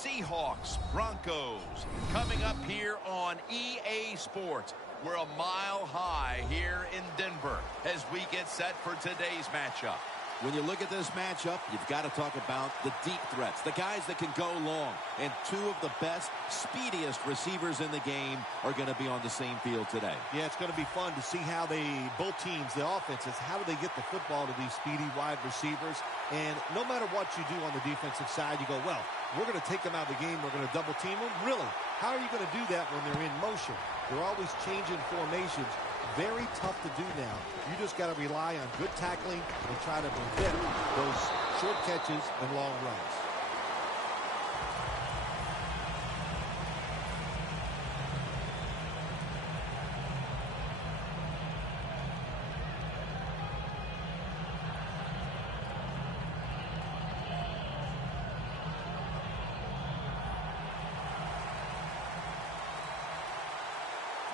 Seahawks, Broncos, coming up here on EA Sports. We're a mile high here in Denver as we get set for today's matchup. When you look at this matchup, you've got to talk about the deep threats, the guys that can go long. And two of the best, speediest receivers in the game are going to be on the same field today. Yeah, it's going to be fun to see how both teams, the offenses, how do they get the football to these speedy wide receivers. And no matter what you do on the defensive side, you go, well, we're going to take them out of the game. We're going to double team them. Really? How are you going to do that when they're in motion? They're always changing formations. Very tough to do now. You just got to rely on good tackling and try to prevent those short catches and long runs.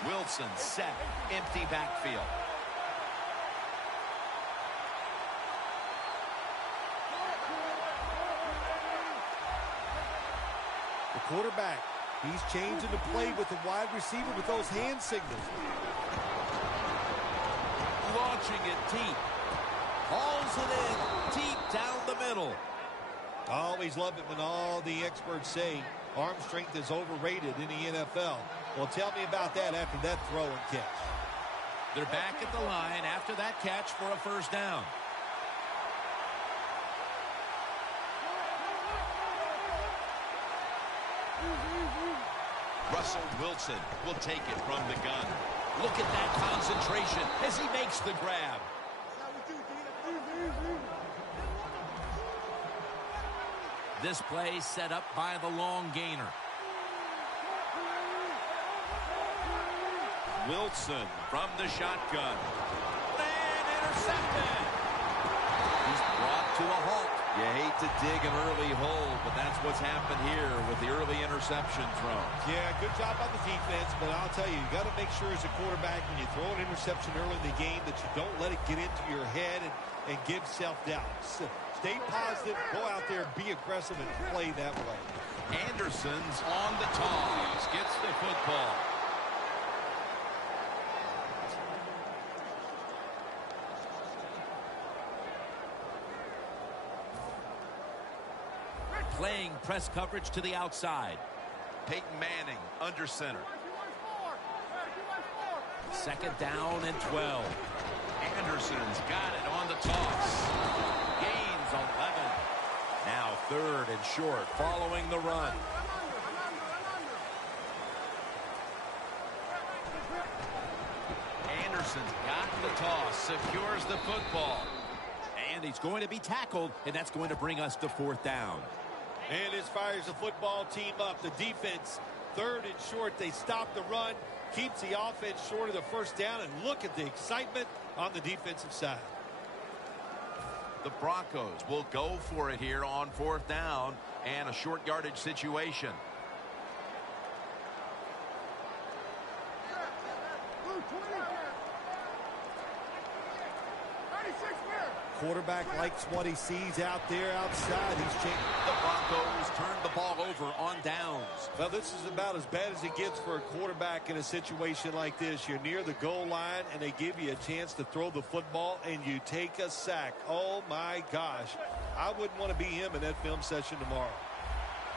Wilson set, empty backfield. The quarterback, he's changing the play with the wide receiver with those hand signals. Launching it deep. Hauls it in deep down the middle. I always love it when all the experts say arm strength is overrated in the NFL. Well, tell me about that after that throw and catch. They're back at the line after that catch for a first down. Russell Wilson will take it from the gun. Look at that concentration as he makes the grab. This play set up by the long gainer. Wilson from the shotgun. And intercepted. He's brought to a halt. You hate to dig an early hole, but that's what's happened here with the early interception thrown. Yeah, good job on the defense, but I'll tell you, you got to make sure as a quarterback when you throw an interception early in the game that you don't let it get into your head and give self-doubt. Stay positive, go out there, be aggressive, and play that way. Anderson's on the toss, gets the football. Playing press coverage to the outside. Peyton Manning under center. Second down and 12. Anderson's got it on the toss. Gains 11. Now third and short following the run. Anderson's got the toss, secures the football. And he's going to be tackled, and that's going to bring us to fourth down. And this fires the football team up. The defense, third and short. They stop the run, keeps the offense short of the first down, and look at the excitement on the defensive side. The Broncos will go for it here on fourth down and a short yardage situation. Quarterback likes what he sees out there outside. He's changing. The Broncos turn the ball over on downs. Well, this is about as bad as it gets for a quarterback in a situation like this. You're near the goal line, and they give you a chance to throw the football, and you take a sack. Oh, my gosh. I wouldn't want to be him in that film session tomorrow.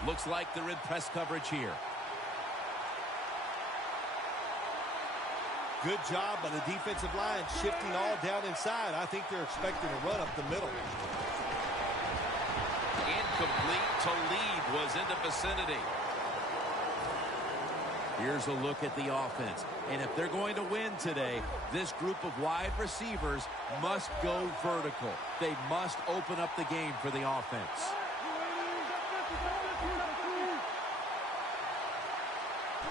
Looks like they're in press coverage here. Good job by the defensive line, shifting all down inside. I think they're expecting a run up the middle. Incomplete. Talib was in the vicinity. Here's a look at the offense. And if they're going to win today, this group of wide receivers must go vertical. They must open up the game for the offense.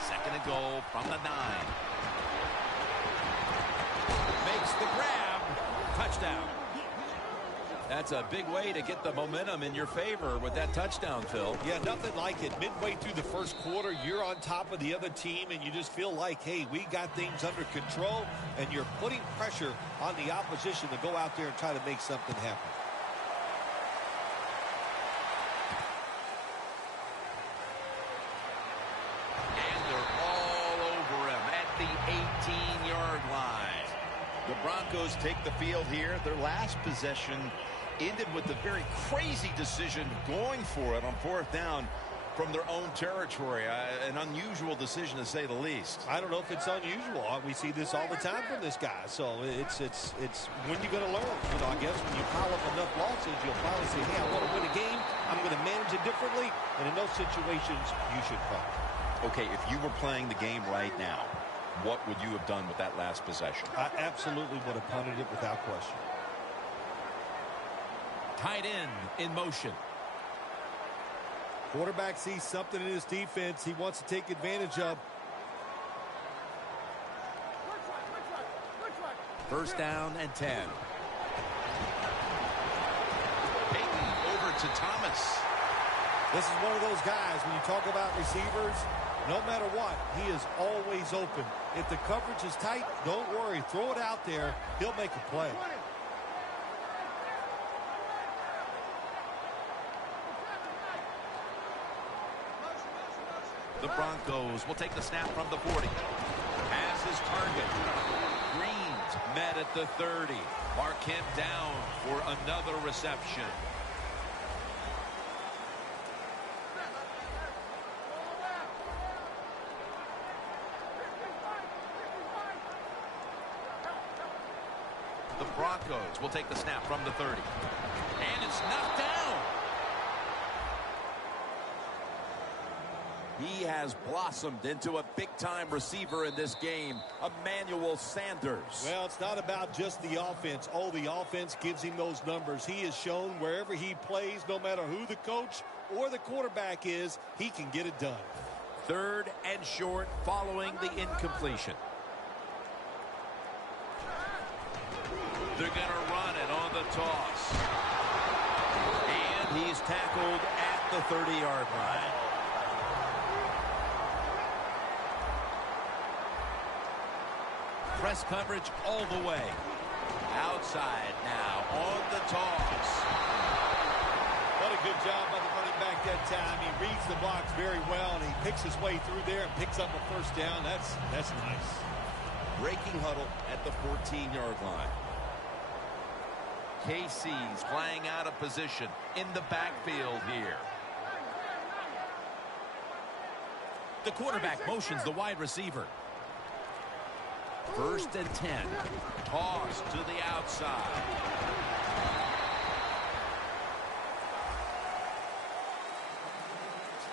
Second and goal from the 9. Makes the grab. Touchdown. That's a big way to get the momentum in your favor with that touchdown, Phil. Yeah, nothing like it. Midway through the first quarter, you're on top of the other team, and you just feel like, hey, we got things under control, and you're putting pressure on the opposition to go out there and try to make something happen. Broncos take the field here. Their last possession ended with a very crazy decision going for it on 4th down from their own territory. An unusual decision, to say the least. I don't know if it's unusual. We see this all the time from this guy. So it's when you're going to learn. You know, I guess when you pile up enough losses, you'll finally say, hey, I want to win a game. I'm going to manage it differently. And in those situations, you should punt. Okay, if you were playing the game right now, what would you have done with that last possession? I absolutely would have punted it without question. Tight end in motion. Quarterback sees something in his defense he wants to take advantage of. First down and 10. Peyton over to Thomas. This is one of those guys, when you talk about receivers, no matter what, he is always open. If the coverage is tight, don't worry. Throw it out there. He'll make a play. The Broncos will take the snap from the 40. Has his target. Green's met at the 30. Mark him down for another reception. The Broncos will take the snap from the 30. And it's knocked down. He has blossomed into a big-time receiver in this game, Emmanuel Sanders. Well, it's not about just the offense. Oh, the offense gives him those numbers. He has shown wherever he plays, no matter who the coach or the quarterback is, he can get it done. 3rd and short following the incompletion. They're going to run it on the toss. And he's tackled at the 30-yard line. Press coverage all the way. Outside now on the toss. What a good job by the running back that time. He reads the blocks very well, and he picks his way through there and picks up a first down. That's nice. Breaking huddle at the 14-yard line. KC's flying out of position in the backfield here. The quarterback motions the wide receiver. 1st and 10. Toss to the outside.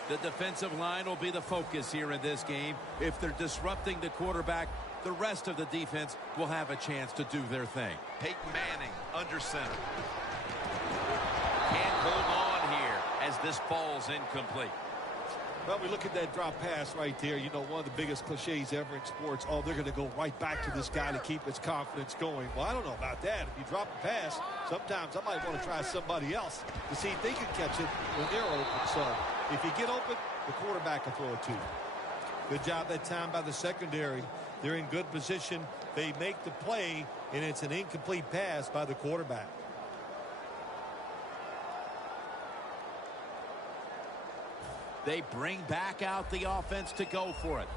The defensive line will be the focus here in this game. If they're disrupting the quarterback, the rest of the defense will have a chance to do their thing. Peyton Manning under center. Can't hold on here as this falls incomplete. Well, we look at that drop pass right there. You know, one of the biggest cliches ever in sports. Oh, they're going to go right back to this guy to keep his confidence going. Well, I don't know about that. If you drop a pass, sometimes I might want to try somebody else to see if they can catch it when they're open. So if you get open, the quarterback can throw it to you. Good job that time by the secondary. They're in good position. They make the play, and it's an incomplete pass by the quarterback. They bring back out the offense to go for it.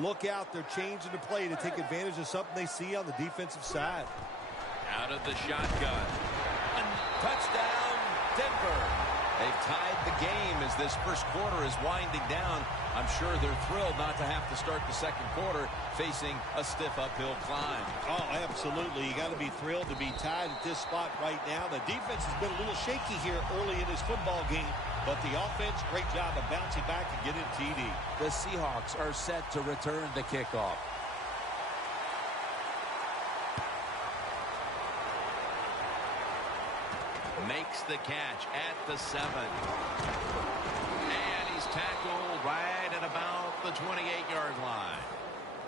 Look out. They're changing the play to take advantage of something they see on the defensive side. Out of the shotgun. Touchdown, Denver. They've tied the game as this first quarter is winding down. I'm sure they're thrilled not to have to start the second quarter facing a stiff uphill climb. Oh, absolutely. You got to be thrilled to be tied at this spot right now. The defense has been a little shaky here early in this football game, but the offense, great job of bouncing back and getting TD. The Seahawks are set to return the kickoff. Makes the catch at the 7. And he's tackled right at about the 28-yard line.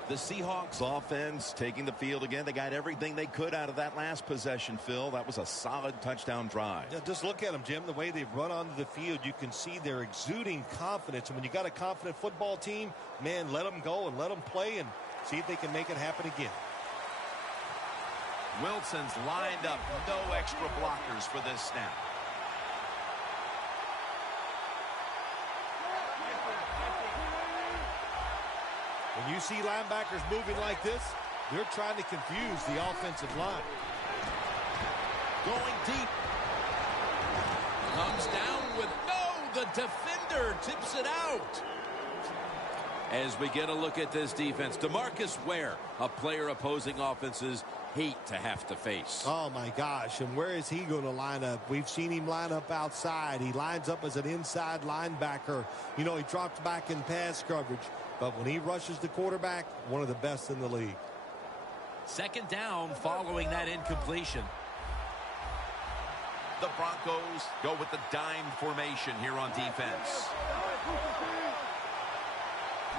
The Seahawks offense taking the field again. They got everything they could out of that last possession, Phil. That was a solid touchdown drive. Yeah, just look at them, Jim. The way they've run onto the field, you can see they're exuding confidence. And when you got a confident football team, man, let them go and let them play and see if they can make it happen again. Wilson's lined up. No extra blockers for this snap. When you see linebackers moving like this, they're trying to confuse the offensive line. Going deep. Comes down with no. The defender tips it out. As we get a look at this defense, DeMarcus Ware, a player opposing offenses hate to have to face. Oh, my gosh. And where is he going to line up? We've seen him line up outside. He lines up as an inside linebacker. You know, he drops back in pass coverage. But when he rushes the quarterback, one of the best in the league. Second down following that incompletion. The Broncos go with the dime formation here on defense.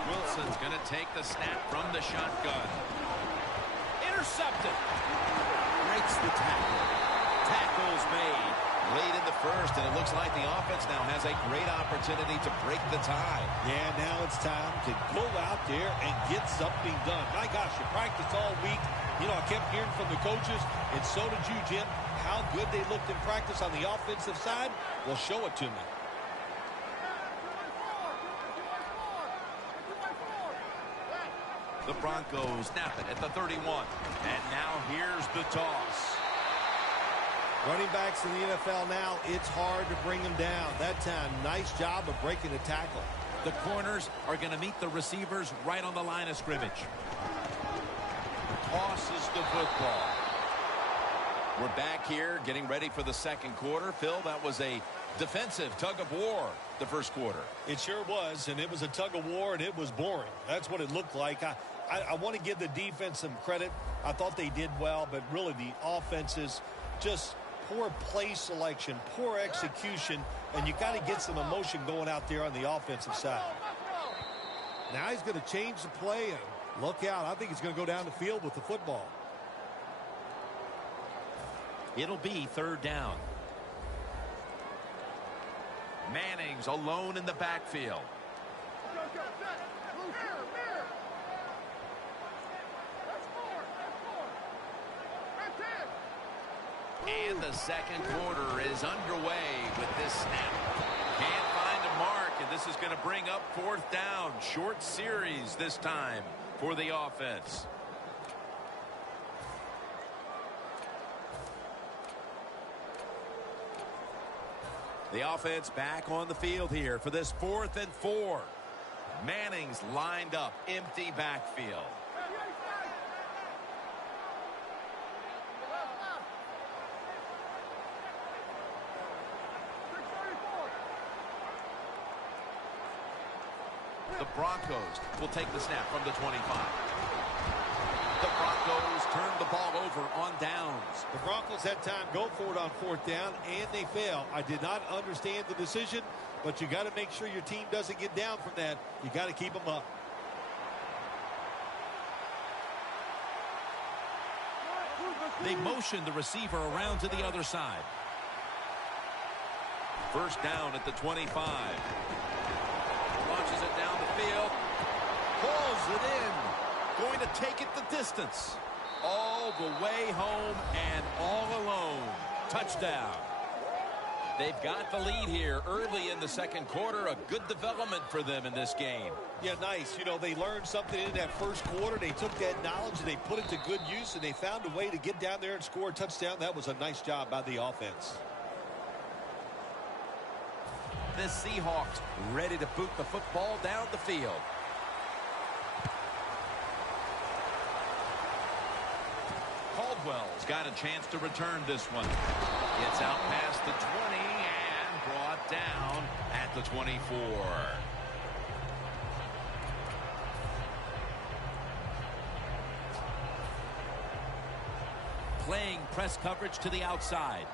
Wilson's going to take the snap from the shotgun. Intercepted. Breaks the tackle. Tackle's made. Late in the first, and it looks like the offense now has a great opportunity to break the tie. Yeah, now it's time to go out there and get something done. My gosh, you practiced all week. You know, I kept hearing from the coaches, and so did you, Jim, how good they looked in practice on the offensive side. Well, show it to me. The Broncos snap it at the 31. And now here's the toss. Running backs in the NFL now, it's hard to bring them down. That time, nice job of breaking the tackle. The corners are going to meet the receivers right on the line of scrimmage. Tosses the football. We're back here getting ready for the second quarter. Phil, that was a defensive tug of war the first quarter. It sure was, and it was a tug of war, and it was boring. That's what it looked like. I want to give the defense some credit. I thought they did well, but really the offenses just poor play selection, poor execution, and you got to get some emotion going out there on the offensive side. Now he's going to change the play, and look out. I think he's going to go down the field with the football. It'll be third down. Manning's alone in the backfield. And the second quarter is underway with this snap. Can't find a mark, and this is going to bring up fourth down. Short series this time for the offense. The offense back on the field here for this 4th and 4. Manning's lined up, empty backfield. The Broncos will take the snap from the 25. The Broncos turn the ball over on downs. The Broncos had time go for it on fourth down, and they fail. I did not understand the decision, but you got to make sure your team doesn't get down from that. You got to keep them up. They motion the receiver around to the other side. First down at the 25. Launches it down the field. Pulls it in. Going to take it the distance. All the way home and all alone. Touchdown. They've got the lead here early in the second quarter. A good development for them in this game. Yeah, nice. You know, they learned something in that first quarter. They took that knowledge and they put it to good use, and they found a way to get down there and score a touchdown. That was a nice job by the offense. The Seahawks ready to boot the football down the field. Caldwell's got a chance to return this one. Gets out past the 20 and brought down at the 24. Playing press coverage to the outside.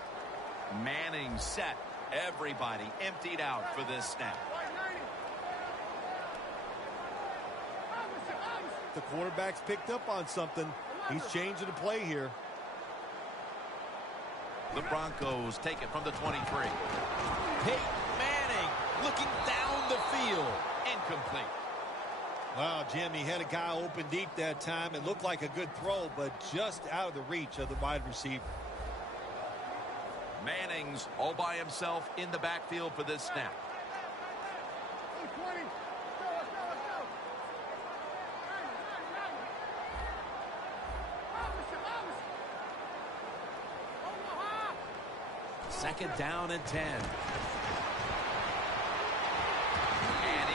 Manning set. Everybody emptied out for this snap. The quarterback's picked up on something. He's changing the play here. The Broncos take it from the 23. Peyton Manning looking down the field. Incomplete. Wow, Jim, he had a guy open deep that time. It looked like a good throw, but just out of the reach of the wide receiver. Manning's all by himself in the backfield for this snap. Second down and 10. And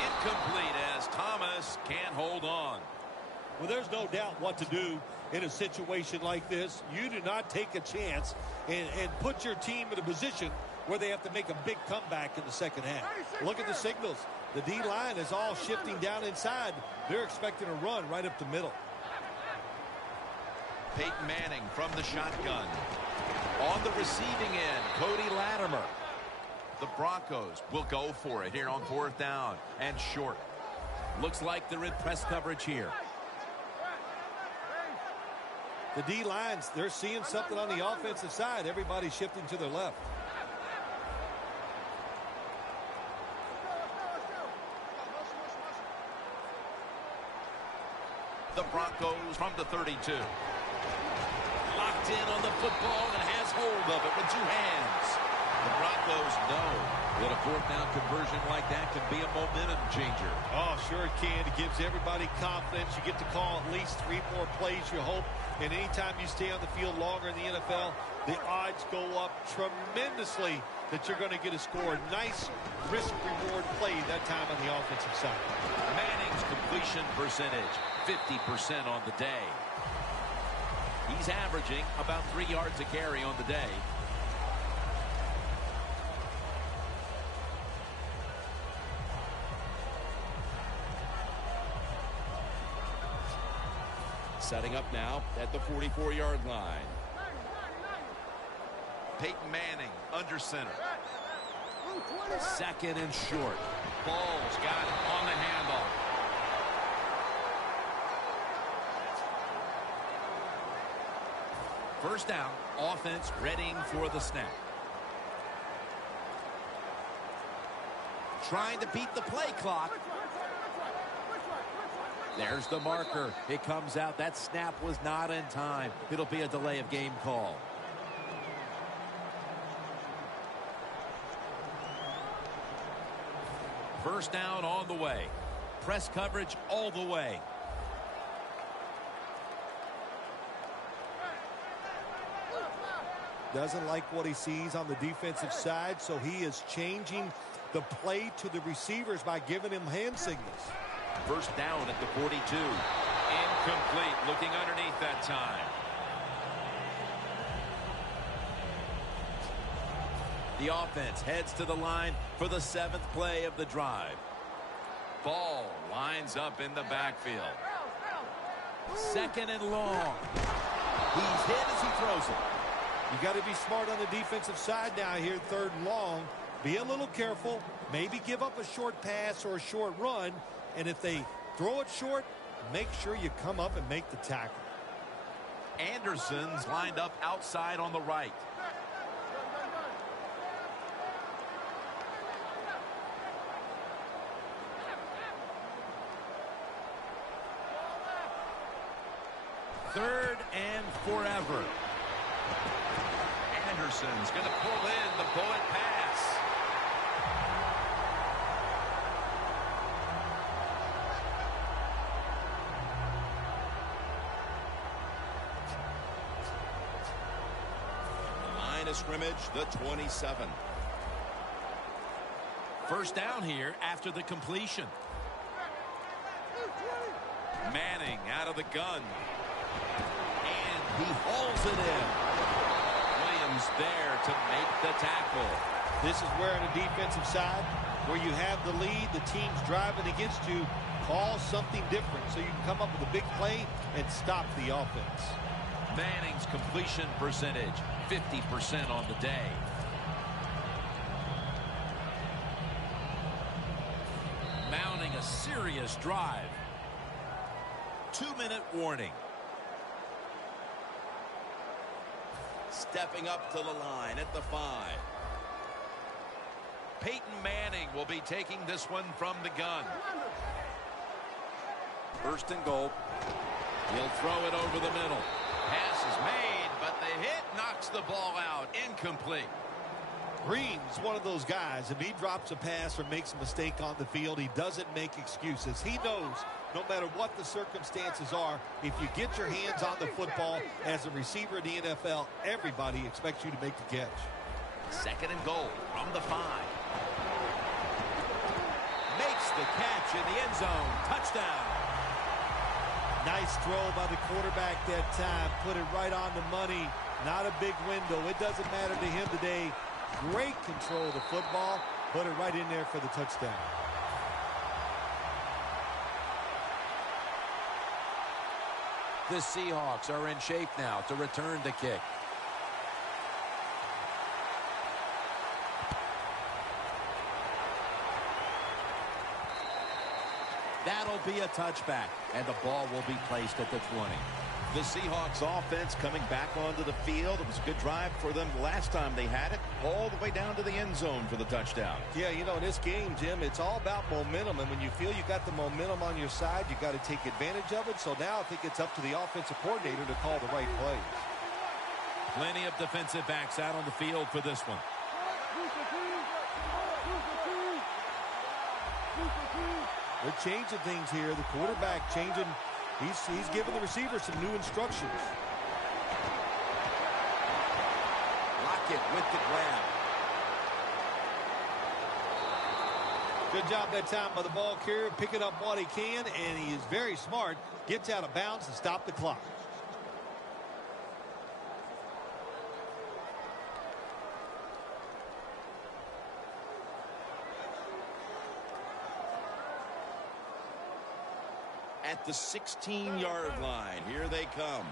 incomplete as Thomas can't hold on. Well, there's no doubt what to do in a situation like this. You do not take a chance and put your team in a position where they have to make a big comeback in the second half. Look at the signals. The D-line is all shifting down inside. They're expecting a run right up the middle. Peyton Manning from the shotgun. On the receiving end, Cody Latimer. The Broncos will go for it here on 4th down and short. Looks like they're in press coverage here. The D-lines, they're seeing something on the offensive side. Everybody's shifting to their left. The Broncos from the 32. Locked in on the football and has hold of it with 2 hands. The Broncos know that a 4th down conversion like that can be a momentum changer. Oh, sure it can. It gives everybody confidence. You get to call at least 3 more plays, you hope. And anytime you stay on the field longer in the NFL, the odds go up tremendously that you're going to get a score. Nice risk-reward play that time on the offensive side. Manning's completion percentage, 50% on the day. He's averaging about 3 yards a carry on the day. Setting up now at the 44-yard line. Peyton Manning under center. Second and short. Ball's got it on the handoff. First down, offense readying for the snap. Trying to beat the play clock. There's the marker. It comes out. That snap was not in time. It'll be a delay of game call. First down on the way. Press coverage all the way. Doesn't like what he sees on the defensive side, so he is changing the play to the receivers by giving him hand signals. First down at the 42. Incomplete. Looking underneath that time. The offense heads to the line for the 7th play of the drive. Ball lines up in the backfield. Second and long. He's hit as he throws it. You got to be smart on the defensive side now here, 3rd and long. Be a little careful. Maybe give up a short pass or a short run. And if they throw it short, make sure you come up and make the tackle. Anderson's lined up outside on the right. Third and forever. Anderson's going to pull in the bullet pass. Line of scrimmage, the 27. First down here after the completion. Manning out of the gun. And he hauls it in. Williams there to make the tackle. This is where on the defensive side, where you have the lead, the team's driving against you, call something different so you can come up with a big play and stop the offense. Manning's completion percentage, 50% on the day. Mounting a serious drive. 2-minute warning. Stepping up to the line at the 5. Peyton Manning will be taking this one from the gun. First and goal. He'll throw it over the middle. Pass is made, but the hit knocks the ball out. Incomplete. Green's one of those guys. If he drops a pass or makes a mistake on the field, he doesn't make excuses. He knows no matter what the circumstances are, if you get your hands on the football as a receiver in the NFL, everybody expects you to make the catch. 2nd and goal from the 5. Makes the catch in the end zone. Touchdown. Nice throw by the quarterback that time. Put it right on the money. Not a big window. It doesn't matter to him today. Great control of the football. Put it right in there for the touchdown. The Seahawks are in shape now to return the kick. That'll be a touchback, and the ball will be placed at the 20. The Seahawks offense coming back onto the field. It was a good drive for them last time they had it, all the way down to the end zone for the touchdown. Yeah, you know, in this game, Jim, it's all about momentum. And when you feel you got the momentum on your side, you got to take advantage of it. So now I think it's up to the offensive coordinator to call the right plays. Plenty of defensive backs out on the field for this one. They're changing things here. The quarterback changing. He's giving the receiver some new instructions. Lockett with the grab. Good job that time by the ball carrier, picking up what he can, and he is very smart. Gets out of bounds and stop the clock. At the 16-yard line, here they come.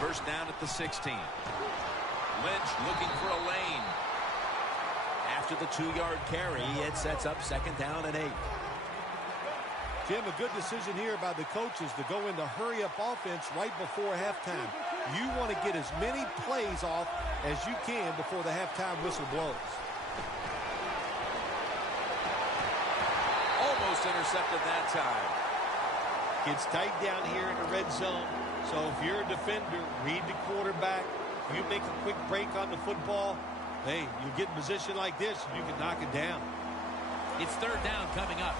First down at the 16. Lynch looking for a lane. After the 2-yard carry, it sets up 2nd down and 8. Jim, a good decision here by the coaches to go into hurry-up offense right before halftime. You want to get as many plays off as you can before the halftime whistle blows. Almost intercepted that time. Gets tight down here in the red zone. So if you're a defender, read the quarterback. You make a quick break on the football. Hey, you get in a position like this, you can knock it down. It's 3rd down coming up.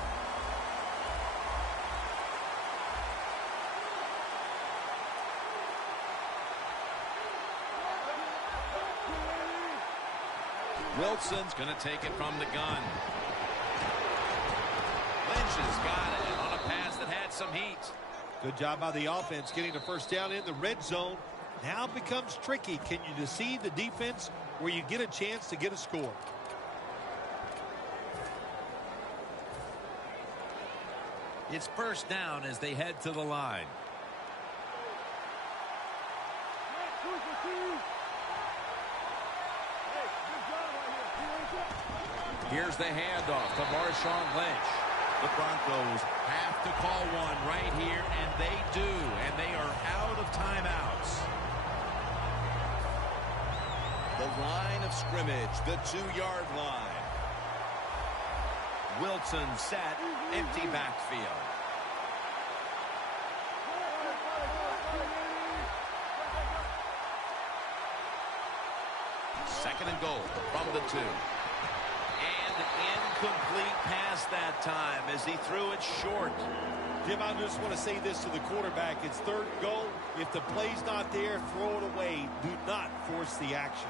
Wilson's going to take it from the gun. Lynch has got it on a pass that had some heat. Good job by the offense getting the first down in the red zone. Now it becomes tricky. Can you deceive the defense where you get a chance to get a score? It's 1st down as they head to the line. Here's the handoff to Marshawn Lynch. The Broncos have to call one right here, and they do, and they are out of timeouts. The line of scrimmage, the 2-yard line. Wilson set, empty backfield. Second and goal from the 2. Incomplete pass that time as he threw it short. Jim, I just want to say this to the quarterback. It's 3rd and goal. If the play's not there, throw it away. Do not force the action.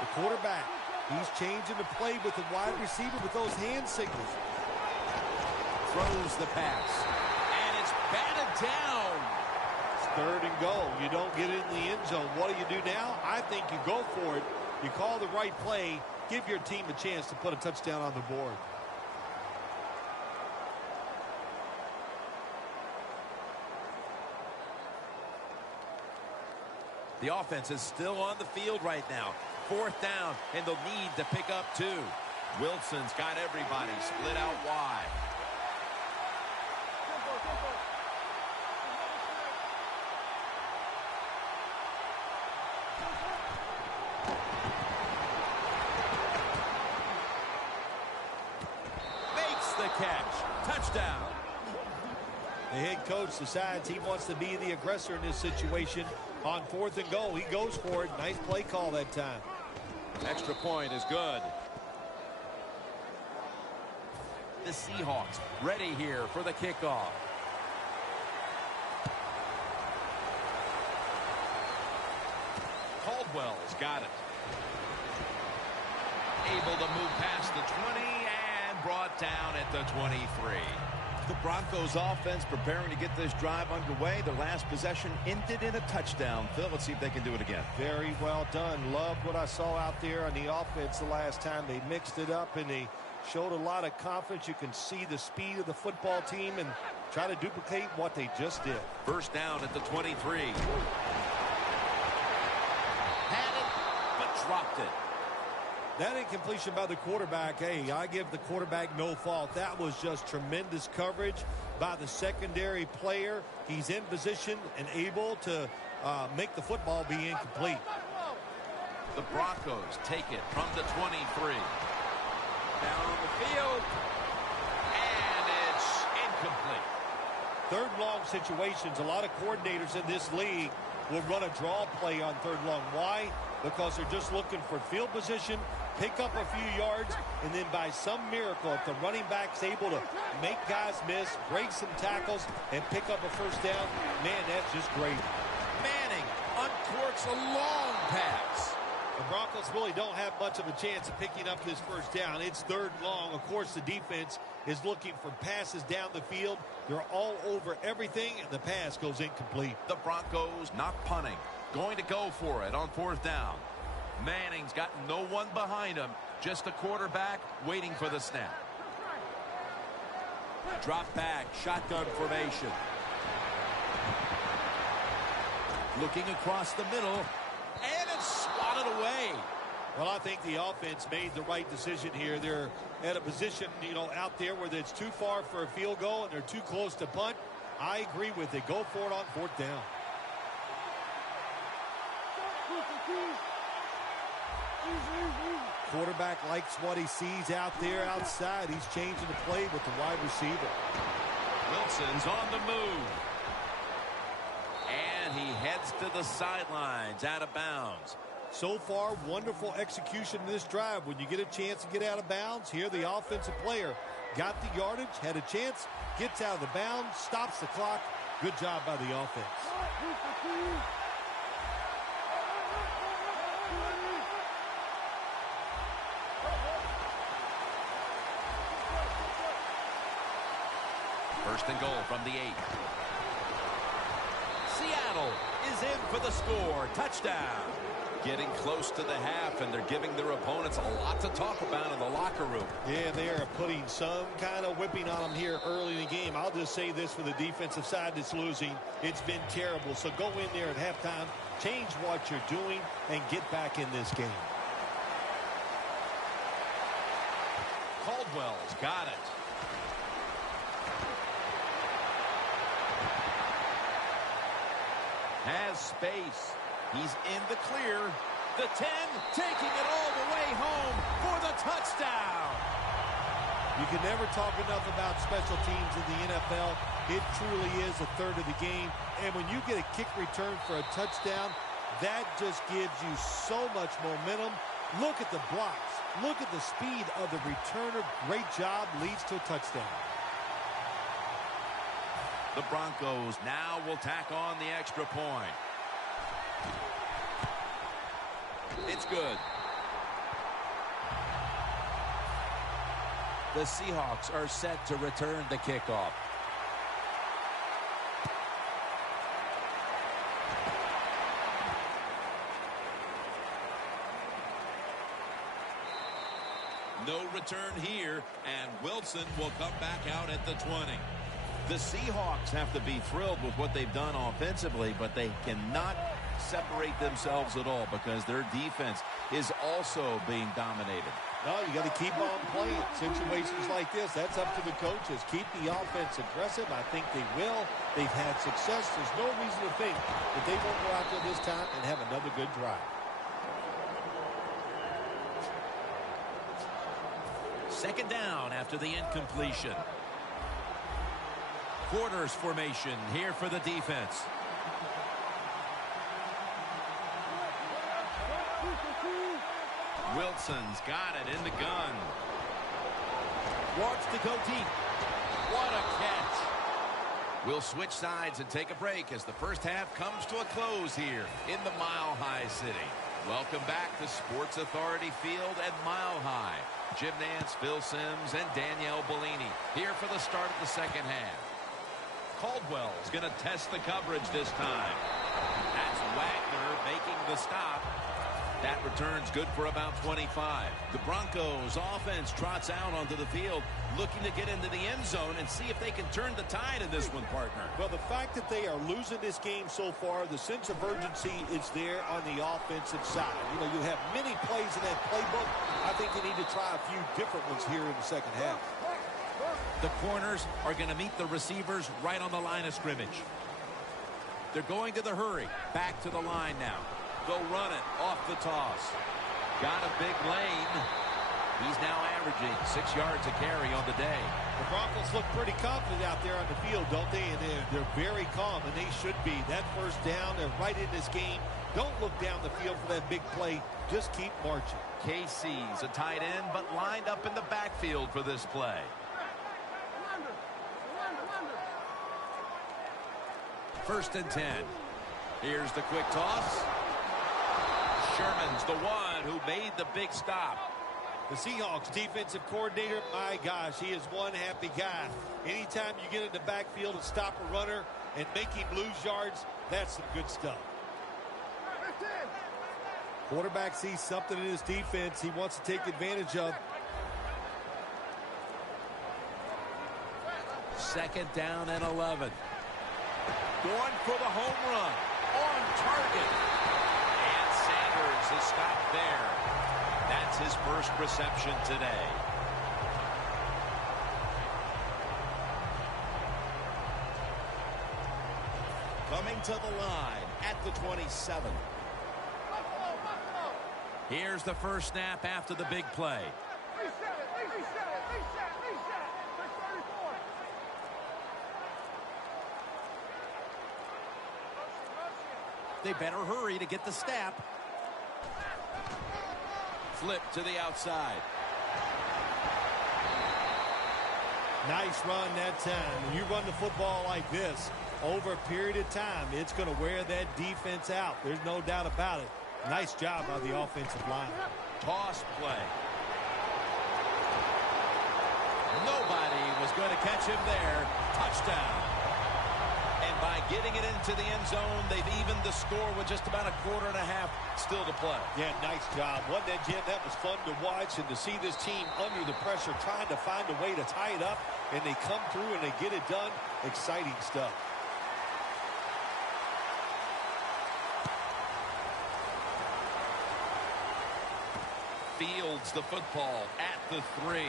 The quarterback, he's changing the play with the wide receiver with those hand signals. Throws the pass. And it's batted down. It's 3rd and goal. You don't get it in the end zone. What do you do now? I think you go for it. You call the right play. Give your team a chance to put a touchdown on the board. The offense is still on the field right now. 4th down, and they'll need to pick up 2. Wilson's got everybody split out wide. Makes the catch. Touchdown. The head coach decides he wants to be the aggressor in this situation. On 4th and goal, he goes for it. Nice play call that time. Extra point is good. The Seahawks ready here for the kickoff. Caldwell's got it. Able to move past the 20 and brought down at the 23. The Broncos offense preparing to get this drive underway. Their last possession ended in a touchdown. Phil, let's see if they can do it again. Very well done. Loved what I saw out there on the offense the last time. They mixed it up and they showed a lot of confidence. You can see the speed of the football team and try to duplicate what they just did. First down at the 23. Had it, but dropped it. That incompletion by the quarterback, hey, I give the quarterback no fault. That was just tremendous coverage by the secondary player. He's in position and able to make the football be incomplete. The Broncos take it from the 23. Down the field. And it's incomplete. Third long situations. A lot of coordinators in this league will run a draw play on third long. Why? Because they're just looking for field position, pick up a few yards, and then by some miracle, if the running back's able to make guys miss, break some tackles, and pick up a first down, man, that's just great. Manning uncorks a long pass. The Broncos really don't have much of a chance of picking up this first down. It's third long. Of course, the defense is looking for passes down the field. They're all over everything, and the pass goes incomplete. The Broncos not punting. Going to go for it on 4th down. Manning's got no one behind him. Just the quarterback waiting for the snap. Drop back. Shotgun formation. Looking across the middle. And it's swatted away. Well, I think the offense made the right decision here. They're at a position, out there where it's too far for a field goal and they're too close to punt. I agree with it. Go for it on 4th down. Quarterback likes what he sees out there outside. He's changing the play with the wide receiver. Wilson's on the move. And he heads to the sidelines, out of bounds. So far, wonderful execution in this drive. When you get a chance to get out of bounds, here the offensive player got the yardage, had a chance, gets out of the bounds, stops the clock. Good job by the offense. First and goal from the 8. Seattle is in for the score. Touchdown. Getting close to the half, and they're giving their opponents a lot to talk about in the locker room. Yeah, they are putting some kind of whipping on them here early in the game. I'll just say this for the defensive side that's losing. It's been terrible. So go in there at halftime, change what you're doing, and get back in this game. Caldwell's got it. Has space. He's in the clear. The 10 taking it all the way home for the touchdown. You can never talk enough about special teams in the NFL. It truly is a third of the game. And when you get a kick return for a touchdown, that just gives you so much momentum. Look at the blocks. Look at the speed of the returner. Great job. Leads to a touchdown. The Broncos now will tack on the extra point. It's good. The Seahawks are set to return the kickoff. No return here, and Wilson will come back out at the 20. The Seahawks have to be thrilled with what they've done offensively, but they cannot separate themselves at all because their defense is also being dominated. No, you got to keep on playing. Situations like this, that's up to the coaches. Keep the offense aggressive. I think they will. They've had success. There's no reason to think that they won't go out there this time and have another good drive. Second down after the incompletion. Quarters formation here for the defense. Wilson's got it in the gun. Wants to go deep. What a catch. We'll switch sides and take a break as the first half comes to a close here in the Mile High City. Welcome back to Sports Authority Field at Mile High. Jim Nance, Phil Simms, and Danielle Bellini here for the start of the second half. Caldwell's going to test the coverage this time. That's Wagner making the stop. That return's good for about 25. The Broncos offense trots out onto the field, looking to get into the end zone and see if they can turn the tide in this one, partner. Well, the fact that they are losing this game so far, the sense of urgency is there on the offensive side. You know, you have many plays in that playbook. I think they need to try a few different ones here in the second half. The corners are going to meet the receivers right on the line of scrimmage. They're going to the hurry. Back to the line now. They'll run it off the toss. Got a big lane. He's now averaging 6 yards a carry on the day. The Broncos look pretty confident out there on the field, don't they? And they're very calm, and they should be. That first down, they're right in this game. Don't look down the field for that big play. Just keep marching. KC's a tight end, but lined up in the backfield for this play. First and 10. Here's the quick toss. Sherman's the one who made the big stop. The Seahawks defensive coordinator, my gosh, he is one happy guy. Anytime you get in the backfield and stop a runner and make him lose yards, that's some good stuff. Quarterback sees something in his defense he wants to take advantage of. Second down and 11. Going for the home run. On target. And Sanders is stopped there. That's his first reception today. Coming to the line at the 27. Here's the first snap after the big play. They better hurry to get the snap. Flip to the outside. Nice run that time. When you run the football like this over a period of time, it's going to wear that defense out. There's no doubt about it. Nice job by the offensive line. Toss play. Nobody was going to catch him there. Touchdown. And by getting it into the end zone, they've evened the score with just about a quarter and a half still to play. Yeah, nice job. Wasn't that, Jim? That was fun to watch, and to see this team under the pressure trying to find a way to tie it up, and they come through and they get it done. Exciting stuff. Fields the football at the 3.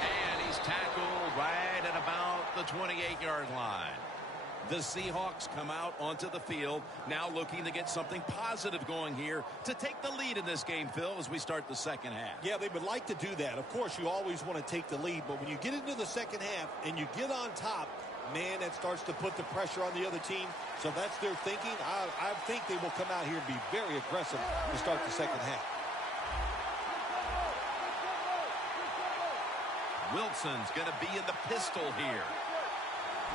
And he's tackled right at about the 28-yard line. The Seahawks come out onto the field, now looking to get something positive going here to take the lead in this game, Phil, as we start the second half. Yeah, they would like to do that. Of course, you always want to take the lead, but when you get into the second half and you get on top, man, that starts to put the pressure on the other team. So that's their thinking. I think they will come out here and be very aggressive to start the second half. Wilson's going to be in the pistol here.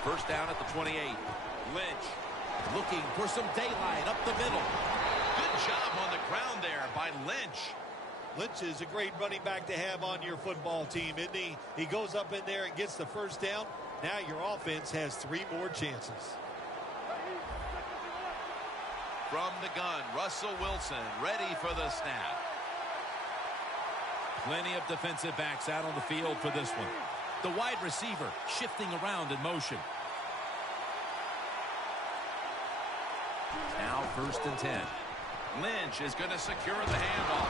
First down at the 28. Lynch looking for some daylight up the middle. Good job on the ground there by Lynch. Lynch is a great running back to have on your football team, isn't he? He goes up in there and gets the first down. Now your offense has 3 more chances. From the gun, Russell Wilson ready for the snap. Plenty of defensive backs out on the field for this one. The wide receiver shifting around in motion. Now first and 10. Lynch is going to secure the handoff.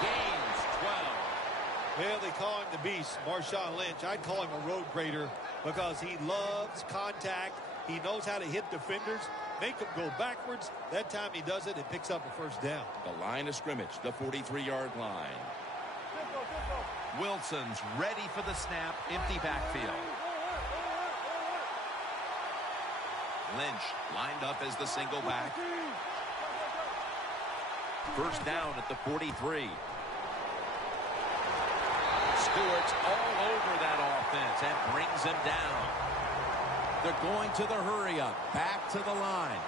Gains 12. Well, they call him the beast, Marshawn Lynch. I'd call him a road grader because he loves contact. He knows how to hit defenders, make them go backwards. That time he does it and picks up a first down. The line of scrimmage, the 43-yard line. Wilson's ready for the snap, empty backfield. Lynch lined up as the single back. First down at the 43. Stewart's all over that offense and brings him down. They're going to the hurry up. Back to the line.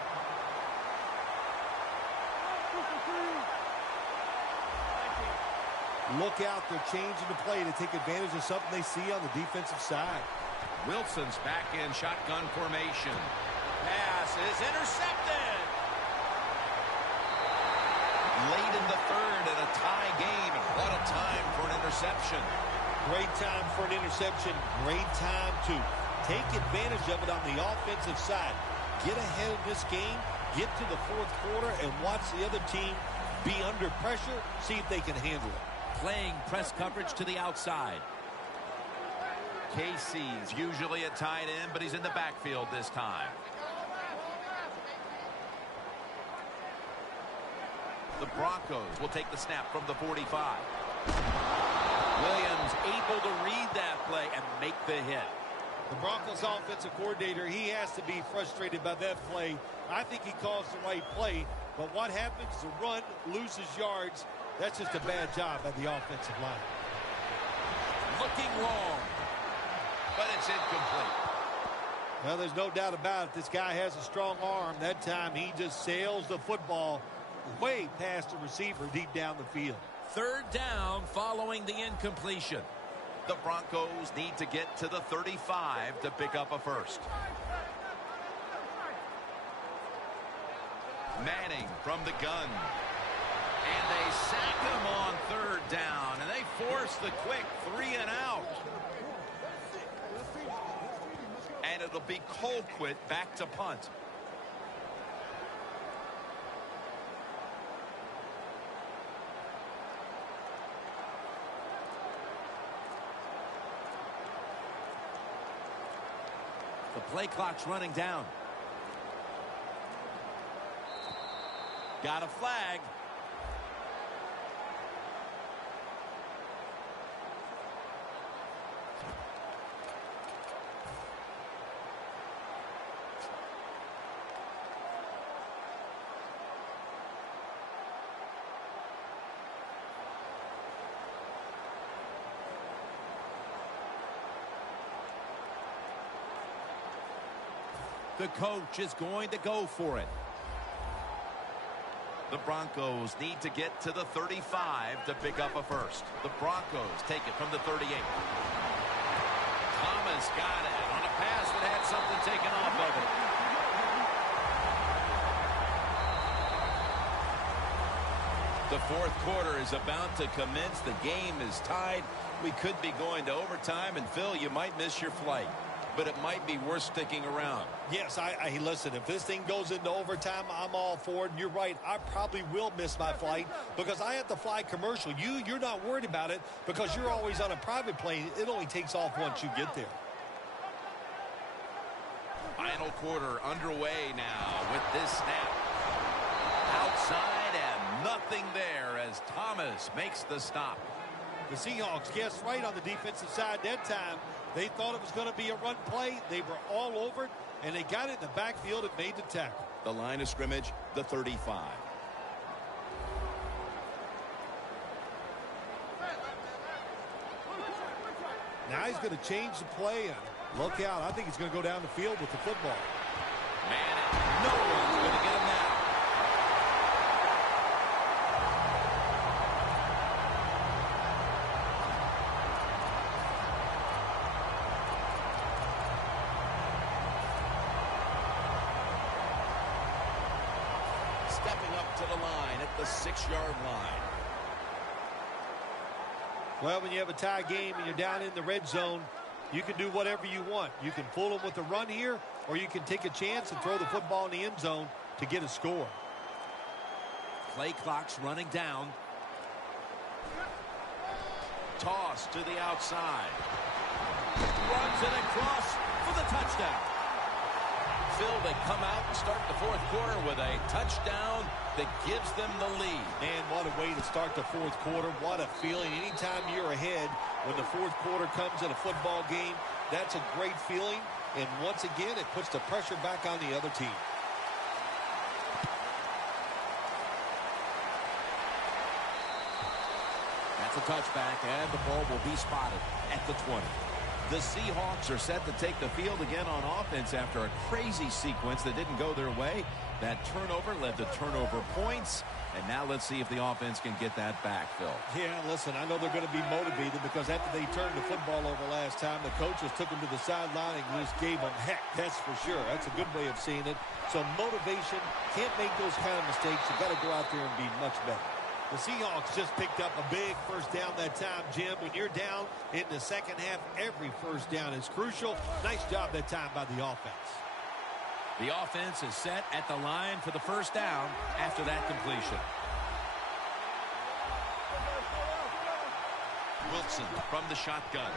Look out, they're changing the play to take advantage of something they see on the defensive side. Wilson's back in shotgun formation. Pass is intercepted. Late in the third and a tie game. And what a time for an interception. Great time for an interception. Great time to take advantage of it on the offensive side. Get ahead of this game. Get to the fourth quarter and watch the other team be under pressure. See if they can handle it. Playing press coverage to the outside. KC's usually at tight end, but he's in the backfield this time. The Broncos will take the snap from the 45. Williams able to read that play and make the hit. The Broncos offensive coordinator, he has to be frustrated by that play. I think he calls the right play, but what happens? The run loses yards. That's just a bad job by the offensive line. Looking long, but it's incomplete. Well, there's no doubt about it. This guy has a strong arm. That time he just sails the football way past the receiver deep down the field. Third down following the incompletion. The Broncos need to get to the 35 to pick up a first. Manning from the gun. And they sack him on third down. And they force the quick 3 and out. And it'll be Colquitt back to punt. The play clock's running down. Got a flag. The coach is going to go for it. The Broncos need to get to the 35 to pick up a first. The Broncos take it from the 38. Thomas got it on a pass that had something taken off of it. The fourth quarter is about to commence. The game is tied. We could be going to overtime, and Phil, you might miss your flight, but it might be worth sticking around. Yes, I listen, if this thing goes into overtime, I'm all for it. And you're right, I probably will miss my flight because I have to fly commercial. You're not worried about it because you're always on a private plane. It only takes off once you get there. Final quarter underway now with this snap. Outside and nothing there as Thomas makes the stop. The Seahawks guessed right on the defensive side that time. They thought it was going to be a run play. They were all over it, and they got it in the backfield and made the tackle. The line of scrimmage, the 35. Now he's going to change the play, and look out. I think he's going to go down the field with the football. Man, no one's going to get him now. Stepping up to the line at the 6-yard line. Well, when you have a tie game and you're down in the red zone, you can do whatever you want. You can fool them with a run here, or you can take a chance and throw the football in the end zone to get a score. Play clock's running down. Toss to the outside. Runs it across for the touchdown. Phil, they come out and start the fourth quarter with a touchdown that gives them the lead. And what a way to start the fourth quarter. What a feeling. Anytime you're ahead when the fourth quarter comes in a football game, that's a great feeling. And once again, it puts the pressure back on the other team. It's a touchback, and the ball will be spotted at the 20. The Seahawks are set to take the field again on offense after a crazy sequence that didn't go their way. That turnover led to turnover points. And now let's see if the offense can get that back, Phil. Yeah, listen, I know they're going to be motivated because after they turned the football over last time, the coaches took them to the sideline and just gave them heck. That's for sure. That's a good way of seeing it. So motivation, can't make those kind of mistakes. You got to go out there and be much better. The Seahawks just picked up a big first down that time, Jim. When you're down in the second half, every first down is crucial. Nice job that time by the offense. The offense is set at the line for the first down after that completion. Wilson from the shotgun.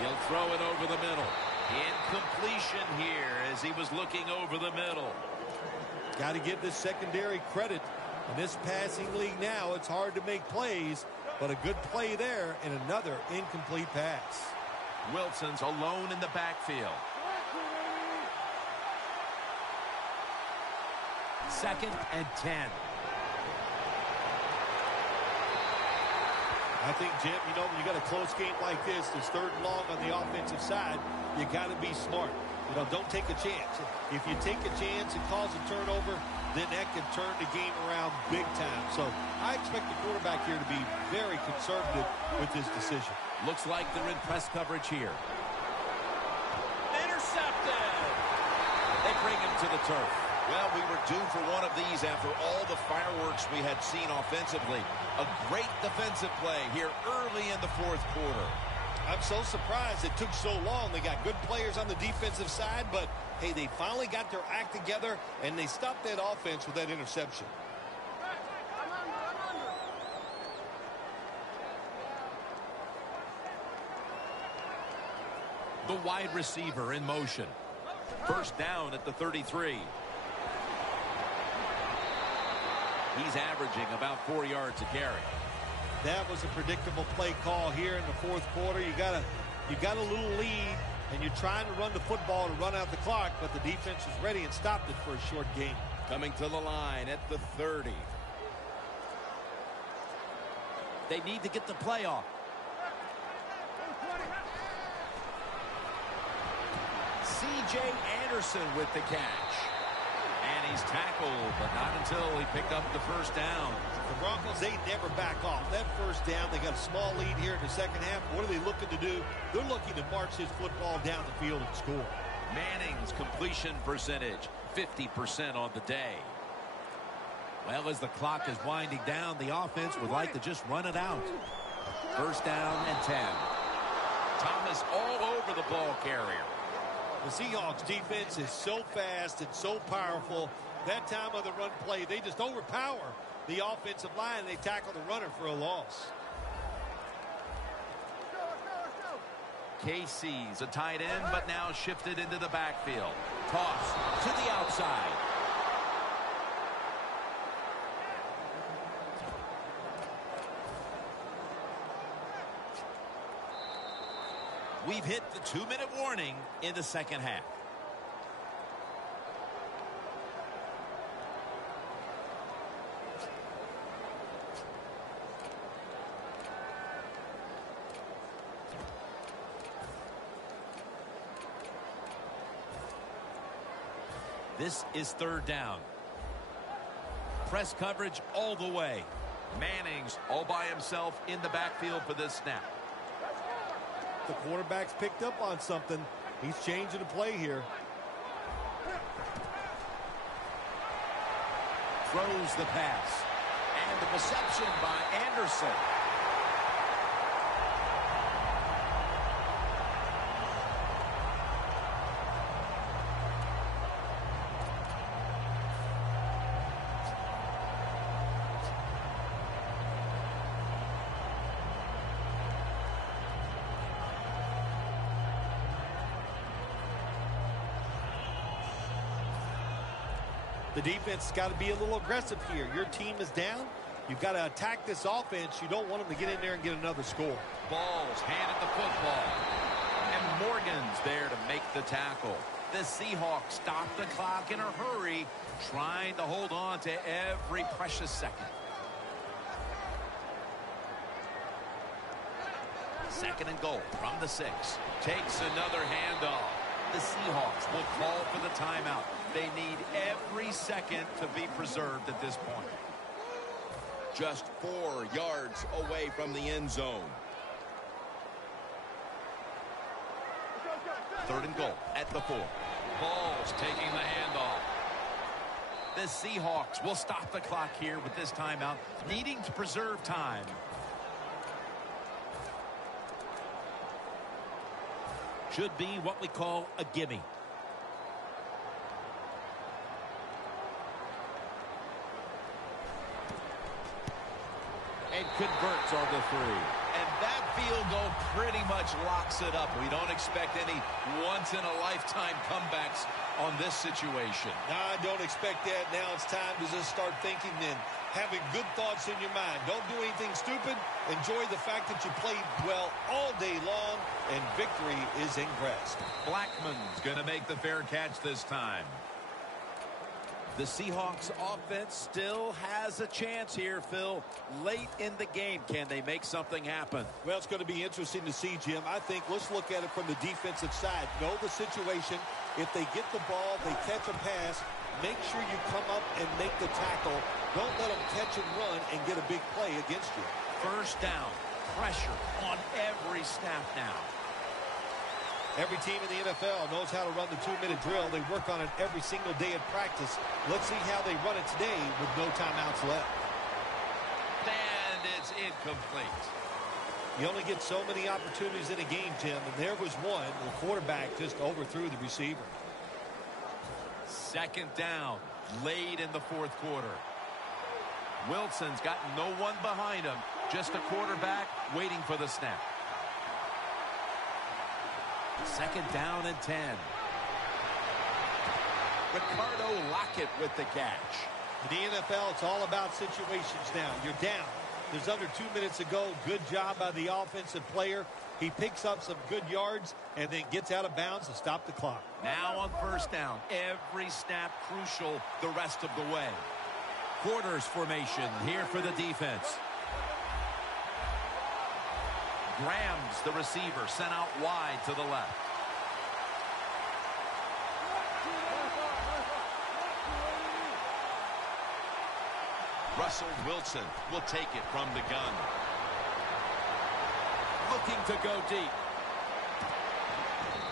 He'll throw it over the middle. Incompletion here as he was looking over the middle. Got to give this secondary credit. In this passing league now, it's hard to make plays, but a good play there and another incomplete pass. Wilson's alone in the backfield. Second and 10. I think, Jim, you know, when you got a close game like this, it's third and long on the offensive side, you got to be smart. You know, don't take a chance. If you take a chance and cause a turnover, then that can turn the game around big time. So I expect the quarterback here to be very conservative with this decision. Looks like they're in press coverage here. Intercepted! They bring him to the turf. Well, we were due for one of these after all the fireworks we had seen offensively. A great defensive play here early in the fourth quarter. I'm so surprised it took so long. They got good players on the defensive side, but, hey, they finally got their act together, and they stopped that offense with that interception. The wide receiver in motion. First down at the 33. He's averaging about 4 yards a carry. That was a predictable play call here in the fourth quarter. You got a little lead, and you're trying to run the football to run out the clock, but the defense was ready and stopped it for a short gain. Coming to the line at the 30. They need to get the play off. C.J. Anderson with the catch. And he's tackled, but not until he picked up the first down. The Broncos, they never back off. That first down, they got a small lead here in the second half. What are they looking to do? They're looking to march this football down the field and score. Manning's completion percentage, 50% on the day. Well, as the clock is winding down, the offense would like to just run it out. First down and 10. Thomas all over the ball carrier. The Seahawks defense is so fast and so powerful. That time of the run play, they just overpower the offensive line. They tackle the runner for a loss. KC's a tight end, but now shifted into the backfield. Toss to the outside. We've hit the 2-minute warning in the second half. This is third down. Press coverage all the way. Manning's all by himself in the backfield for this snap. The quarterback's picked up on something. He's changing the play here. Throws the pass. And the reception by Anderson. The defense has got to be a little aggressive here. Your team is down. You've got to attack this offense. You don't want them to get in there and get another score. Balls handed the football. And Morgan's there to make the tackle. The Seahawks stop the clock in a hurry, trying to hold on to every precious second. 2nd and goal from the 6. Takes another handoff. The Seahawks will call for the timeout. They need every second to be preserved at this point. Just 4 yards away from the end zone. 3rd and goal at the 4. Balls taking the handoff. The Seahawks will stop the clock here with this timeout, needing to preserve time. Should be what we call a gimme. And converts on the 3. And that field goal pretty much locks it up. We don't expect any once-in-a-lifetime comebacks on this situation. No, I don't expect that. Now it's time to just start thinking and having good thoughts in your mind. Don't do anything stupid. Enjoy the fact that you played well all day long, and victory is in grasp. Blackman's going to make the fair catch this time. The Seahawks offense still has a chance here, Phil. Late in the game, can they make something happen? Well, it's going to be interesting to see, Jim. I think let's look at it from the defensive side. Know the situation. If they get the ball, they catch a pass, make sure you come up and make the tackle. Don't let them catch and run and get a big play against you. 1st down. Pressure on every snap now. Every team in the NFL knows how to run the 2-minute drill. They work on it every single day at practice. Let's see how they run it today with no timeouts left. And it's incomplete. You only get so many opportunities in a game, Jim, and there was one. The quarterback just overthrew the receiver. 2nd down, late in the 4th quarter. Wilson's got no one behind him, just a quarterback waiting for the snap. 2nd down and 10. Ricardo Lockett with the catch. In the NFL, it's all about situations now. You're down. There's under 2 minutes to go. Good job by the offensive player. He picks up some good yards and then gets out of bounds to stop the clock. Now on 1st down, every snap crucial the rest of the way. Quarters formation here for the defense. Graham's the receiver, sent out wide to the left. Russell Wilson will take it from the gun. Looking to go deep.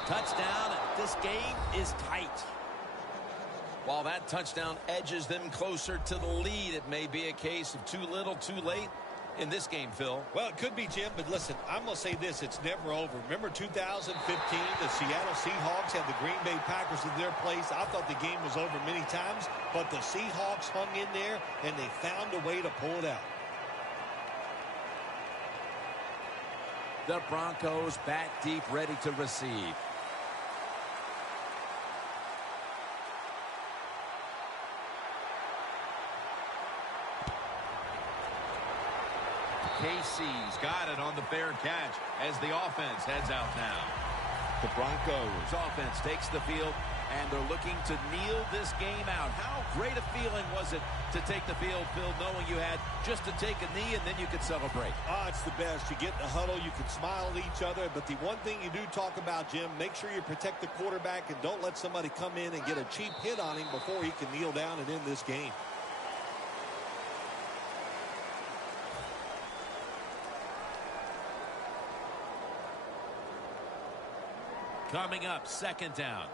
Touchdown, and this game is tight. While that touchdown edges them closer to the lead, it may be a case of too little, too late in this game, Phil. Well, it could be, Jim, but listen, I'm going to say this, it's never over. Remember 2015, the Seattle Seahawks had the Green Bay Packers in their place. I thought the game was over many times, but the Seahawks hung in there, and they found a way to pull it out. The Broncos back deep, ready to receive. KC's got it on the fair catch as the offense heads out now. The Broncos offense takes the field, and they're looking to kneel this game out. How great a feeling was it to take the field, Phil, knowing you had just to take a knee and then you could celebrate? It's the best. You get in the huddle, you can smile at each other, but the one thing you do talk about, Jim, make sure you protect the quarterback and don't let somebody come in and get a cheap hit on him before he can kneel down and end this game. Coming up, 2nd down.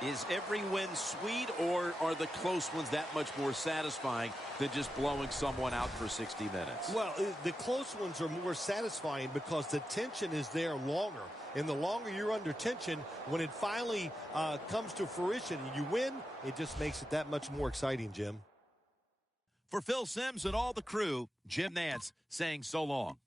Is every win sweet, or are the close ones that much more satisfying than just blowing someone out for 60 minutes? Well, the close ones are more satisfying because the tension is there longer. And the longer you're under tension, when it finally comes to fruition and you win, it just makes it that much more exciting, Jim. For Phil Simms and all the crew, Jim Nantz saying so long.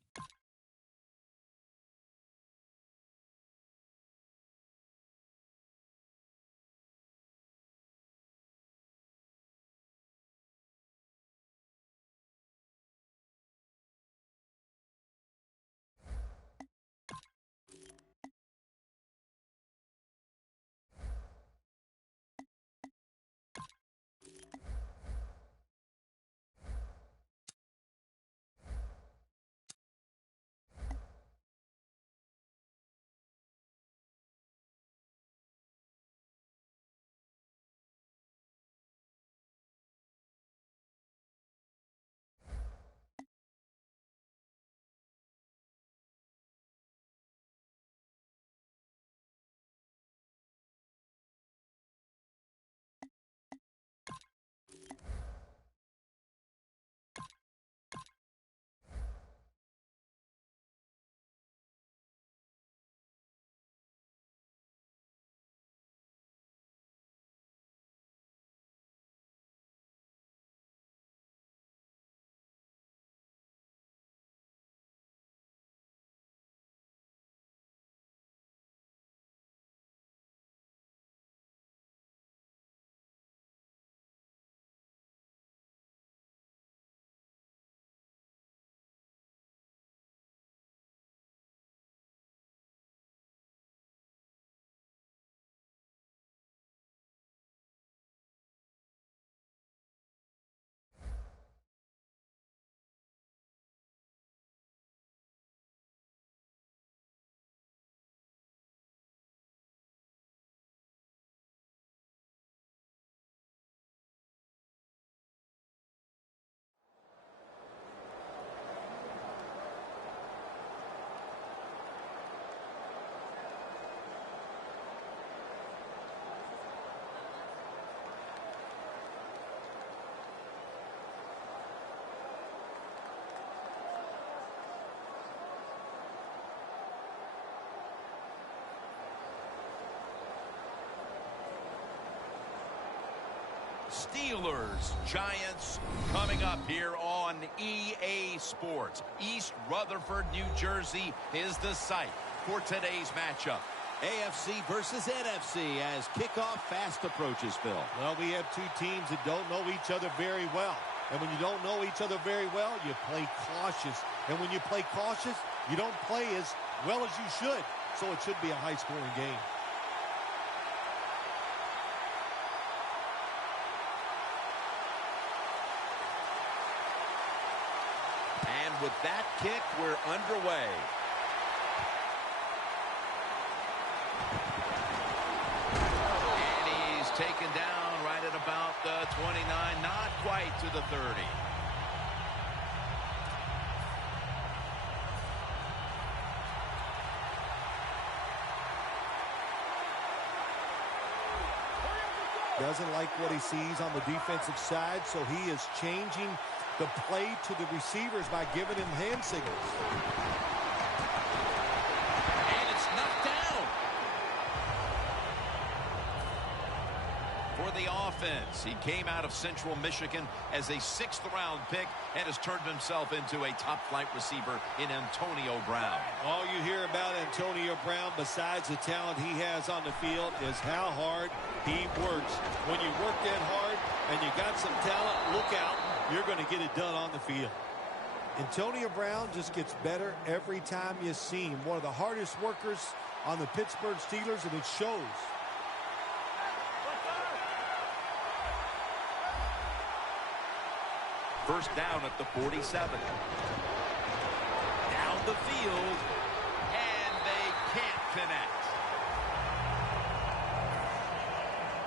Steelers, Giants, coming up here on EA Sports. East Rutherford, New Jersey is the site for today's matchup. AFC versus NFC as kickoff fast approaches, Phil. Well, we have two teams that don't know each other very well. And when you don't know each other very well, you play cautious. And when you play cautious, you don't play as well as you should. So it should be a high-scoring game. And with that kick, we're underway. And he's taken down right at about the 29, not quite to the 30. Doesn't like what he sees on the defensive side, so he is changing the play to the receivers by giving him hand signals. And it's knocked down. For the offense, he came out of Central Michigan as a 6th-round pick and has turned himself into a top-flight receiver in Antonio Brown. All you hear about Antonio Brown, besides the talent he has on the field, is how hard he works. When you work that hard and you got some talent, look out. You're going to get it done on the field. Antonio Brown just gets better every time you see him. One of the hardest workers on the Pittsburgh Steelers, and it shows. First down at the 47. Down the field, and they can't connect.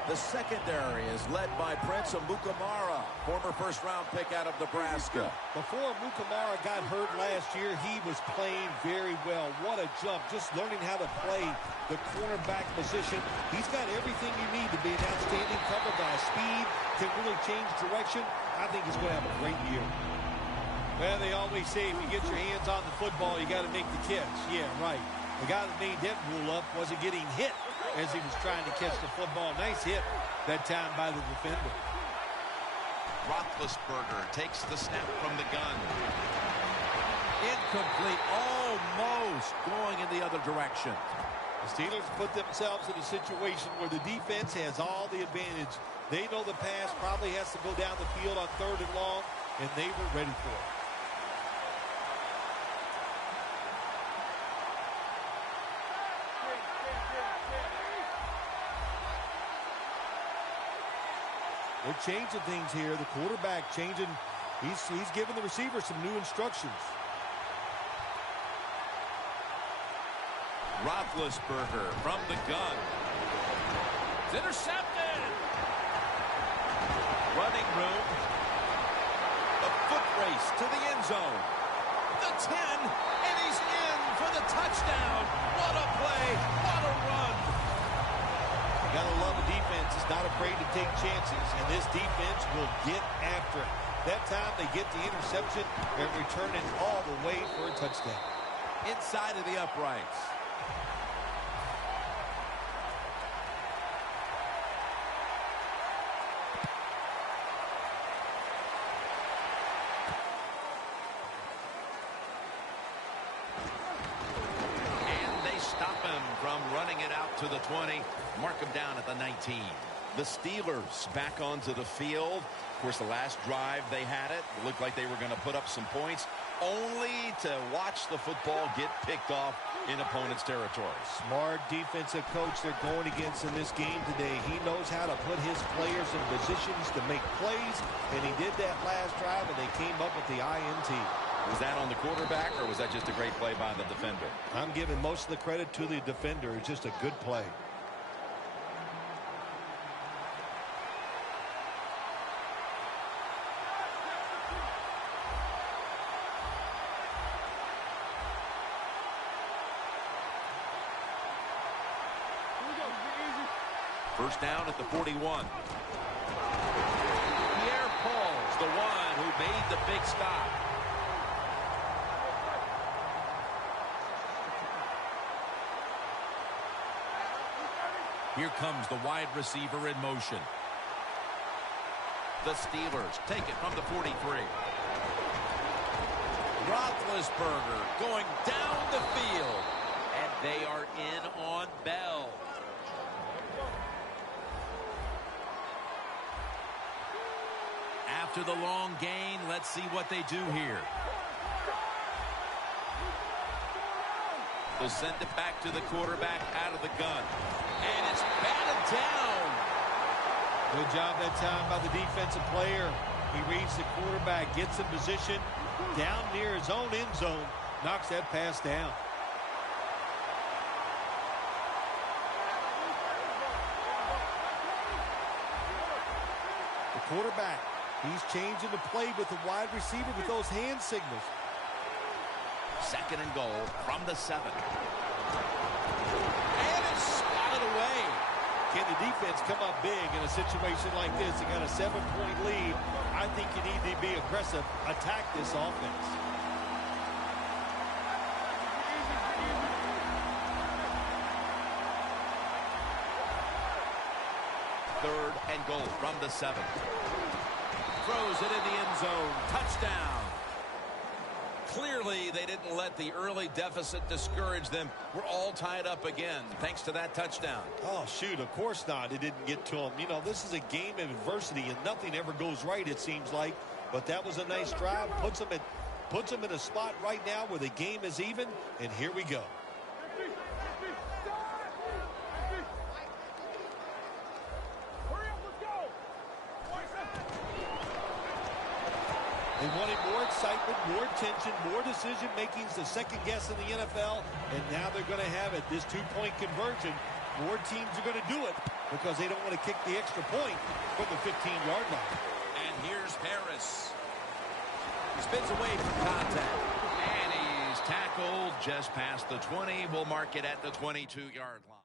The secondary is led by Prince Amukamara, former first-round pick out of Nebraska. Before Amukamara got hurt last year, he was playing very well. What a jump, just learning how to play the cornerback position. He's got everything you need to be an outstanding cover guy. Speed, can really change direction. I think he's going to have a great year. Well, they always say if you get your hands on the football, you got to make the catch. Yeah, right. The guy that made that rule up wasn't getting hit as he was trying to catch the football. Nice hit that time by the defender. Roethlisberger takes the snap from the gun. Incomplete, almost going in the other direction. The Steelers put themselves in a situation where the defense has all the advantage. They know the pass probably has to go down the field on 3rd and long, and they were ready for it. They're changing things here. The quarterback changing. He's giving the receiver some new instructions. Roethlisberger from the gun. It's intercepted. Running room. A foot race to the end zone. The 10, and he's in for the touchdown. What a play. What a run. You gotta love a defense that's not afraid to take chances, and this defense will get after it. That time they get the interception and return it all the way for a touchdown. Inside of the uprights. Running it out to the 20. Mark him down at the 19. The Steelers back onto the field. Of course, the last drive they had it looked like they were going to put up some points, only to watch the football get picked off in opponent's territory. Smart defensive coach they're going against in this game today. He knows how to put his players in positions to make plays, and he did that last drive, and they came up with the INT. Was that on the quarterback, or was that just a great play by the defender? I'm giving most of the credit to the defender. It's just a good play. First down at the 41. Pierre Paul's the one who made the big stop. Here comes the wide receiver in motion. The Steelers take it from the 43. Roethlisberger going down the field. And they are in on Bell. After the long gain, let's see what they do here. They'll send it back to the quarterback out of the gun. And it's batted down. Good job that time by the defensive player. He reads the quarterback, gets in position down near his own end zone, knocks that pass down. The quarterback, he's changing the play with the wide receiver with those hand signals. 2nd and goal from the 7. And it's swatted away. Can the defense come up big in a situation like this? They got a 7-point lead. I think you need to be aggressive. Attack this offense. Third and goal from the 7. Throws it in the end zone. Touchdown. Clearly, they didn't let the early deficit discourage them. We're all tied up again, thanks to that touchdown. Oh, shoot, of course not. It didn't get to him. You know, this is a game of adversity, and nothing ever goes right, it seems like. But that was a nice drive. Puts them in a spot right now where the game is even, and here we go. They wanted more excitement, more tension, more decision-making, the second guess in the NFL, and now they're going to have it. This two-point conversion, more teams are going to do it because they don't want to kick the extra point from the 15-yard line. And here's Harris. He spins away from contact. And he's tackled just past the 20. We'll mark it at the 22-yard line.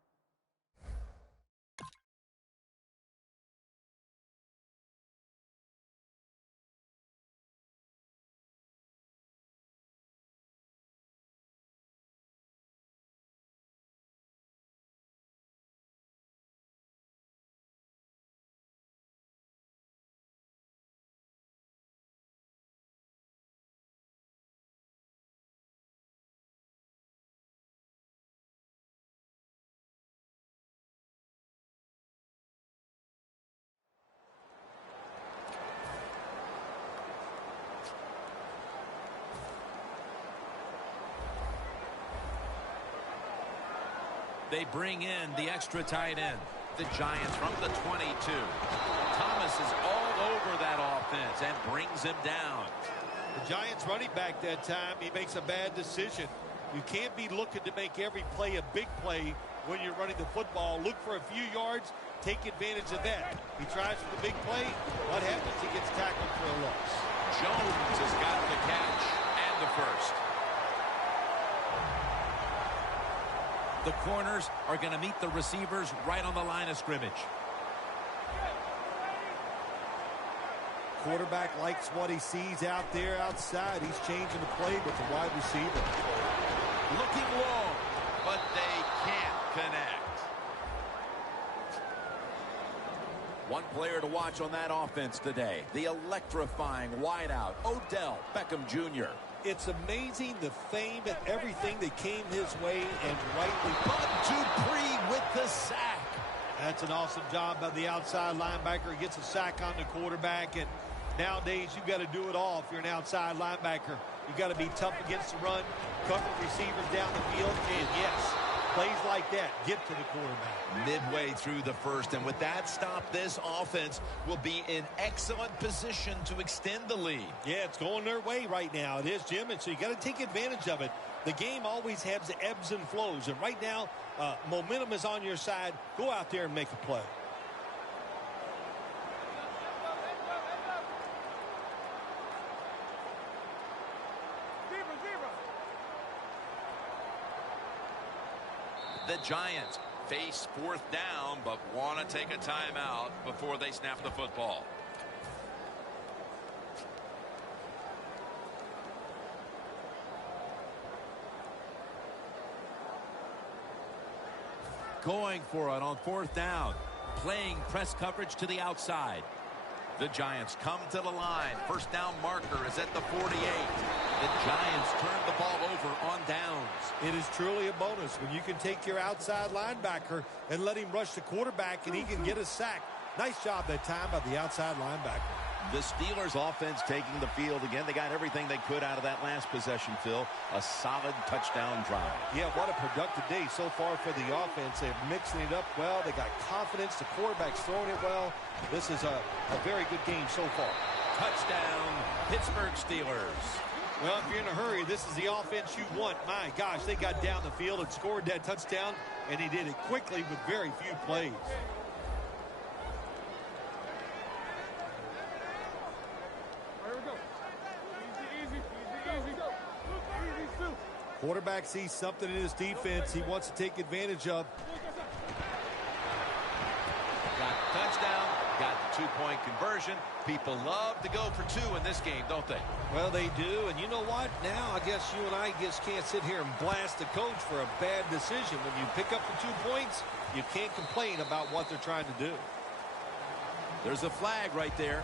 They bring in the extra tight end. The Giants from the 22. Thomas is all over that offense and brings him down. The Giants running back that time, he makes a bad decision. You can't be looking to make every play a big play when you're running the football. Look for a few yards, take advantage of that. He tries for the big play. What happens? He gets tackled for a loss. Jones has got the catch and the first. The corners are going to meet the receivers right on the line of scrimmage. Quarterback likes what he sees out there outside. He's changing the play with the wide receiver. Looking long, but they can't connect. one player to watch on that offense today. The electrifying wideout, Odell Beckham Jr. It's amazing the fame and everything that came his way, and rightly. Bud Dupree with the sack. That's an awesome job by the outside linebacker. He gets a sack on the quarterback, and nowadays you've got to do it all if you're an outside linebacker. You've got to be tough against the run, cover receivers down the field, and yes, plays like that get to the quarterback. Midway through the first, and with that stop, this offense will be in excellent position to extend the lead. Yeah, it's going their way right now. It is, Jim, and so you got to take advantage of it. The game always has the ebbs and flows, and right now, momentum is on your side. Go out there and make a play. The Giants face fourth down, but want to take a timeout before they snap the football. Going for it on fourth down. Playing press coverage to the outside. The Giants come to the line. First down marker is at the 48. The Giants turn the ball over on downs. It is truly a bonus when you can take your outside linebacker and let him rush the quarterback and he can get a sack. Nice job that time by the outside linebacker. The Steelers offense taking the field again. They got everything they could out of that last possession, Phil. A solid touchdown drive. Yeah, what a productive day so far for the offense. They're mixing it up well. They got confidence. The quarterback's throwing it well. This is a very good game so far. Touchdown, Pittsburgh Steelers. Well, if you're in a hurry, this is the offense you want. My gosh, they got down the field and scored that touchdown, and they did it quickly with very few plays. Quarterback sees something in his defense he wants to take advantage of. Got the touchdown, got the two-point conversion. People love to go for two in this game, don't they? Well, they do, and you know what? Now I guess you and I just can't sit here and blast the coach for a bad decision. When you pick up the 2 points, you can't complain about what they're trying to do. There's a flag right there.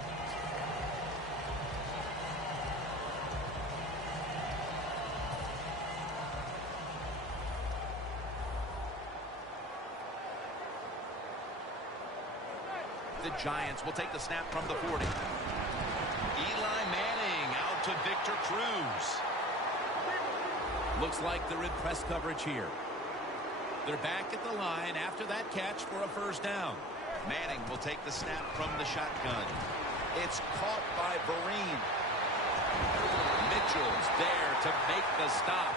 The Giants will take the snap from the 40. Eli Manning out to Victor Cruz. Looks like they're in press coverage here. They're back at the line after that catch for a first down. Manning will take the snap from the shotgun. It's caught by Vereen. Mitchell's there to make the stop.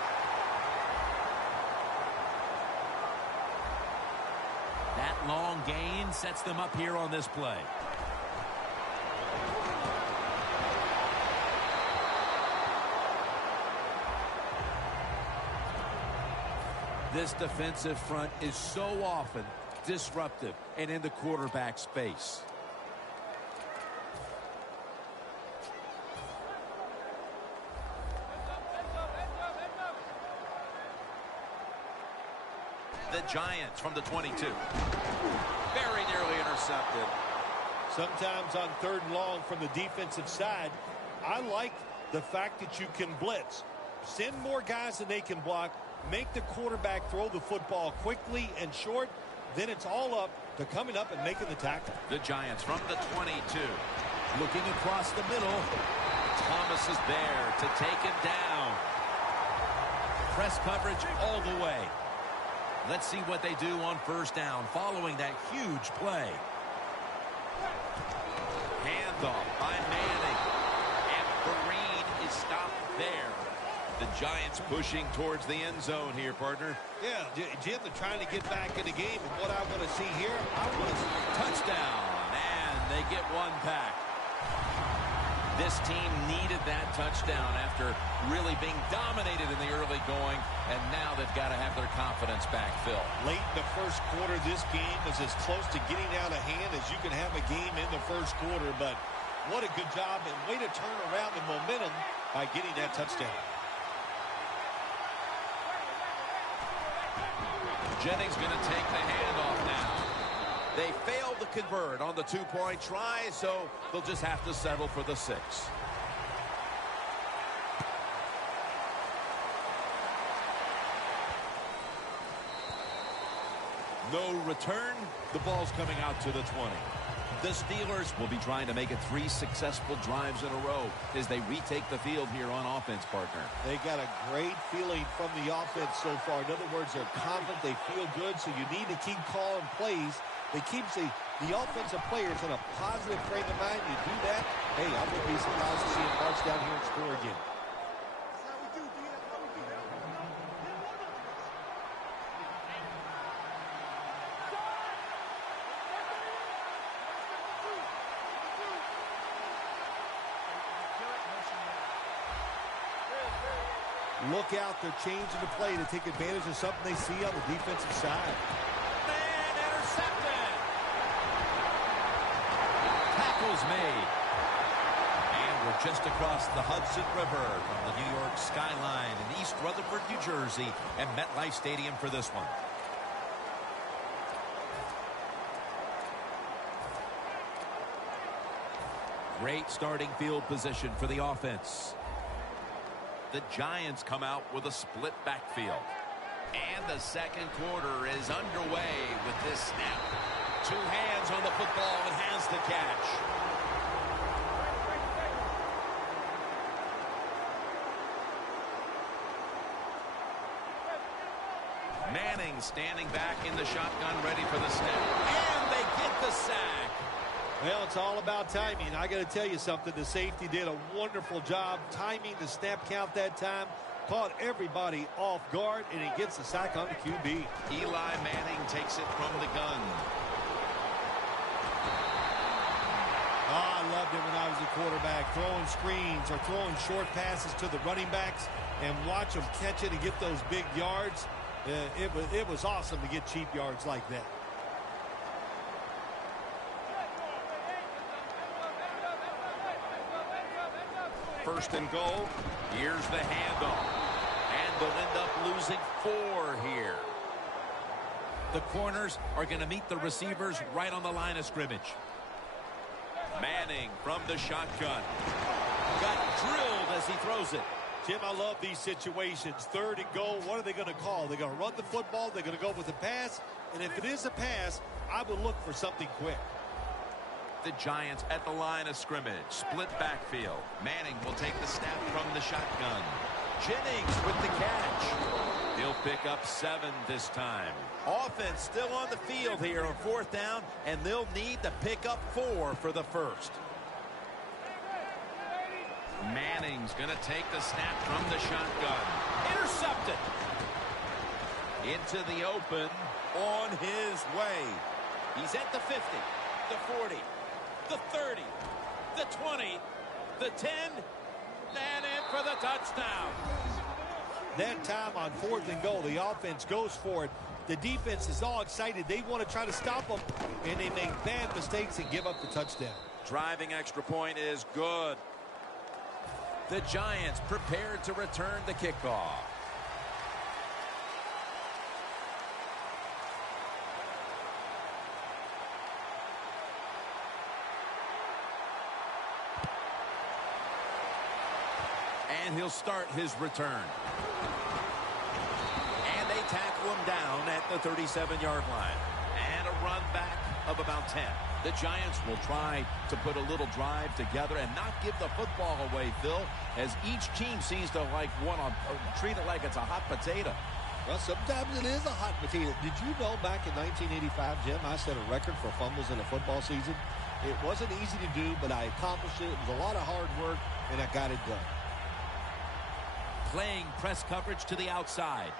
That long gain sets them up here on this play. This defensive front is so often disruptive and in the quarterback space. The Giants from the 22. Very nearly intercepted. Sometimes on 3rd and long from the defensive side, I like the fact that you can blitz. Send more guys than they can block. Make the quarterback throw the football quickly and short. Then it's all up to coming up and making the tackle. The Giants from the 22. Looking across the middle. Thomas is there to take him down. Press coverage all the way. Let's see what they do on first down following that huge play. Handoff by Manning. And Vereen is stopped there. The Giants pushing towards the end zone here, partner. Yeah, Jim, they're trying to get back in the game. And what I want to see here, I want to see touchdown. And they get one back. This team needed that touchdown after really being dominated in the early going, and now they've got to have their confidence back, Phil. Late in the first quarter, this game was as close to getting out of hand as you can have a game in the first quarter, but what a good job and way to turn around the momentum by getting that touchdown. Jennings going to take the handoff now. They failed to convert on the two-point try, so they'll just have to settle for the 6. No return. The ball's coming out to the 20. The Steelers will be trying to make it 3 successful drives in a row as they retake the field here on offense, partner. They got a great feeling from the offense so far. In other words, they're confident, they feel good, so you need to keep calling plays. They keep the offensive players in a positive frame of mind. You do that, hey, I wouldn't be surprised to see them march down here and score again. Look out, they're changing the play to take advantage of something they see on the defensive side. Man, intercepted. Tackles made. And we're just across the Hudson River from the New York skyline in East Rutherford, New Jersey, and MetLife Stadium for this one. Great starting field position for the offense. The Giants come out with a split backfield. And the second quarter is underway with this snap. Two hands on the football and has the catch. Manning standing back in the shotgun, ready for the snap. And they get the sack. Well, it's all about timing. I got to tell you something. The safety did a wonderful job timing the snap count that time. Caught everybody off guard, and he gets the sack on the QB. Eli Manning takes it from the gun. Oh, I loved it when I was a quarterback, throwing screens or throwing short passes to the running backs and watch them catch it and get those big yards. It was awesome to get cheap yards like that. First and goal. Here's the handoff. And they'll end up losing 4 here. The corners are going to meet the receivers right on the line of scrimmage. Manning from the shotgun. Got drilled as he throws it. Jim, I love these situations. Third and goal, what are they going to call? They're going to run the football. They're going to go with a pass. And if it is a pass, I would look for something quick. The Giants at the line of scrimmage. Split backfield. Manning will take the snap from the shotgun. Jennings with the catch. He'll pick up 7 this time. Offense still on the field here on 4th down, and they'll need to pick up 4 for the first. Manning's going to take the snap from the shotgun. Intercepted. Into the open. On his way. He's at the 50, the 40, the 30, the 20, the 10, and in for the touchdown. That time on 4th and goal, the offense goes for it. The defense is all excited. They want to try to stop them, and they make bad mistakes and give up the touchdown. Driving extra point is good. The Giants prepared to return the kickoff. And he'll start his return. And they tackle him down at the 37-yard line. And a run back of about 10. The Giants will try to put a little drive together and not give the football away, Phil, as each team seems to treat it like it's a hot potato. Well, sometimes it is a hot potato. Did you know back in 1985, Jim, I set a record for fumbles in a football season? It wasn't easy to do, but I accomplished it. It was a lot of hard work, and I got it done. Playing press coverage to the outside.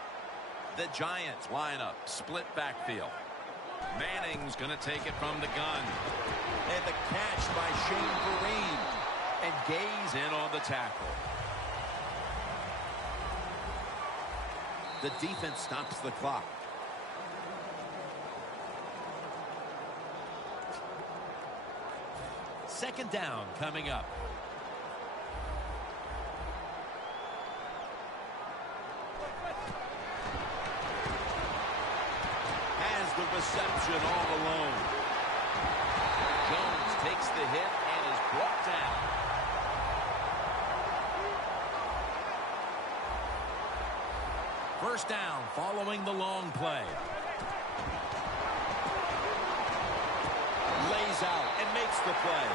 The Giants line up, split backfield. Manning's going to take it from the gun. And the catch by Shane Vereen. And Gay's in on the tackle. The defense stops the clock. Second down coming up. The reception all alone. Jones takes the hit and is brought down. First down following the long play. Lays out and makes the play.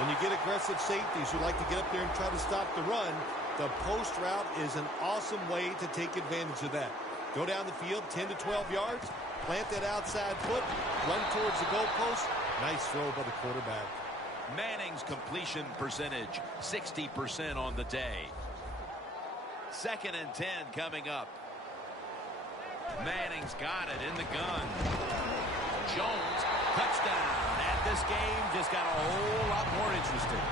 When you get aggressive safeties who like to get up there and try to stop the run, the post route is an awesome way to take advantage of that. Go down the field 10 to 12 yards. Plant that outside foot, run towards the goalpost. Nice throw by the quarterback. Manning's completion percentage, 60% on the day. 2nd and 10 coming up. Manning's got it in the gun. Jones, touchdown. And this game just got a whole lot more interesting.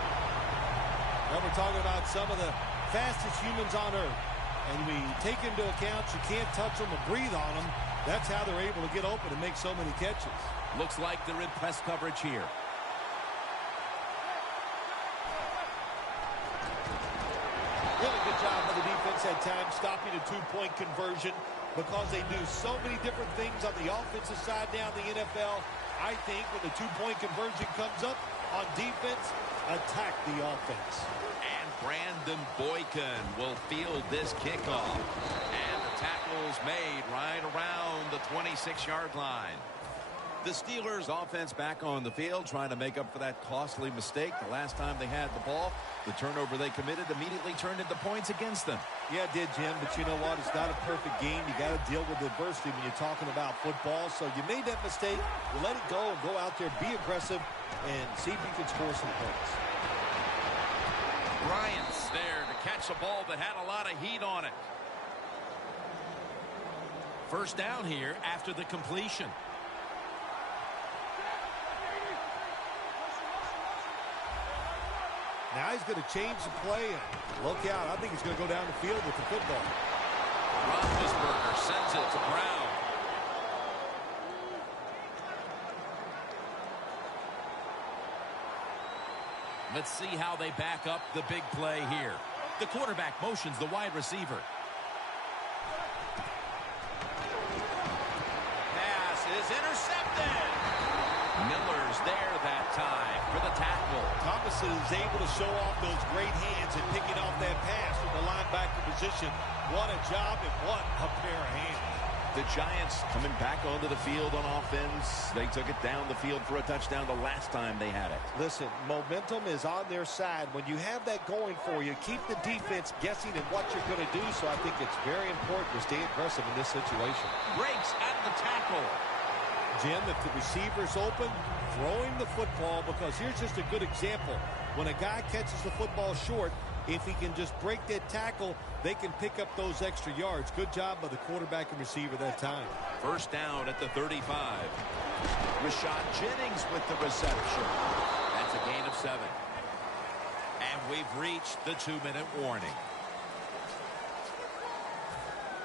Well, we're talking about some of the fastest humans on earth. And we take into account you can't touch them or breathe on them. That's how they're able to get open and make so many catches. Looks like they're in press coverage here. Really good job by the defense at times stopping a 2-point conversion because they do so many different things on the offensive side down the NFL. I think when the 2-point conversion comes up on defense, attack the offense. And Brandon Boykin will field this kickoff. And the tackle's made right around the 26-yard line. The Steelers offense back on the field trying to make up for that costly mistake the last time they had the ball. The turnover they committed immediately turned into points against them. Yeah, it did, Jim, but you know what? It's not a perfect game. You got to deal with adversity when you're talking about football. So you made that mistake. Let it go and go out there, be aggressive, and see if you can score some points. Bryant's there to catch a ball that had a lot of heat on it. First down here after the completion. Now he's going to change the play, and look out. I think he's going to go down the field with the football. Roethlisberger sends it to Brown. Let's see how they back up the big play here. The quarterback motions the wide receiver. Pass is intercepted. Miller's there that time for the tackle. Thomas is able to show off those great hands and picking off that pass from the linebacker position. What a job and what a pair of hands. The Giants coming back onto the field on offense. They took it down the field for a touchdown the last time they had it. Listen, momentum is on their side. When you have that going for you, keep the defense guessing at what you're going to do. So I think it's very important to stay aggressive in this situation. Breaks out of the tackle. Jim, if the receiver's open, throw him the football, because here's just a good example. When a guy catches the football short, if he can just break that tackle, they can pick up those extra yards. Good job by the quarterback and receiver that time. First down at the 35. Rashad Jennings with the reception. That's a gain of 7. And we've reached the 2-minute warning.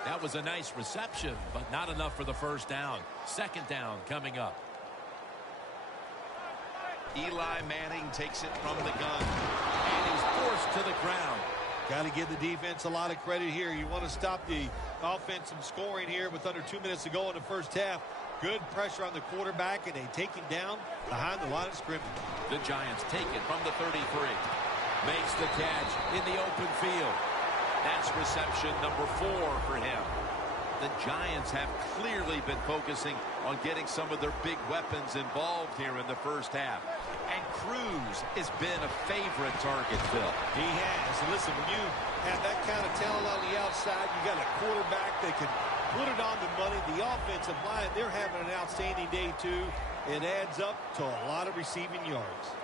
That was a nice reception, but not enough for the first down. Second down coming up. Eli Manning takes it from the gun. And he's forced to the ground. Got to give the defense a lot of credit here. You want to stop the offense from scoring here with under 2 minutes to go in the first half. Good pressure on the quarterback, and they take him down behind the line of scrimmage. The Giants take it from the 33. Makes the catch in the open field. That's reception number 4 for him. The Giants have clearly been focusing on getting some of their big weapons involved here in the first half. And Cruz has been a favorite target, Phil. He has. And listen, when you have that kind of talent on the outside, you got a quarterback that can put it on the money. The offensive line, they're having an outstanding day, too. It adds up to a lot of receiving yards.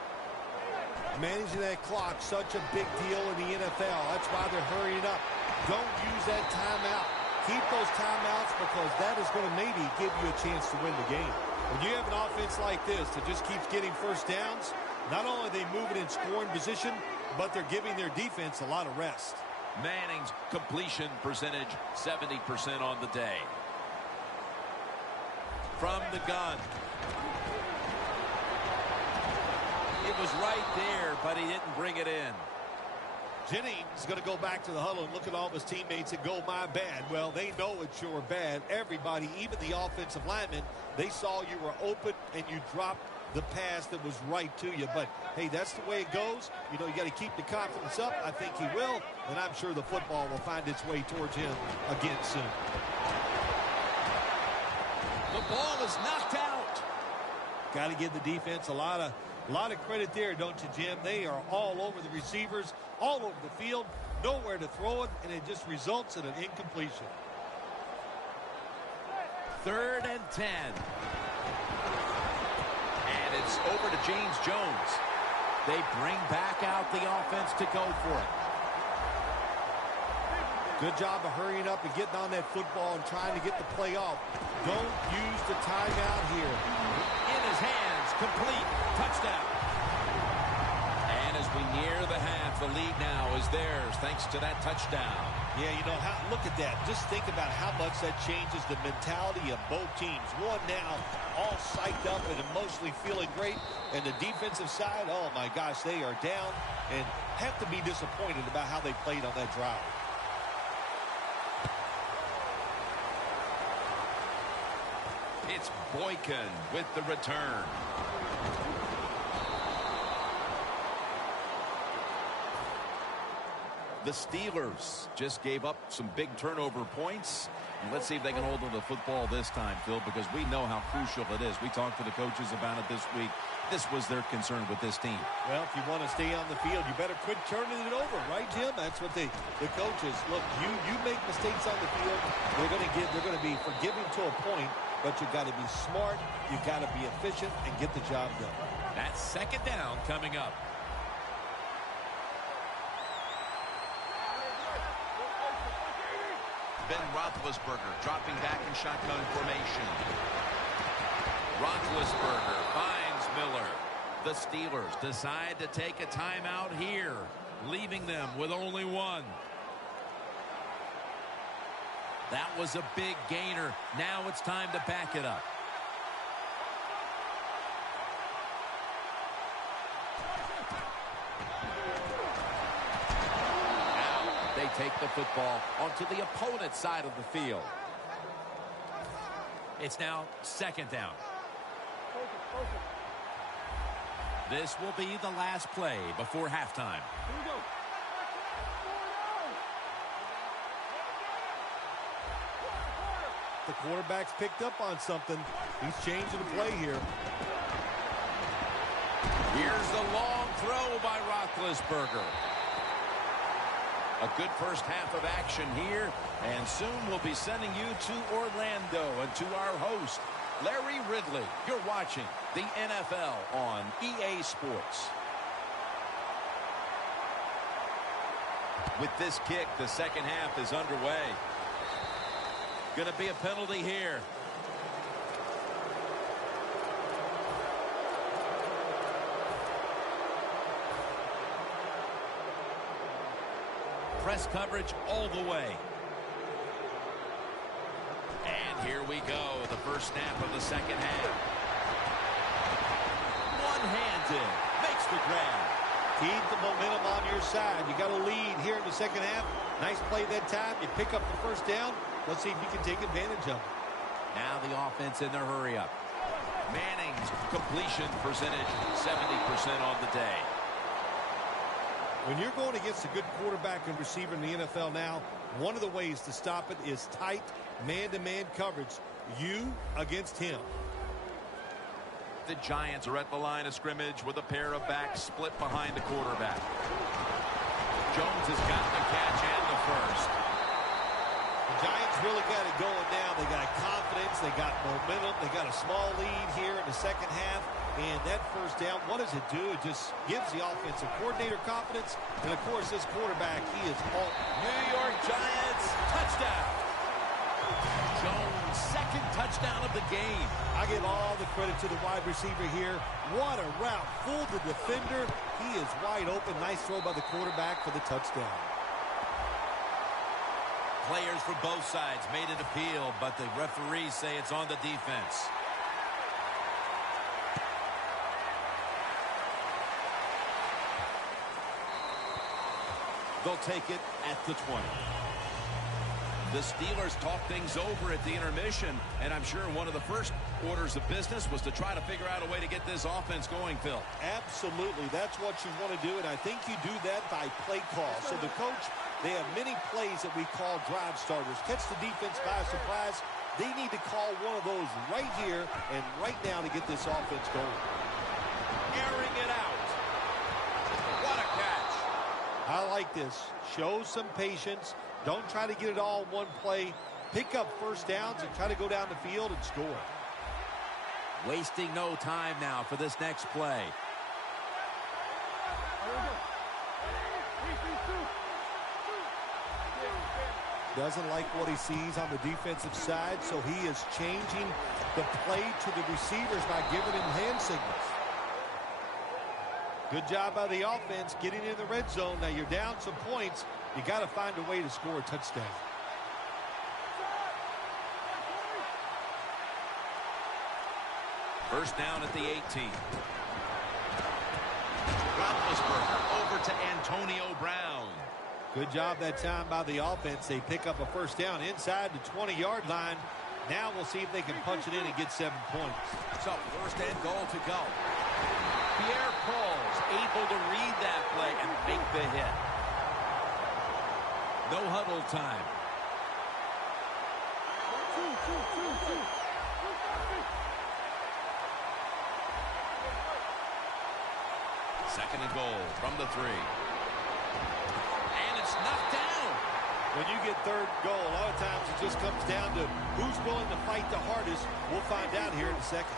Managing that clock, such a big deal in the NFL. That's why they're hurrying up. Don't use that timeout. Keep those timeouts, because that is going to maybe give you a chance to win the game. When you have an offense like this that just keeps getting first downs, not only are they moving in scoring position, but they're giving their defense a lot of rest. Manning's completion percentage, 70% on the day. From the gun. It was right there, but he didn't bring it in. Jennings is going to go back to the huddle and look at all of his teammates and go, my bad. Well, they know it's your bad. Everybody, even the offensive linemen, they saw you were open and you dropped the pass that was right to you. But, hey, that's the way it goes. You know, you got to keep the confidence up. I think he will, and I'm sure the football will find its way towards him again soon. The ball is knocked out. Got to give the defense a lot of credit there, don't you, Jim? They are all over the receivers, all over the field, nowhere to throw it, and it just results in an incompletion. 3rd and 10. And it's over to James Jones. They bring back out the offense to go for it. Good job of hurrying up and getting on that football and trying to get the play off. Don't use the timeout here. In his hands, complete, touchdown. And as we near the half, the lead now is theirs thanks to that touchdown. Yeah, you know, look at that. Just think about how much that changes the mentality of both teams. One now all psyched up and emotionally feeling great. And the defensive side, oh my gosh, they are down and have to be disappointed about how they played on that drive. It's Boykin with the return. The Steelers just gave up some big turnover points. And let's see if they can hold on to the football this time, Phil, because we know how crucial it is. We talked to the coaches about it this week. This was their concern with this team. Well, if you want to stay on the field, you better quit turning it over, right, Jim? That's what the coaches look. You make mistakes on the field, they're going to be forgiving to a point, but you got to be smart, you got to be efficient, and get the job done. That's second down coming up. Ben Roethlisberger dropping back in shotgun formation. Roethlisberger finds Miller. The Steelers decide to take a timeout here, leaving them with only one. That was a big gainer. Now it's time to back it up. Take the football onto the opponent's side of the field. It's now second down. This will be the last play before halftime. Here we go. The quarterback's picked up on something. He's changing the play here. Here's the long throw by Roethlisberger. A good first half of action here, and soon we'll be sending you to Orlando and to our host, Larry Ridley. You're watching the NFL on EA Sports. With this kick, the second half is underway. Going to be a penalty here. Press coverage all the way. And here we go, the first snap of the second half. One-handed, makes the grab. Keep the momentum on your side. You got a lead here in the second half. Nice play that time. You pick up the first down. Let's see if you can take advantage of it. Now the offense in their hurry up. Manning's completion percentage, 70% on the day. When you're going against a good quarterback and receiver in the NFL now, one of the ways to stop it is tight man-to-man coverage. You against him. The Giants are at the line of scrimmage with a pair of backs split behind the quarterback. Jones has got the catch and the first. The Giants really got it going now. They got confidence. They got momentum. They got a small lead here in the second half. And that first down, what does it do? It just gives the offensive coordinator confidence. And, of course, this quarterback, he is all. New York Giants, touchdown. Jones, second touchdown of the game. I give all the credit to the wide receiver here. What a route. Fooled the defender. He is wide open. Nice throw by the quarterback for the touchdown. Players for both sides made an appeal, but the referees say it's on the defense. They'll take it at the 20. The Steelers talk things over at the intermission, and I'm sure one of the first orders of business was to try to figure out a way to get this offense going, Phil. Absolutely. That's what you want to do, and I think you do that by play call. So the coach, they have many plays that we call drive starters. Catch the defense by surprise. They need to call one of those right here and right now to get this offense going. Airing it out. What a catch. I like this. Show some patience. Don't try to get it all in one play. Pick up first downs and try to go down the field and score. Wasting no time now for this next play. Doesn't like what he sees on the defensive side, so he is changing the play to the receivers by giving him hand signals. Good job by the offense getting in the red zone. Now you're down some points. You got to find a way to score a touchdown. First down at the 18. Roethlisberger over to Antonio Brown. Good job that time by the offense. They pick up a first down inside the 20-yard line. Now we'll see if they can punch it in and get 7 points. So first and goal to go. Pierre Paul's able to read that play and make the hit. No huddle time. Second and goal from the 3. And it's knocked down. When you get third and goal, a lot of times it just comes down to who's willing to fight the hardest. We'll find out here in a second.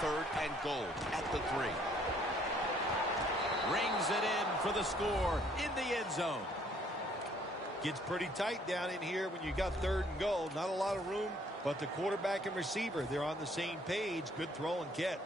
Third and goal at the 3. Rings it in for the score in the end zone. Gets pretty tight down in here when you got third and goal. Not a lot of room, but the quarterback and receiver, they're on the same page. Good throw and catch.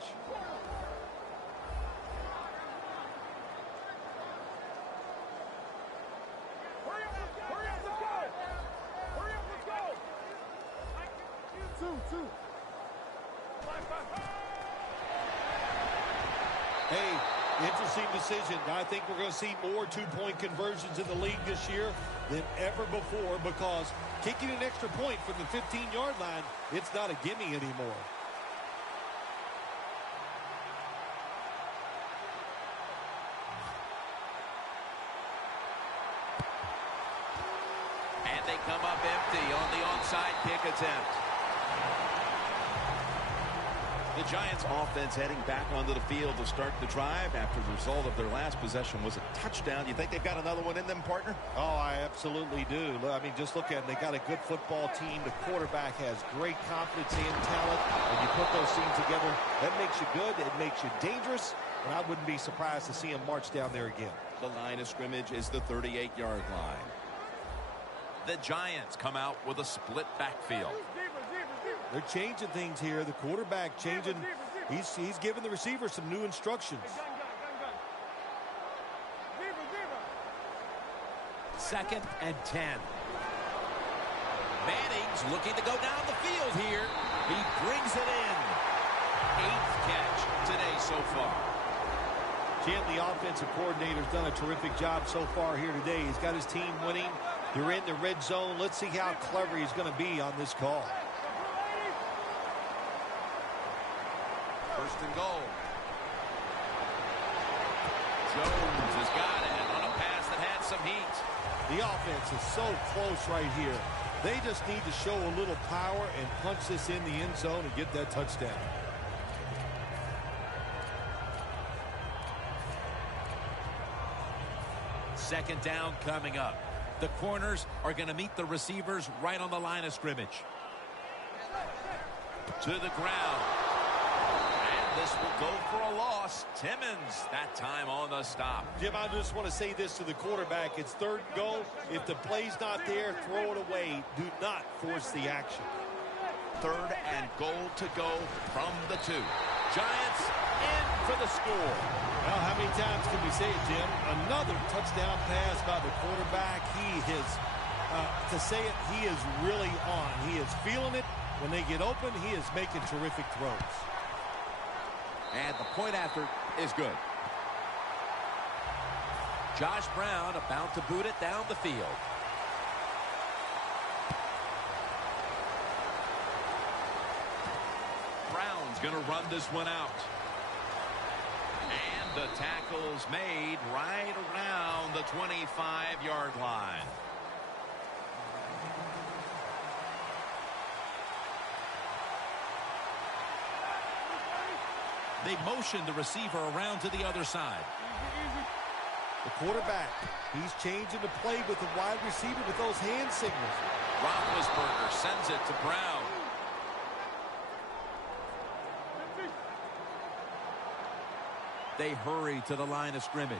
Hey, interesting decision. I think we're going to see more two-point conversions in the league this year than ever before, because kicking an extra point from the 15-yard line, it's not a gimme anymore. And they come up empty on the onside kick attempt. The Giants offense heading back onto the field to start the drive after the result of their last possession was a touchdown. You think they've got another one in them, partner? Oh, I absolutely do. I mean, just look at it. They got a good football team. The quarterback has great confidence and talent. When you put those teams together, that makes you good. It makes you dangerous. And I wouldn't be surprised to see him march down there again. The line of scrimmage is the 38-yard line. The Giants come out with a split backfield. They're changing things here. The quarterback changing. He's giving the receiver some new instructions. Second and 10. Manning's looking to go down the field here. He brings it in. 8th catch today so far. Jim, the offensive coordinator's done a terrific job so far here today. He's got his team winning. They're in the red zone. Let's see how clever he's going to be on this call. First and goal. Jones has got it on a pass that had some heat. The offense is so close right here. They just need to show a little power and punch this in the end zone and get that touchdown. Second down coming up. The corners are going to meet the receivers right on the line of scrimmage. To the ground. This will go for a loss. Timmons that time on the stop. Jim, I just want to say this to the quarterback. It's third and goal. If the play's not there, throw it away. Do not force the action. Third and goal to go from the 2. Giants in for the score. Well, how many times can we say it, Jim? Another touchdown pass by the quarterback. He is, to say it, he is really on. He is feeling it. When they get open, he is making terrific throws. And the point after is good. Josh Brown about to boot it down the field. Brown's going to run this one out. And the tackle's made right around the 25-yard line. They motion the receiver around to the other side. The quarterback, he's changing the play with the wide receiver with those hand signals. Roethlisberger sends it to Brown. They hurry to the line of scrimmage.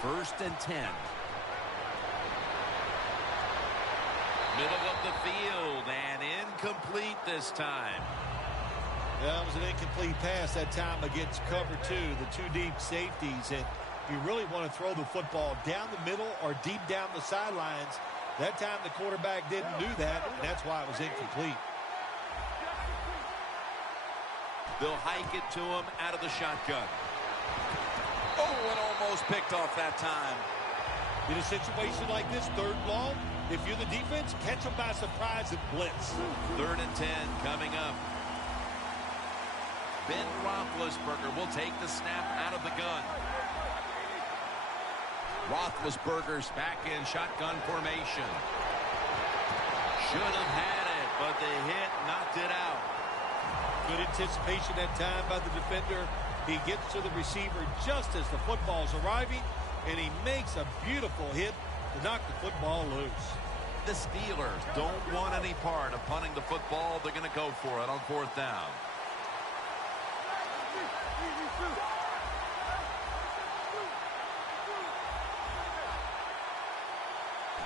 First and 10. Middle of the field and incomplete this time. That was an incomplete pass that time against cover 2, the 2 deep safeties. And you really want to throw the football down the middle or deep down the sidelines. That time the quarterback didn't do that, and that's why it was incomplete. They'll hike it to him out of the shotgun. Oh, and almost picked off that time. In a situation like this, 3rd and long, if you're the defense, catch them by surprise and blitz. 3rd and 10 coming up. Ben Roethlisberger will take the snap out of the gun. Roethlisberger's back in shotgun formation. Should have had it, but the hit knocked it out. Good anticipation that time by the defender. He gets to the receiver just as the football's arriving, and he makes a beautiful hit to knock the football loose. The Steelers don't want any part of punting the football. They're going to go for it on 4th down.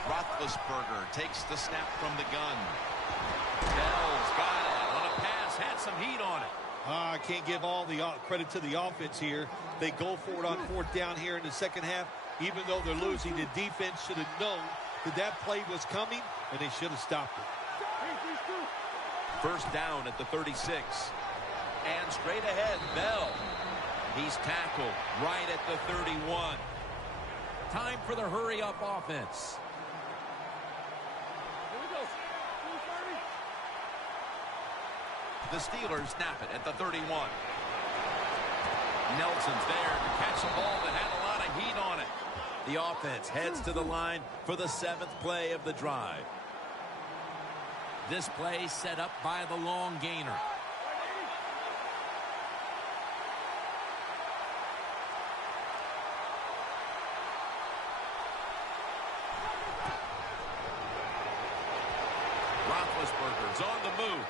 Roethlisberger takes the snap from the gun. Bell's got it on a pass, had some heat on it. I can't give all the credit to the offense here. They go for it on 4th down here in the 2nd half. Even though they're losing, the defense should have known that play was coming, and they should have stopped it. 1st down at the 36. And straight ahead, Bell. He's tackled right at the 31. Time for the hurry-up offense. The Steelers snap it at the 31. Nelson's there to catch a ball that had a lot of heat on it. The offense heads to the line for the 7th play of the drive. This play set up by the long gainer. Roethlisberger's on the move.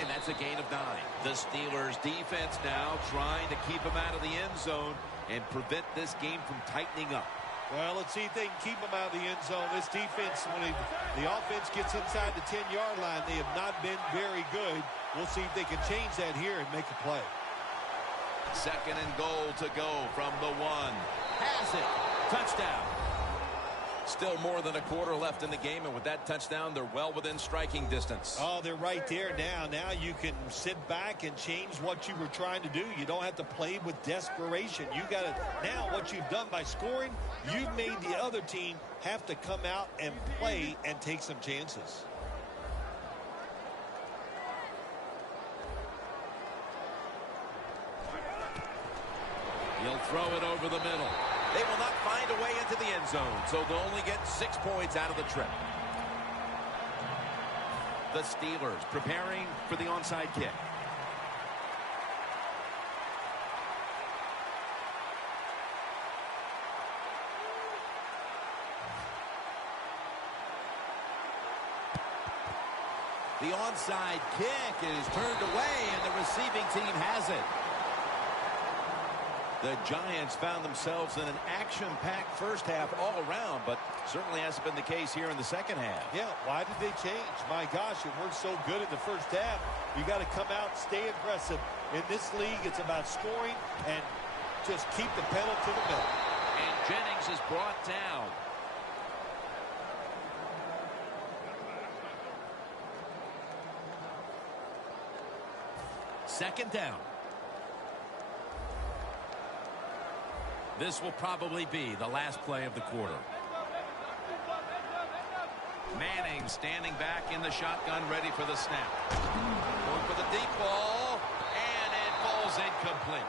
And that's a gain of 9. The Steelers defense now trying to keep him out of the end zone and prevent this game from tightening up. Well, let's see if they can keep him out of the end zone. This defense, when the offense gets inside the 10-yard line, they have not been very good. We'll see if they can change that here and make a play. 2nd and goal to go from the 1. Has it. Touchdown. Still more than a quarter left in the game, and with that touchdown, they're well within striking distance. Oh, they're right there now. Now you can sit back and change what you were trying to do. You don't have to play with desperation. You got to, now what you've done by scoring, you've made the other team have to come out and play and take some chances. He'll throw it over the middle. They will not find a way into the end zone, so they'll only get 6 points out of the trip. The Steelers preparing for the onside kick. The onside kick is turned away, and the receiving team has it. The Giants found themselves in an action-packed 1st half all around, but certainly hasn't been the case here in the 2nd half. Yeah, why did they change? My gosh, it worked so good in the 1st half. You got to come out, stay aggressive. In this league, it's about scoring and just keep the pedal to the metal. And Jennings is brought down. Second down. This will probably be the last play of the quarter. Manning standing back in the shotgun, ready for the snap. Going for the deep ball, and it falls incomplete.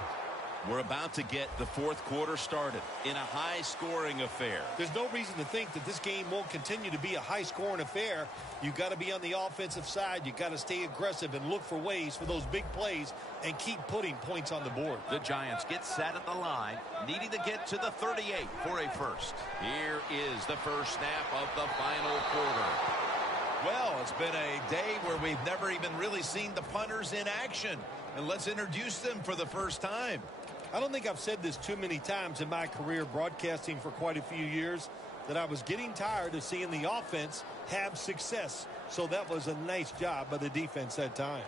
We're about to get the 4th quarter started in a high-scoring affair. There's no reason to think that this game won't continue to be a high-scoring affair. You've got to be on the offensive side. You've got to stay aggressive and look for ways for those big plays and keep putting points on the board. The Giants get set at the line, needing to get to the 38 for a first. Here is the first snap of the final quarter. Well, it's been a day where we've never even really seen the punters in action. And let's introduce them for the first time. I don't think I've said this too many times in my career broadcasting for quite a few years, that I was getting tired of seeing the offense have success. So that was a nice job by the defense that time.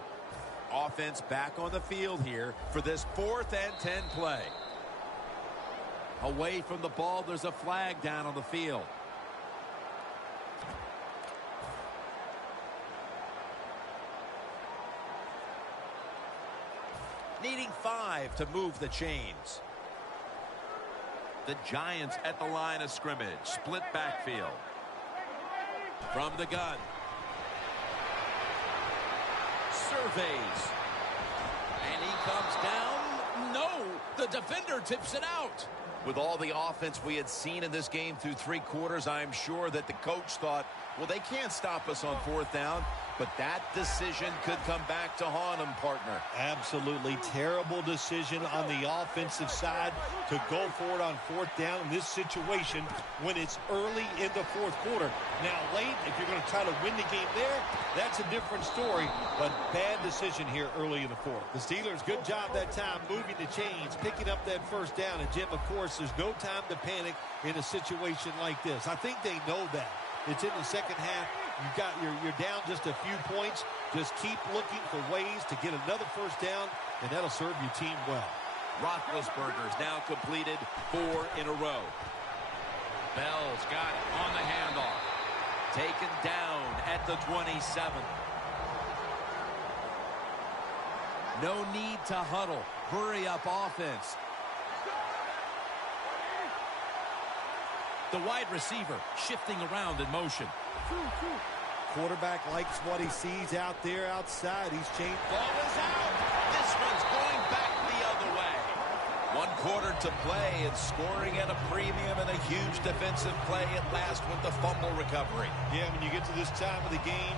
Offense back on the field here for this 4th and 10 play. Away from the ball, there's a flag down on the field. 5 to move the chains. The Giants at the line of scrimmage. Split backfield. From the gun. Surveys. And he comes down. No, the defender tips it out. With all the offense we had seen in this game through 3 quarters, I'm sure that the coach thought, well, they can't stop us on 4th down. But that decision could come back to haunt him, partner. Absolutely terrible decision on the offensive side to go for it on 4th down in this situation when it's early in the 4th quarter. Now, late, if you're going to try to win the game there, that's a different story. But bad decision here early in the 4th. The Steelers, good job that time moving the chains, picking up that 1st down. And, Jim, of course, there's no time to panic in a situation like this. I think they know that. It's in the second half. You're down just a few points. Just keep looking for ways to get another 1st down, and that'll serve your team well. Roethlisberger's now completed 4 in a row. Bell's got it on the handoff. Taken down at the 27. No need to huddle. Hurry up offense. The wide receiver shifting around in motion. Quarterback likes what he sees out there outside. He's changed. Ball is out. This one's going back the other way. 1 quarter to play and scoring at a premium and a huge defensive play at last with the fumble recovery. Yeah, when you get to this time of the game,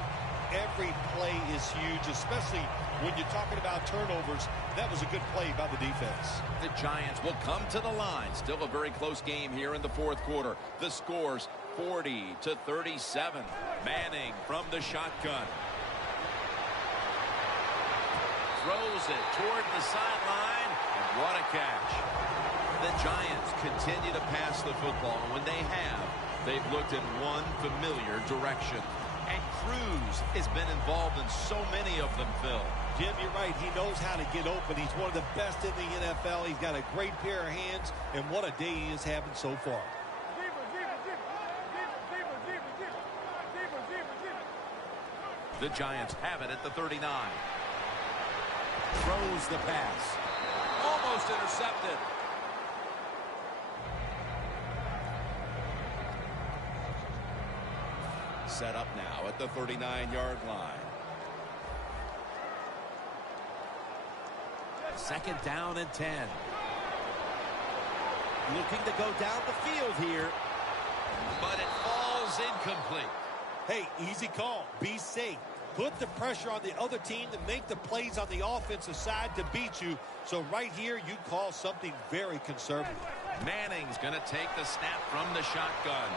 every play is huge, especially when you're talking about turnovers. That was a good play by the defense. The Giants will come to the line. Still a very close game here in the 4th quarter. The score's 40-37. Manning from the shotgun. Throws it toward the sideline. And what a catch. The Giants continue to pass the football. And when they have, they've looked in one familiar direction. And Cruz has been involved in so many of them, Phil. Jim, you're right. He knows how to get open. He's one of the best in the NFL. He's got a great pair of hands. And what a day he is having so far. The Giants have it at the 39. Throws the pass. Almost intercepted. Set up now at the 39-yard line. 2nd down and 10. Looking to go down the field here. But it falls incomplete. Hey, easy call. Be safe. Put the pressure on the other team to make the plays on the offensive side to beat you. So right here, you call something very conservative. Manning's going to take the snap from the shotgun.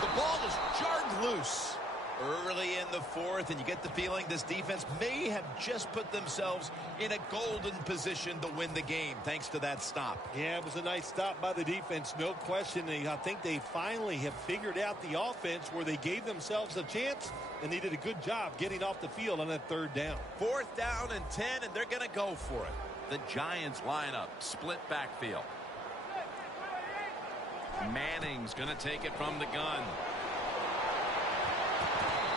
The ball is jarred loose. Early in the 4th, and you get the feeling this defense may have just put themselves in a golden position to win the game thanks to that stop. Yeah, it was a nice stop by the defense, no question. I think they finally have figured out the offense where they gave themselves a chance, and they did a good job getting off the field on that 3rd down. 4th down and 10, and they're going to go for it. The Giants line up, split backfield. Manning's going to take it from the gun.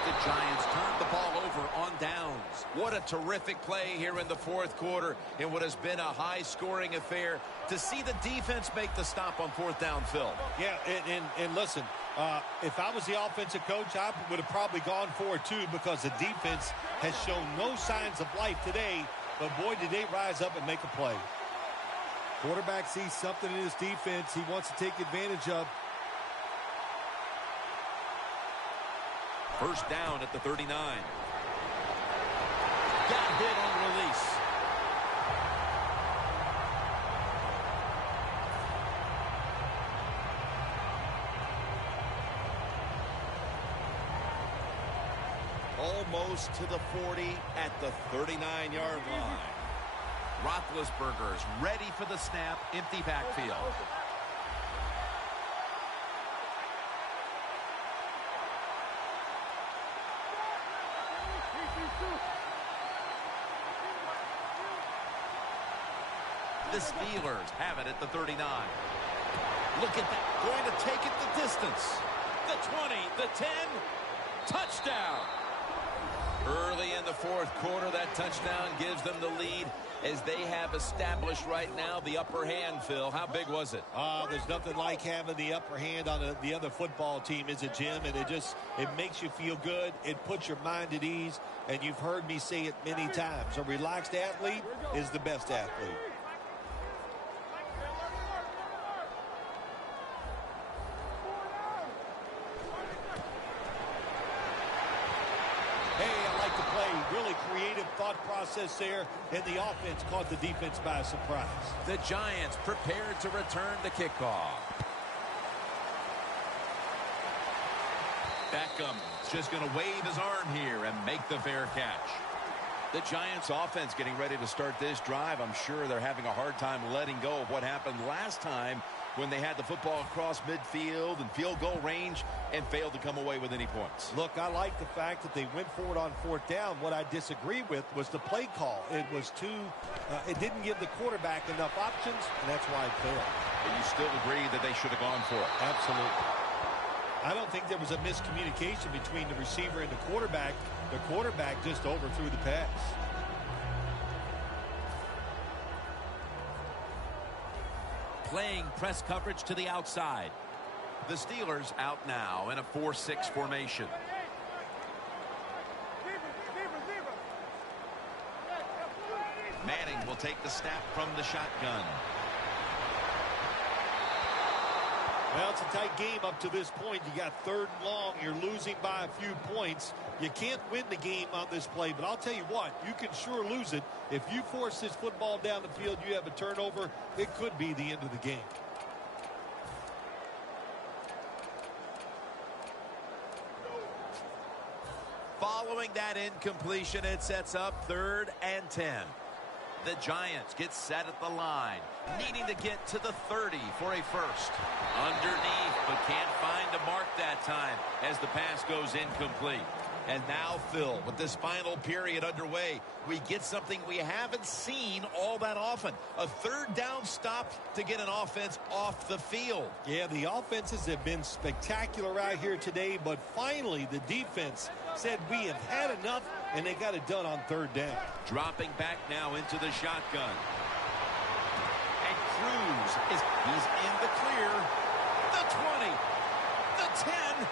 The Giants turned the ball over on downs. What a terrific play here in the 4th quarter in what has been a high-scoring affair. To see the defense make the stop on 4th down, Phil. Yeah, and listen, if I was the offensive coach, I would have probably gone for it too, because the defense has shown no signs of life today. But, boy, did they rise up and make a play. Quarterback sees something in his defense he wants to take advantage of. 1st down at the 39. Got hit on release. Almost to the 40 at the 39-yard line. Roethlisberger is ready for the snap. Empty backfield. The Steelers have it at the 39. Look at that. Going to take it the distance. The 20, the 10. Touchdown. Early in the fourth quarter, that touchdown gives them the lead as they have established right now the upper hand, Phil. How big was it? There's nothing like having the upper hand on the other football team, is it, Jim? And it makes you feel good. It puts your mind at ease. And you've heard me say it many times. A relaxed athlete is the best athlete. Really creative thought process there, and the offense caught the defense by surprise. The Giants prepared to return the kickoff. Beckham is just going to wave his arm here and make the fair catch. The Giants offense getting ready to start this drive. I'm sure they're having a hard time letting go of what happened last time when they had the football across midfield and field goal range and failed to come away with any points. Look, I like the fact that they went forward on fourth down. What I disagree with was the play call. It was it didn't give the quarterback enough options, and that's why it failed. And you still agree that they should have gone for it? Absolutely. I don't think there was a miscommunication between the receiver and the quarterback. The quarterback just overthrew the pass. Playing press coverage to the outside. The Steelers out now in a 4-6 formation. Manning will take the snap from the shotgun. Well, it's a tight game up to this point. You got third and long. You're losing by a few points. You can't win the game on this play, but I'll tell you what, you can sure lose it. If you force this football down the field, you have a turnover, it could be the end of the game. Following that incompletion, it sets up 3rd and 10. The Giants get set at the line, needing to get to the 30 for a first. Underneath, but can't find a mark that time as the pass goes incomplete. And now, Phil, with this final period underway, we get something we haven't seen all that often. A third down stop to get an offense off the field. Yeah, the offenses have been spectacular out here today, but finally the defense said we have had enough, and they got it done on third down. Dropping back now into the shotgun. And Cruz he's in the clear. The 20, the 10.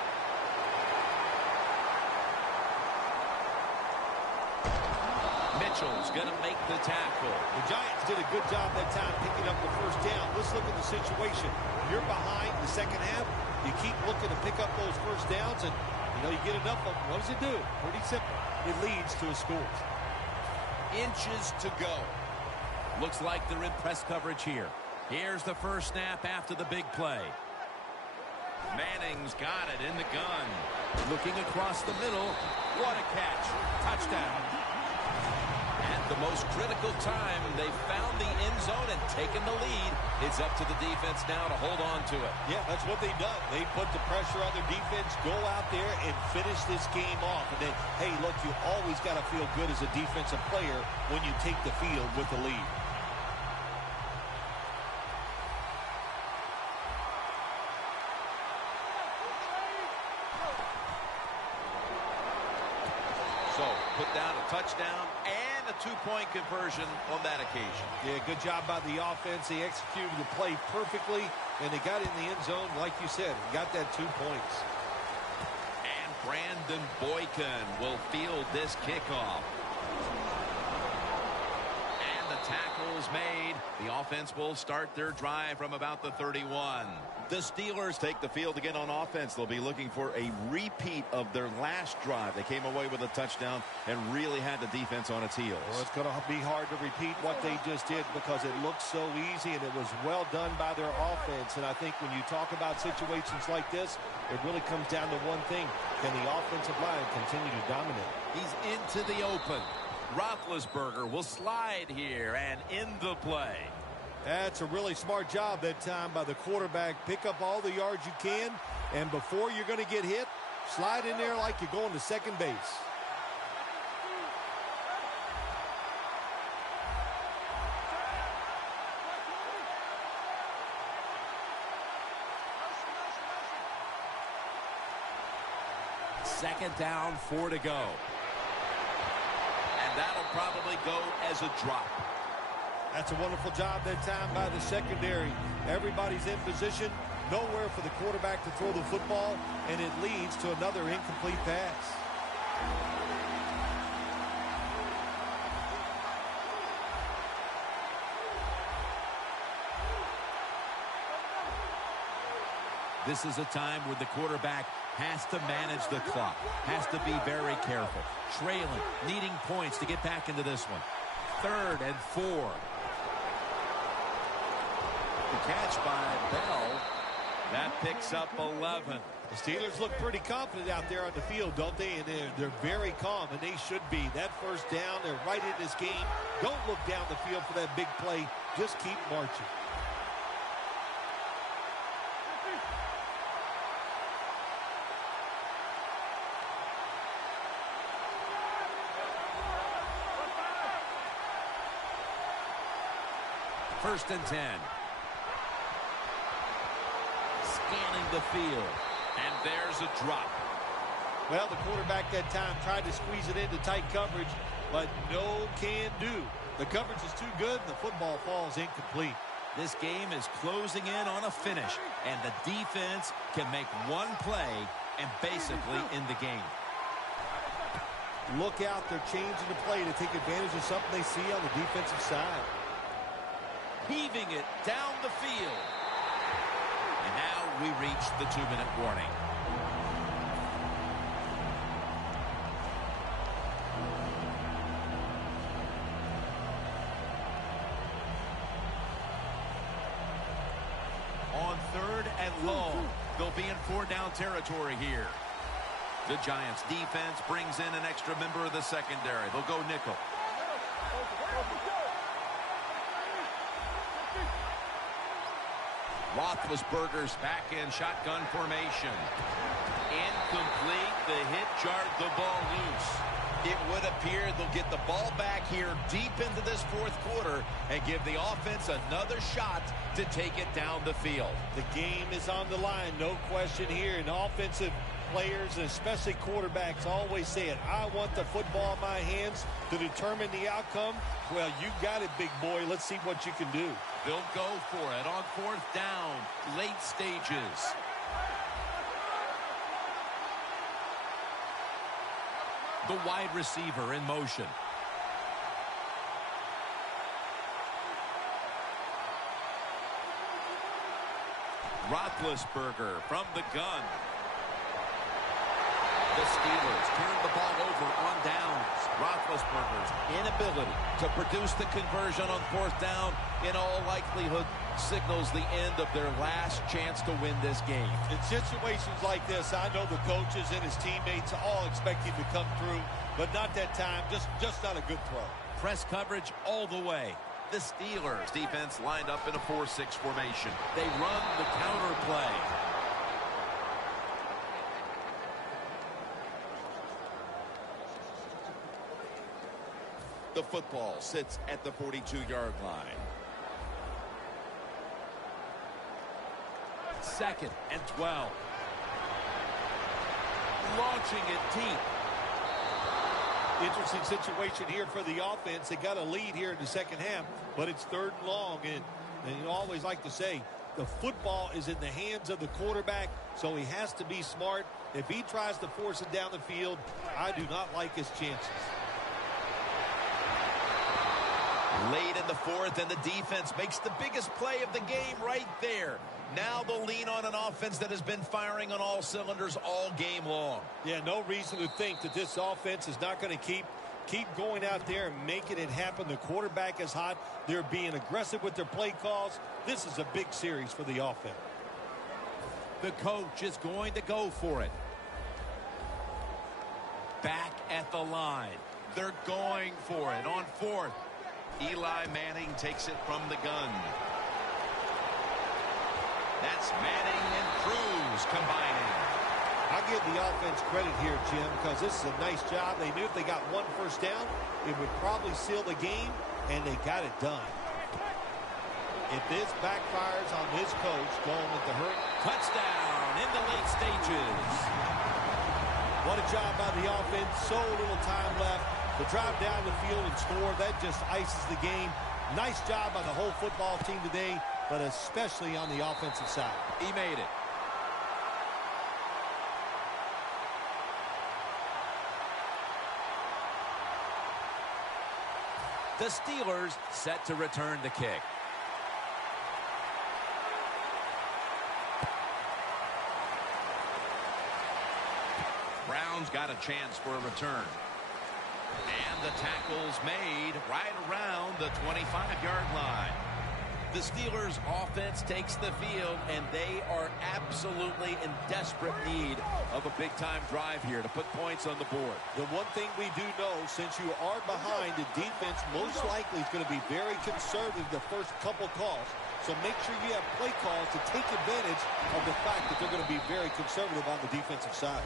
Mitchell's going to make the tackle. The Giants did a good job that time picking up the first down. Let's look at the situation. You're behind the second half. You keep looking to pick up those first downs, and you get enough of them. What does it do? Pretty simple. It leads to a score. Inches to go. Looks like they're in press coverage here. Here's the first snap after the big play. Manning's got it in the gun. Looking across the middle. What a catch. Touchdown. At the most critical time, they found the end zone and taken the lead. It's up to the defense now to hold on to it. Yeah, that's what they've done. They put the pressure on their defense, go out there and finish this game off. And then, hey, look, you always got to feel good as a defensive player when you take the field with the lead. So, put down a touchdown and a two-point conversion on that occasion. Yeah, good job by the offense. They executed the play perfectly, and they got in the end zone, like you said, got that 2 points. And Brandon Boykin will field this kickoff. And the tackle is made. The offense will start their drive from about the 31. The Steelers take the field again on offense. They'll be looking for a repeat of their last drive. They came away with a touchdown and really had the defense on its heels. Well, it's going to be hard to repeat what they just did because it looked so easy and it was well done by their offense. And I think when you talk about situations like this, it really comes down to one thing. Can the offensive line continue to dominate? He's into the open. Roethlisberger will slide here and in the play. That's a really smart job that time by the quarterback. Pick up all the yards you can, and before you're going to get hit, slide in there like you're going to second base. Second down, 4 to go. And that'll probably go as a drop. That's a wonderful job that time by the secondary. Everybody's in position. Nowhere for the quarterback to throw the football, and it leads to another incomplete pass. This is a time where the quarterback has to manage the clock, has to be very careful, trailing, needing points to get back into this one. 3rd and 4. The catch by Bell. That picks up 11. The Steelers look pretty confident out there on the field, don't they? And they're very calm, and they should be. That first down, they're right in this game. Don't look down the field for that big play. Just keep marching. First and 10. Scanning the field. And there's a drop. Well, the quarterback that time tried to squeeze it into tight coverage, but no can do. The coverage is too good, and the football falls incomplete. This game is closing in on a finish, and the defense can make one play and basically end the game. Look out, they're changing the play to take advantage of something they see on the defensive side. Heaving it down the field. And now we reach the 2-minute warning. On 3rd and long, they'll be in 4-down territory here. The Giants defense brings in an extra member of the secondary. They'll go nickel. Roethlisberger's back in shotgun formation. Incomplete. The hit jarred the ball loose. It would appear they'll get the ball back here deep into this 4th quarter and give the offense another shot to take it down the field. The game is on the line, no question here. And offensive players, and especially quarterbacks, always say it. I want the football in my hands to determine the outcome. Well, you got it, big boy. Let's see what you can do. They'll go for it on 4th down, late stages. The wide receiver in motion. Roethlisberger from the gun. The Steelers turn the ball over on downs. Roethlisberger's inability to produce the conversion on 4th down in all likelihood signals the end of their last chance to win this game. In situations like this, I know the coaches and his teammates all expect him to come through, but not that time. Just not a good throw. Press coverage all the way. The Steelers defense lined up in a 4-6 formation. They run the counter play. The football sits at the 42-yard line. 2nd and 12. Launching it deep. Interesting situation here for the offense. They got a lead here in the second half, but it's 3rd and long. And you always like to say, the football is in the hands of the quarterback, so he has to be smart. If he tries to force it down the field, I do not like his chances. Late in the 4th, and the defense makes the biggest play of the game right there. Now they'll lean on an offense that has been firing on all cylinders all game long. Yeah, no reason to think that this offense is not going to keep going out there and making it happen. The quarterback is hot. They're being aggressive with their play calls. This is a big series for the offense. The coach is going to go for it. Back at the line. They're going for it on 4th. Eli Manning takes it from the gun. That's Manning and Cruz combining. I give the offense credit here, Jim, because this is a nice job. They knew if they got 1 first down, it would probably seal the game, and they got it done. If this backfires on this coach going with the hurt. Touchdown in the late stages. What a job by the offense. So little time left. To drive down the field and score, that just ices the game. Nice job by the whole football team today, but especially on the offensive side. He made it. The Steelers set to return the kick. Brown's got a chance for a return. And the tackle's made right around the 25-yard line. The Steelers' offense takes the field, and they are absolutely in desperate need of a big-time drive here to put points on the board. The one thing we do know, since you are behind, the defense most likely is going to be very conservative the first couple calls. So make sure you have play calls to take advantage of the fact that they're going to be very conservative on the defensive side.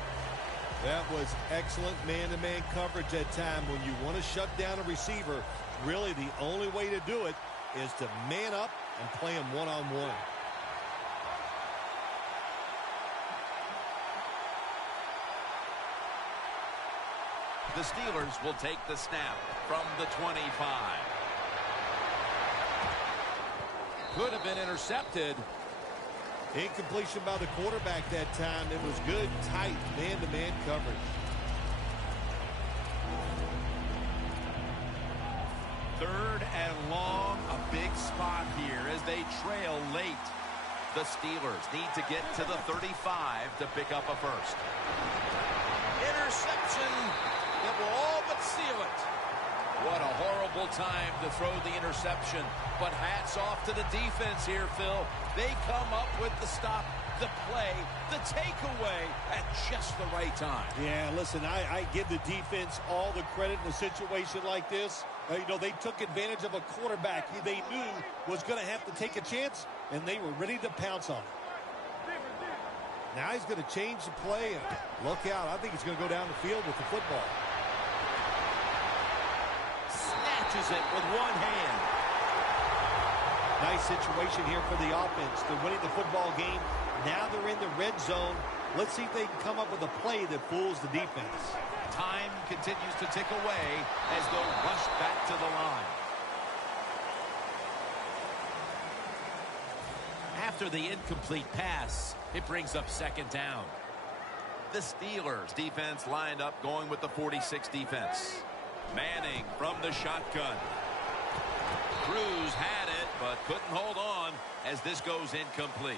That was excellent man-to-man coverage that time. When you want to shut down a receiver, really the only way to do it is to man up and play him one-on-one. The Steelers will take the snap from the 25. Could have been intercepted. Incompletion by the quarterback that time. It was good, tight, man-to-man coverage. Third and long, a big spot here as they trail late. The Steelers need to get to the 35 to pick up a first. Interception that will all but seal it. What a horrible time to throw the interception. But hats off to the defense here, Phil. They come up with the stop, the play, the takeaway at just the right time. Yeah, listen, I give the defense all the credit in a situation like this. You know, they took advantage of a quarterback they knew was going to have to take a chance, and they were ready to pounce on it. Now he's going to change the play, and look out. I think he's going to go down the field with the football. Snatches it with one hand. Nice situation here for the offense. They're winning the football game. Now they're in the red zone. Let's see if they can come up with a play that fools the defense. Time continues to tick away as they'll rush back to the line. After the incomplete pass, it brings up second down. The Steelers defense lined up going with the 46 defense. Manning from the shotgun. Cruz had it, but couldn't hold on as this goes incomplete.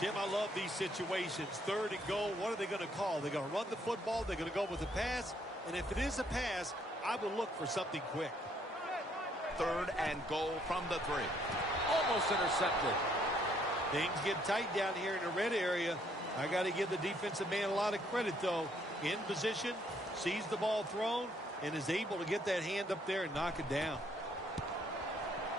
Jim, I love these situations. Third and goal, what are they going to call? They're going to run the football, they're going to go with a pass, and if it is a pass, I will look for something quick. Third and goal from the 3. Almost intercepted. Things get tight down here in the red area. I got to give the defensive man a lot of credit, though. In position, sees the ball thrown, and is able to get that hand up there and knock it down.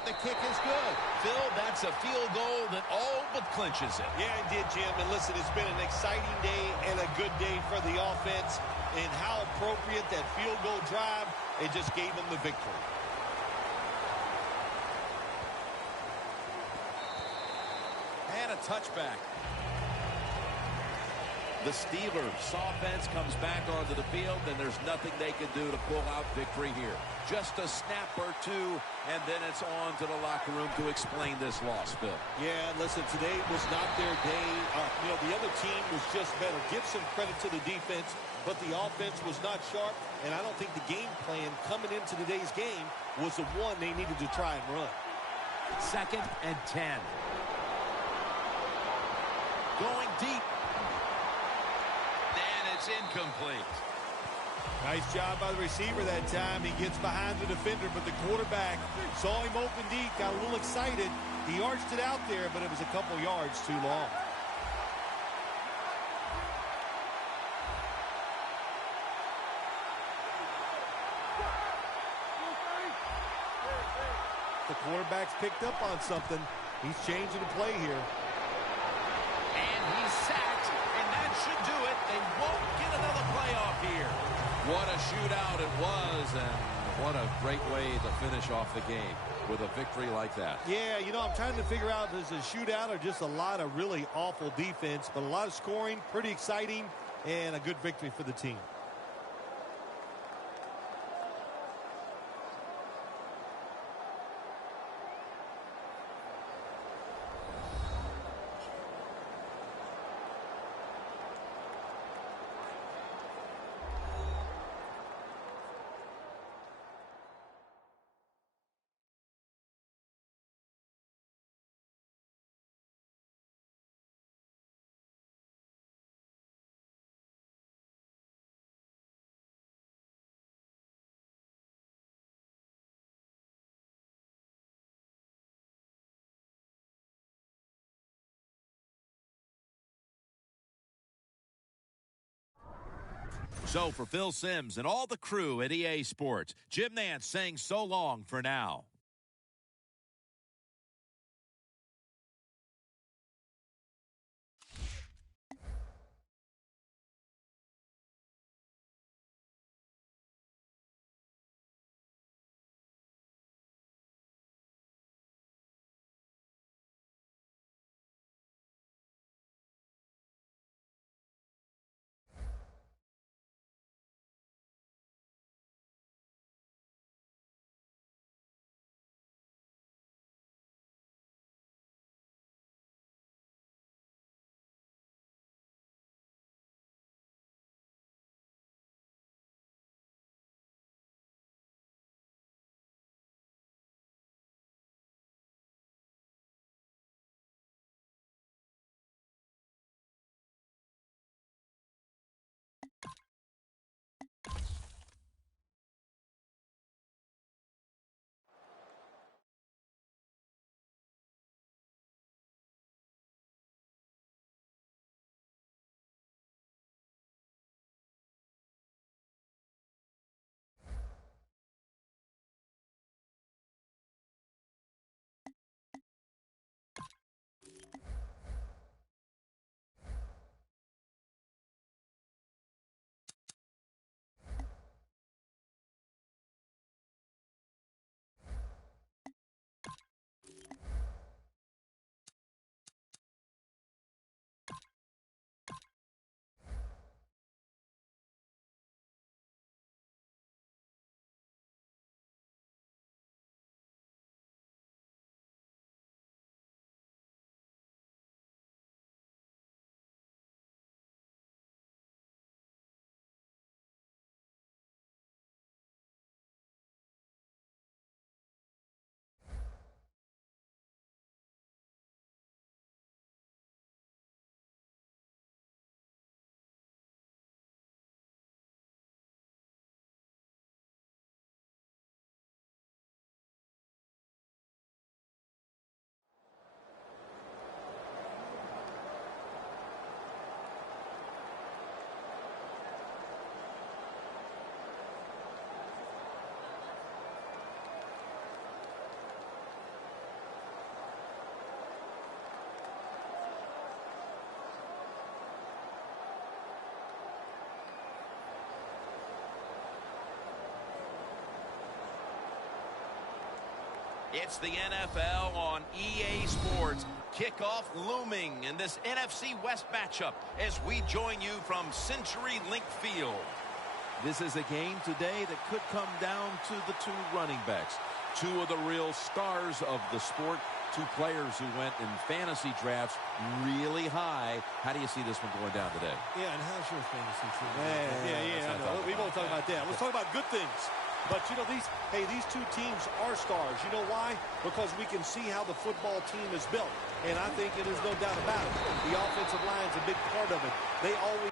The kick is good. Phil, that's a field goal that all but clinches it. Yeah, it did, Jim. And listen, it's been an exciting day and a good day for the offense. And how appropriate that field goal drive. It just gave them the victory. And a touchback. The Steelers offense comes back onto the field, and there's nothing they can do to pull out victory here. Just a snap or two, and then it's on to the locker room to explain this loss, Phil. Yeah, listen, today was not their day. The other team was just better. Give some credit to the defense, but the offense was not sharp, and I don't think the game plan coming into today's game was the one they needed to try and run. 2nd and 10. Going deep. It's incomplete. Nice job by the receiver that time. He gets behind the defender, but the quarterback saw him open deep, got a little excited. He arched it out there, but it was a couple yards too long. The quarterback's picked up on something. He's changing the play here. And he's sacked, and that should do it. They won't get another playoff here. What a shootout it was, and what a great way to finish off the game with a victory like that. Yeah, I'm trying to figure out if it's a shootout or just a lot of really awful defense, but a lot of scoring, pretty exciting, and a good victory for the team. So for Phil Simms and all the crew at EA Sports, Jim Nantz saying so long for now. It's the NFL on EA Sports. Kickoff looming in this NFC West matchup as we join you from CenturyLink Field. This is a game today that could come down to the two running backs. Two of the real stars of the sport. Two players who went in fantasy drafts really high. How do you see this one going down today? Yeah, and how's your fantasy team? Yeah. I know. We won't talk about that. Let's talk about good things. But, you know, these two teams are stars. You know why? Because we can see how the football team is built. And I think it is no doubt about it. The offensive line is a big part of it. They always...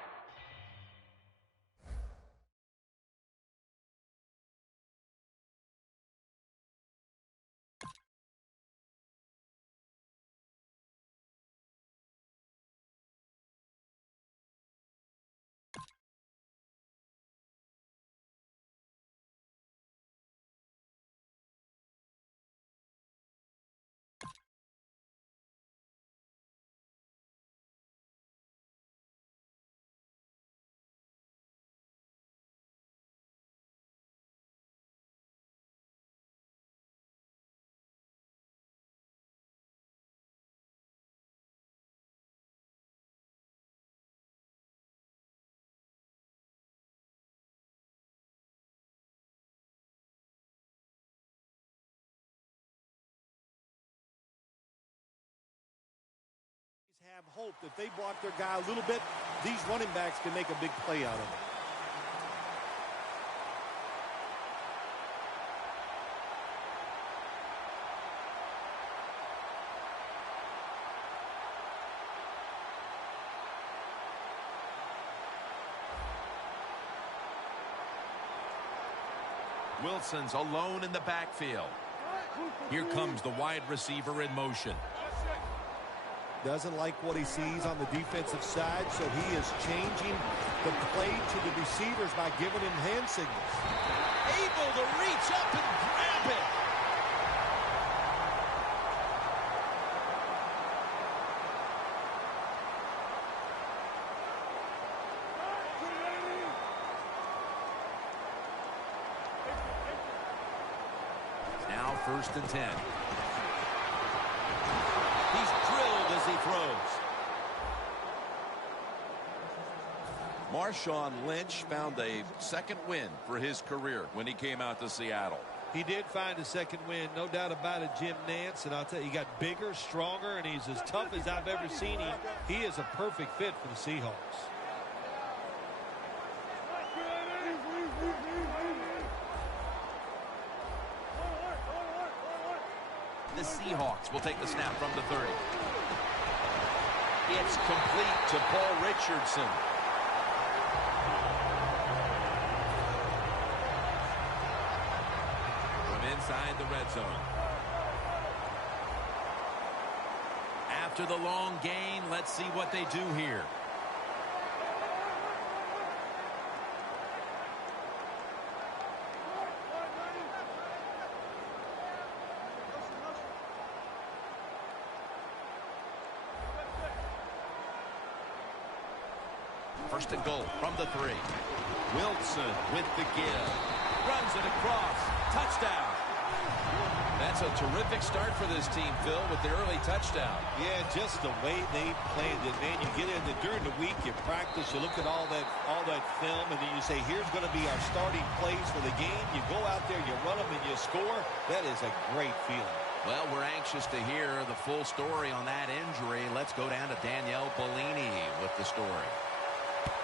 have hope that they block their guy a little bit, these running backs can make a big play out of it. Wilson's alone in the backfield. Here comes the wide receiver in motion. Doesn't like what he sees on the defensive side, so he is changing the play to the receivers by giving him hand signals. Able to reach up and grab it. Now 1st and 10. He's drilled as he throws. Marshawn Lynch found a second win for his career when he came out to Seattle. He did find a second win, no doubt about it, Jim Nance. And I'll tell you, he got bigger, stronger, and he's as tough as I've ever seen him. He is a perfect fit for the Seahawks. The Seahawks will take the snap from the 30. It's complete to Paul Richardson. From inside the red zone. After the long gain, let's see what they do here. First and goal from the 3. Wilson with the give. Runs it across. Touchdown. That's a terrific start for this team, Phil, with the early touchdown. Yeah, just the way they planned it, man. You get in there during the week, you practice, you look at all that film, and then you say, here's going to be our starting plays for the game. You go out there, you run them, and you score. That is a great feeling. Well, we're anxious to hear the full story on that injury. Let's go down to Danielle Bellini with the story.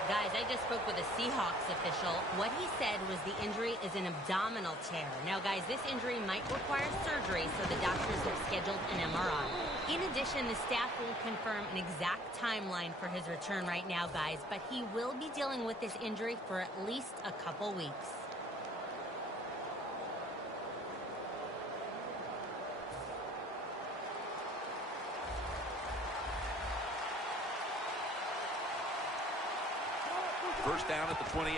Guys, I just spoke with a Seahawks official. What he said was the injury is an abdominal tear. Now, guys, this injury might require surgery, so the doctors have scheduled an MRI. In addition, the staff won't confirm an exact timeline for his return right now, guys, but he will be dealing with this injury for at least a couple weeks. First down at the 28.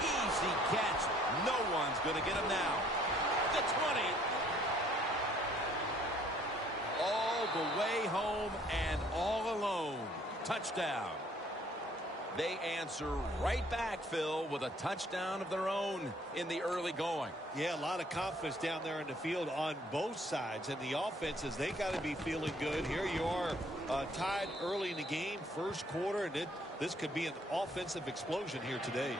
Easy catch. No one's going to get him now. The 20. All the way home and all alone. Touchdown. They answer right back, Phil, with a touchdown of their own in the early going. Yeah, a lot of confidence down there in the field on both sides. And the offenses, they got to be feeling good. Here you are tied early in the game, first quarter, and this could be an offensive explosion here today.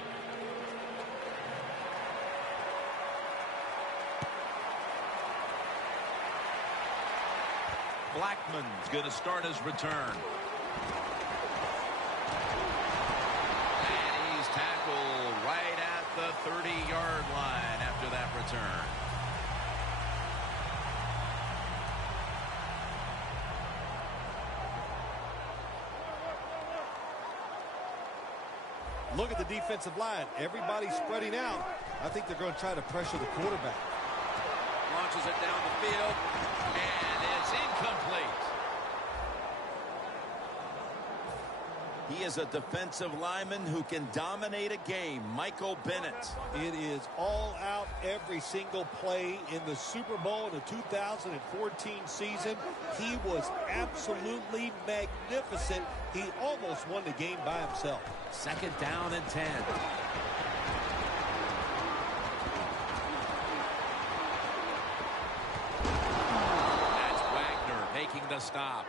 Blackman's going to start his return. Tackle right at the 30-yard line after that return. Look at the defensive line. Everybody's spreading out. I think they're going to try to pressure the quarterback. Launches it down the field, and it's incomplete. He is a defensive lineman who can dominate a game. Michael Bennett. It is all out every single play in the Super Bowl in the 2014 season. He was absolutely magnificent. He almost won the game by himself. Second down and 10. That's Wagner making the stop.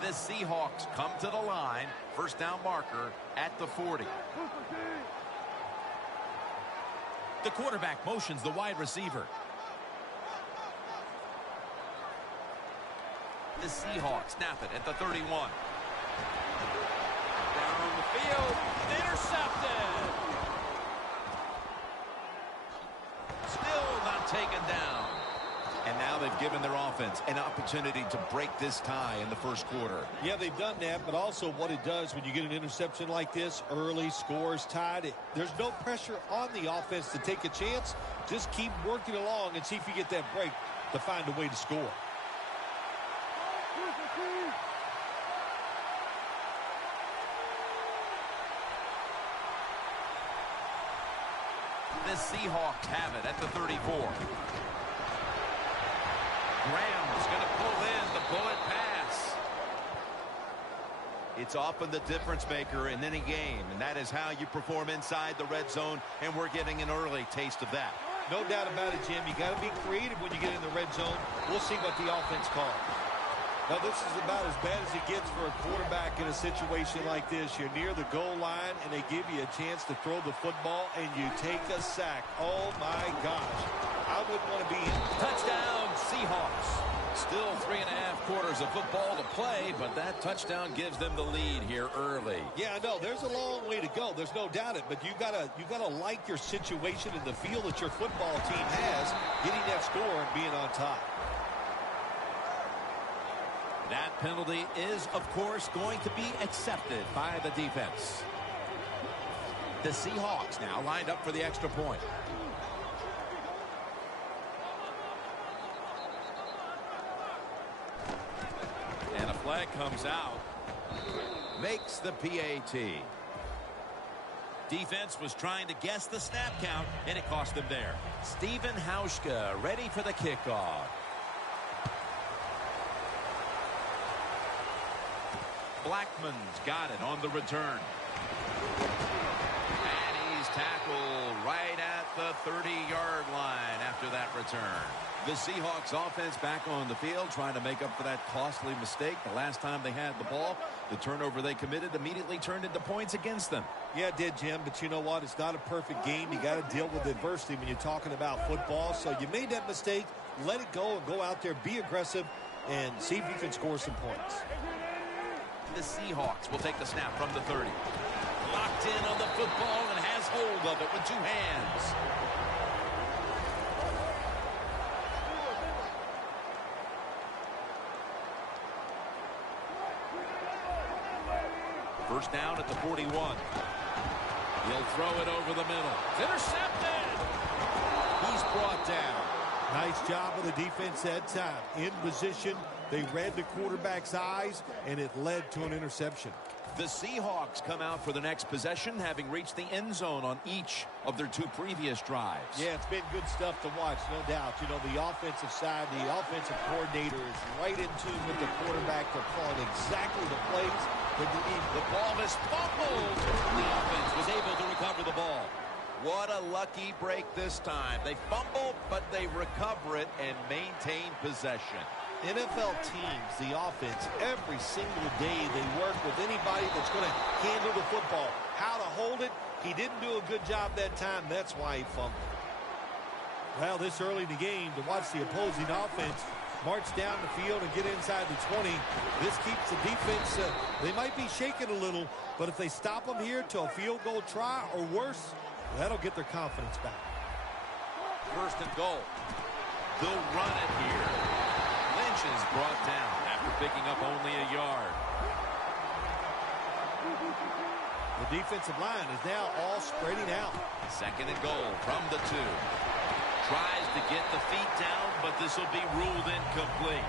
The Seahawks come to the line. First down marker at the 40. The quarterback motions the wide receiver. The Seahawks snap it at the 31. Down the field. Intercepted. Still not taken down. And now they've given their offense an opportunity to break this tie in the first quarter. Yeah, they've done that, but also what it does when you get an interception like this, early, scores tied, there's no pressure on the offense to take a chance. Just keep working along and see if you get that break to find a way to score. The Seahawks have it at the 34. Graham's going to pull in the bullet pass. It's often the difference maker in any game, and that is how you perform inside the red zone, and we're getting an early taste of that. No doubt about it, Jim. You got to be creative when you get in the red zone. We'll see what the offense calls. Now, this is about as bad as it gets for a quarterback in a situation like this. You're near the goal line, and they give you a chance to throw the football, and you take a sack. Oh, my gosh. I wouldn't want to be in. Touchdown, Seahawks. Still 3.5 quarters of football to play, but that touchdown gives them the lead here early. Yeah, I know. There's a long way to go. There's no doubt it. But you gotta like your situation and the feel that your football team has, getting that score and being on top. That penalty is, of course, going to be accepted by the defense. The Seahawks now lined up for the extra point. And a flag comes out. Makes the PAT. Defense was trying to guess the snap count, and it cost them there. Steven Hauschka ready for the kickoff. Blackman's got it on the return. And he's tackled right at the 30-yard line after that return. The Seahawks offense back on the field trying to make up for that costly mistake. The last time they had the ball, the turnover they committed immediately turned into points against them. Yeah, it did, Jim, but you know what? It's not a perfect game. You got to deal with adversity when you're talking about football. So you made that mistake, let it go, and go out there, be aggressive, and see if you can score some points. The Seahawks will take the snap from the 30. Locked in on the football and has hold of it with two hands. First down at the 41. He'll throw it over the middle. It's intercepted. He's brought down. Nice job of the defense that time. In position, they read the quarterback's eyes, and it led to an interception. The Seahawks come out for the next possession, having reached the end zone on each of their two previous drives. Yeah, it's been good stuff to watch, no doubt. You know, the offensive side, the offensive coordinator is right in tune with the quarterback. They're calling exactly the plays that they need. The ball is fumbled. The offense was able to recover the ball. What a lucky break this time. They fumble, but they recover it and maintain possession. NFL teams, the offense, every single day they work with anybody that's going to handle the football. How to hold it, he didn't do a good job that time. That's why he fumbled. Well, this early in the game, to watch the opposing offense march down the field and get inside the 20, this keeps the defense, they might be shaking a little, but if they stop them here to a field goal try or worse, that'll get their confidence back. First and goal. They'll run it here. Lynch is brought down after picking up only a yard. The defensive line is now all spreading out. Second and goal from the 2. Tries to get the feet down, but this will be ruled incomplete.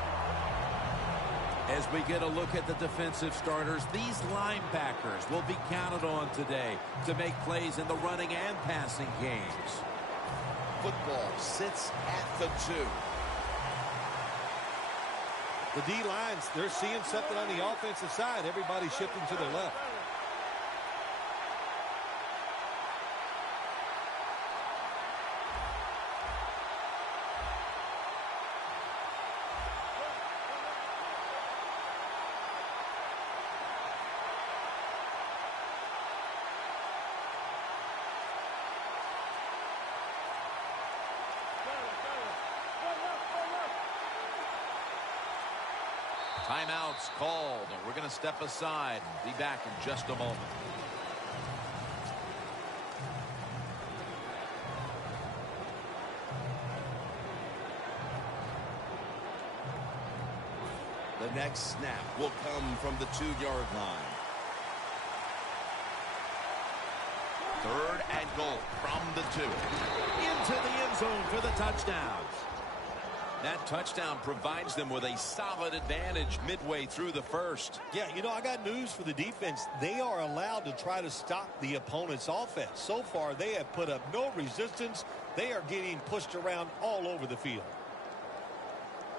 As we get a look at the defensive starters, these linebackers will be counted on today to make plays in the running and passing games. Football sits at the 2. The D-lines, they're seeing something on the offensive side. Everybody's shifting to their left. Timeouts called, and we're going to step aside and be back in just a moment. The next snap will come from the 2-yard line. 3rd and goal from the 2. Into the end zone for the touchdown. That touchdown provides them with a solid advantage midway through the first. Yeah, you know, I got news for the defense. They are allowed to try to stop the opponent's offense. So far, they have put up no resistance. They are getting pushed around all over the field.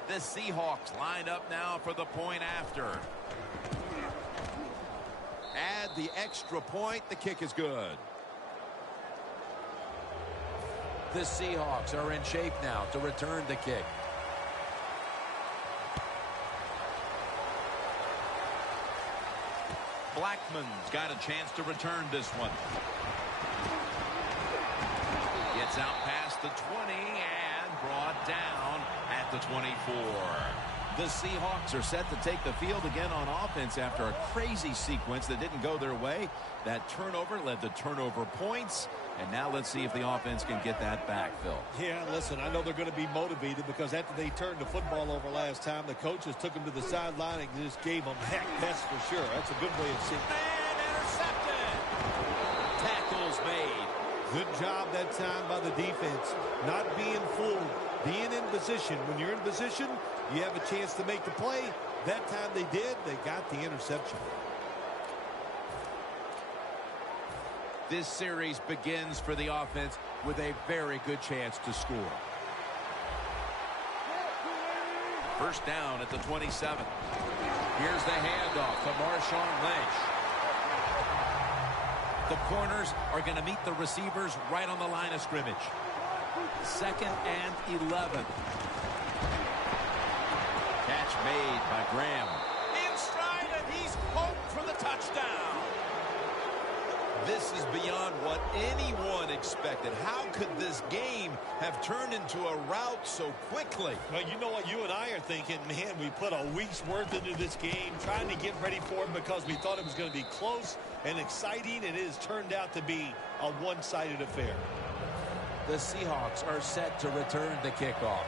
The Seahawks line up now for the point after. Add the extra point. The kick is good. The Seahawks are in shape now to return the kick. Blackman's got a chance to return this one. Gets out past the 20 and brought down at the 24. The Seahawks are set to take the field again on offense after a crazy sequence that didn't go their way. That turnover led to turnover points. And now let's see if the offense can get that back, Phil. Yeah, listen, I know they're going to be motivated because after they turned the football over last time, the coaches took them to the sideline and just gave them heck, that's for sure. That's a good way of seeing it. And intercepted. Tackles made. Good job that time by the defense. Not being fooled, being in position. When you're in position, you have a chance to make the play. That time they did, they got the interception. This series begins for the offense with a very good chance to score. First down at the 27. Here's the handoff to Marshawn Lynch. The corners are going to meet the receivers right on the line of scrimmage. 2nd and 11. Catch made by Graham. In stride, and he's home for the touchdown. This is beyond what anyone expected. How could this game have turned into a rout so quickly? Well, you know what you and I are thinking, man, we put a week's worth into this game trying to get ready for it because we thought it was going to be close and exciting, and it has turned out to be a one-sided affair. The Seahawks are set to return the kickoff.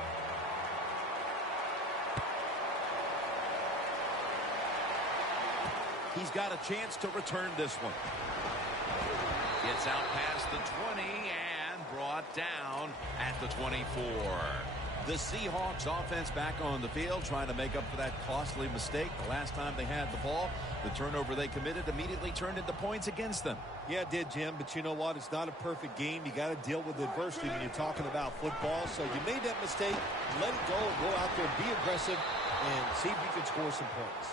He's got a chance to return this one. Gets out past the 20 and brought down at the 24. The Seahawks offense back on the field trying to make up for that costly mistake the last time they had the ball. The turnover they committed immediately turned into points against them. Yeah, it did, Jim, but you know what? It's not a perfect game. You got to deal with adversity when you're talking about football. So you made that mistake, let it go out there, be aggressive, and see if you can score some points.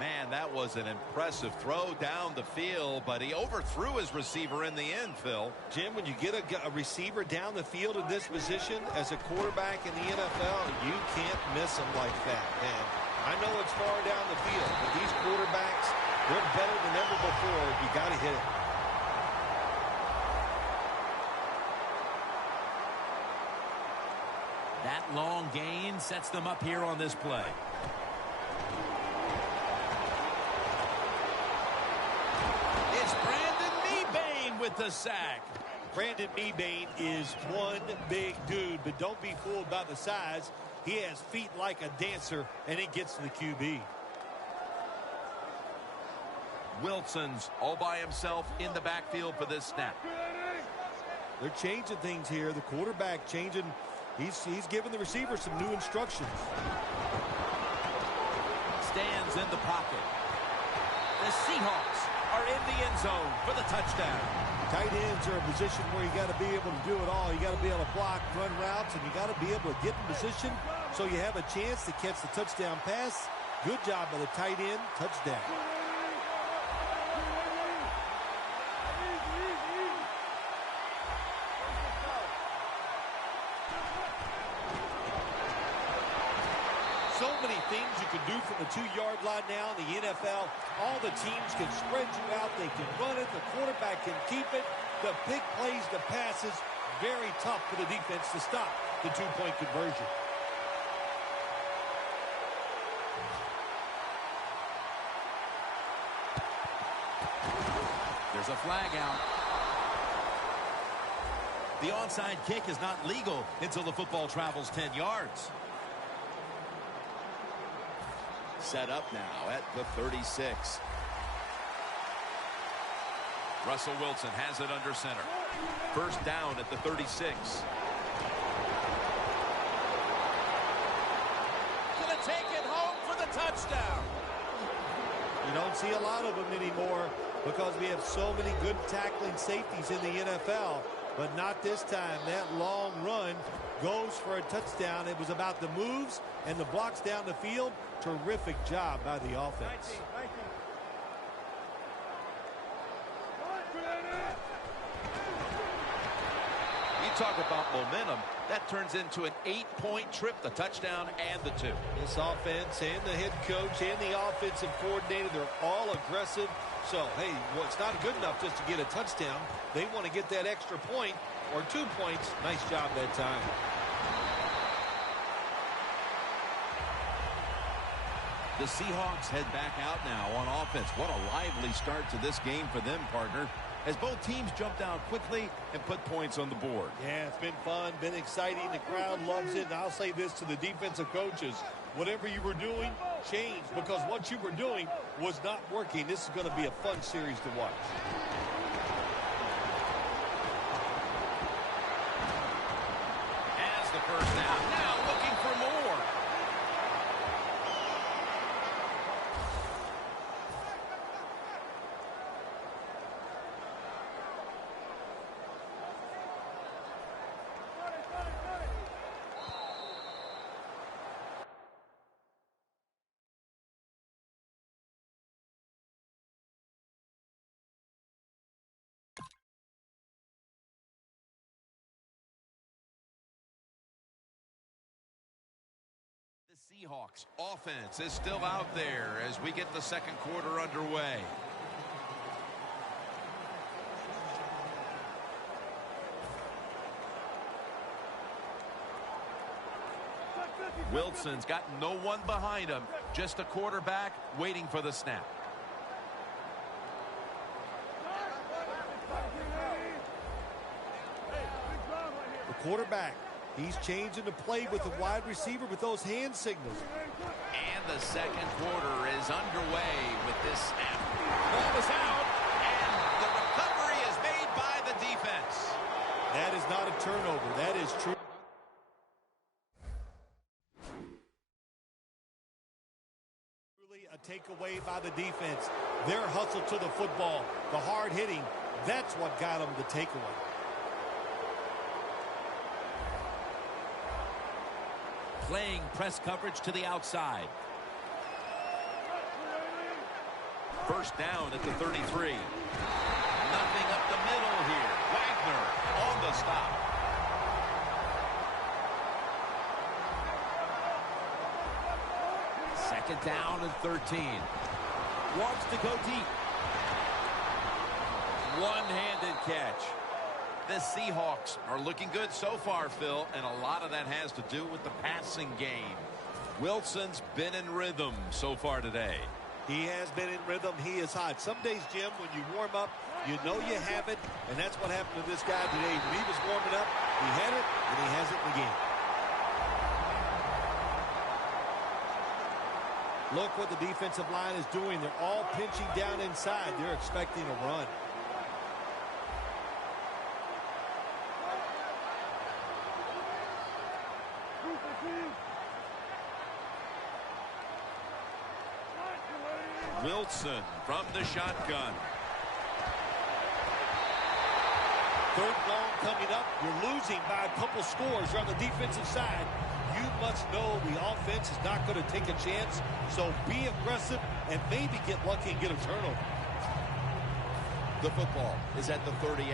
Man, that was an impressive throw down the field, but he overthrew his receiver in the end, Phil. Jim, when you get a receiver down the field in this position as a quarterback in the NFL, you can't miss him like that. And I know it's far down the field, but these quarterbacks, they're better than ever before. You got to hit it. That long gain sets them up here on this play. It's Brandon Mebane with the sack. Brandon Mebane is one big dude, but don't be fooled by the size. He has feet like a dancer, and he gets to the QB. Wilson's all by himself in the backfield for this snap. They're changing things here. The quarterback changing. He's giving the receiver some new instructions. Stands in the pocket. The Seahawks are in the end zone for the touchdown. Tight ends are a position where you got to be able to do it all. You got to be able to block, run routes, and you got to be able to get in position so you have a chance to catch the touchdown pass. Good job by the tight end. Touchdown. So many things you can do from the 2-yard line now in the NFL. All the teams can spread you out. They can run it. The quarterback can keep it. The big plays, the passes, very tough for the defense to stop the two-point conversion. There's a flag out. The onside kick is not legal until the football travels 10 yards. set up now at the 36. Russell Wilson has it under center. First down at the 36. Gonna take it home for the touchdown. You don't see a lot of them anymore because we have so many good tackling safeties in the NFL, but not this time. That long run goes for a touchdown. It was about the moves and the blocks down the field. Terrific job by the offense. You talk about momentum. That turns into an 8-point trip, the touchdown and the 2. This offense and the head coach and the offensive coordinator, they're all aggressive. So, hey, well, it's not good enough just to get a touchdown. They want to get that extra point or 2 points. Nice job that time. The Seahawks head back out now on offense. What a lively start to this game for them, partner, as both teams jumped out quickly and put points on the board. Yeah, it's been fun, been exciting. The crowd loves it. And I'll say this to the defensive coaches. Whatever you were doing, change, because what you were doing was not working. This is going to be a fun series to watch. Has the first down. Now looking for more. The Seahawks offense is still out there as we get the second quarter underway. Wilson's got no one behind him, just a quarterback waiting for the snap. The quarterback, he's changing the play with the wide receiver with those hand signals. And the second quarter is underway with this snap. Ball is out, and the recovery is made by the defense. That is not a turnover. That is true. Truly a takeaway by the defense. Their hustle to the football, the hard hitting, that's what got them the takeaway. Playing press coverage to the outside. First down at the 33. Nothing up the middle here. Wagner on the stop. Second down and 13. Wants to go deep. One-handed catch. The Seahawks are looking good so far, Phil, and a lot of that has to do with the passing game. Wilson's been in rhythm so far today. He has been in rhythm. He is hot. Some days, Jim, when you warm up, you know you have it, and that's what happened to this guy today. When he was warming up, he had it, and he has it in the game. Look what the defensive line is doing. They're all pinching down inside. They're expecting a run. Wilson from the shotgun. Third long coming up. You're losing by a couple scores. You're on the defensive side. You must know the offense is not going to take a chance. So be aggressive and maybe get lucky and get a turnover. The football is at the 38.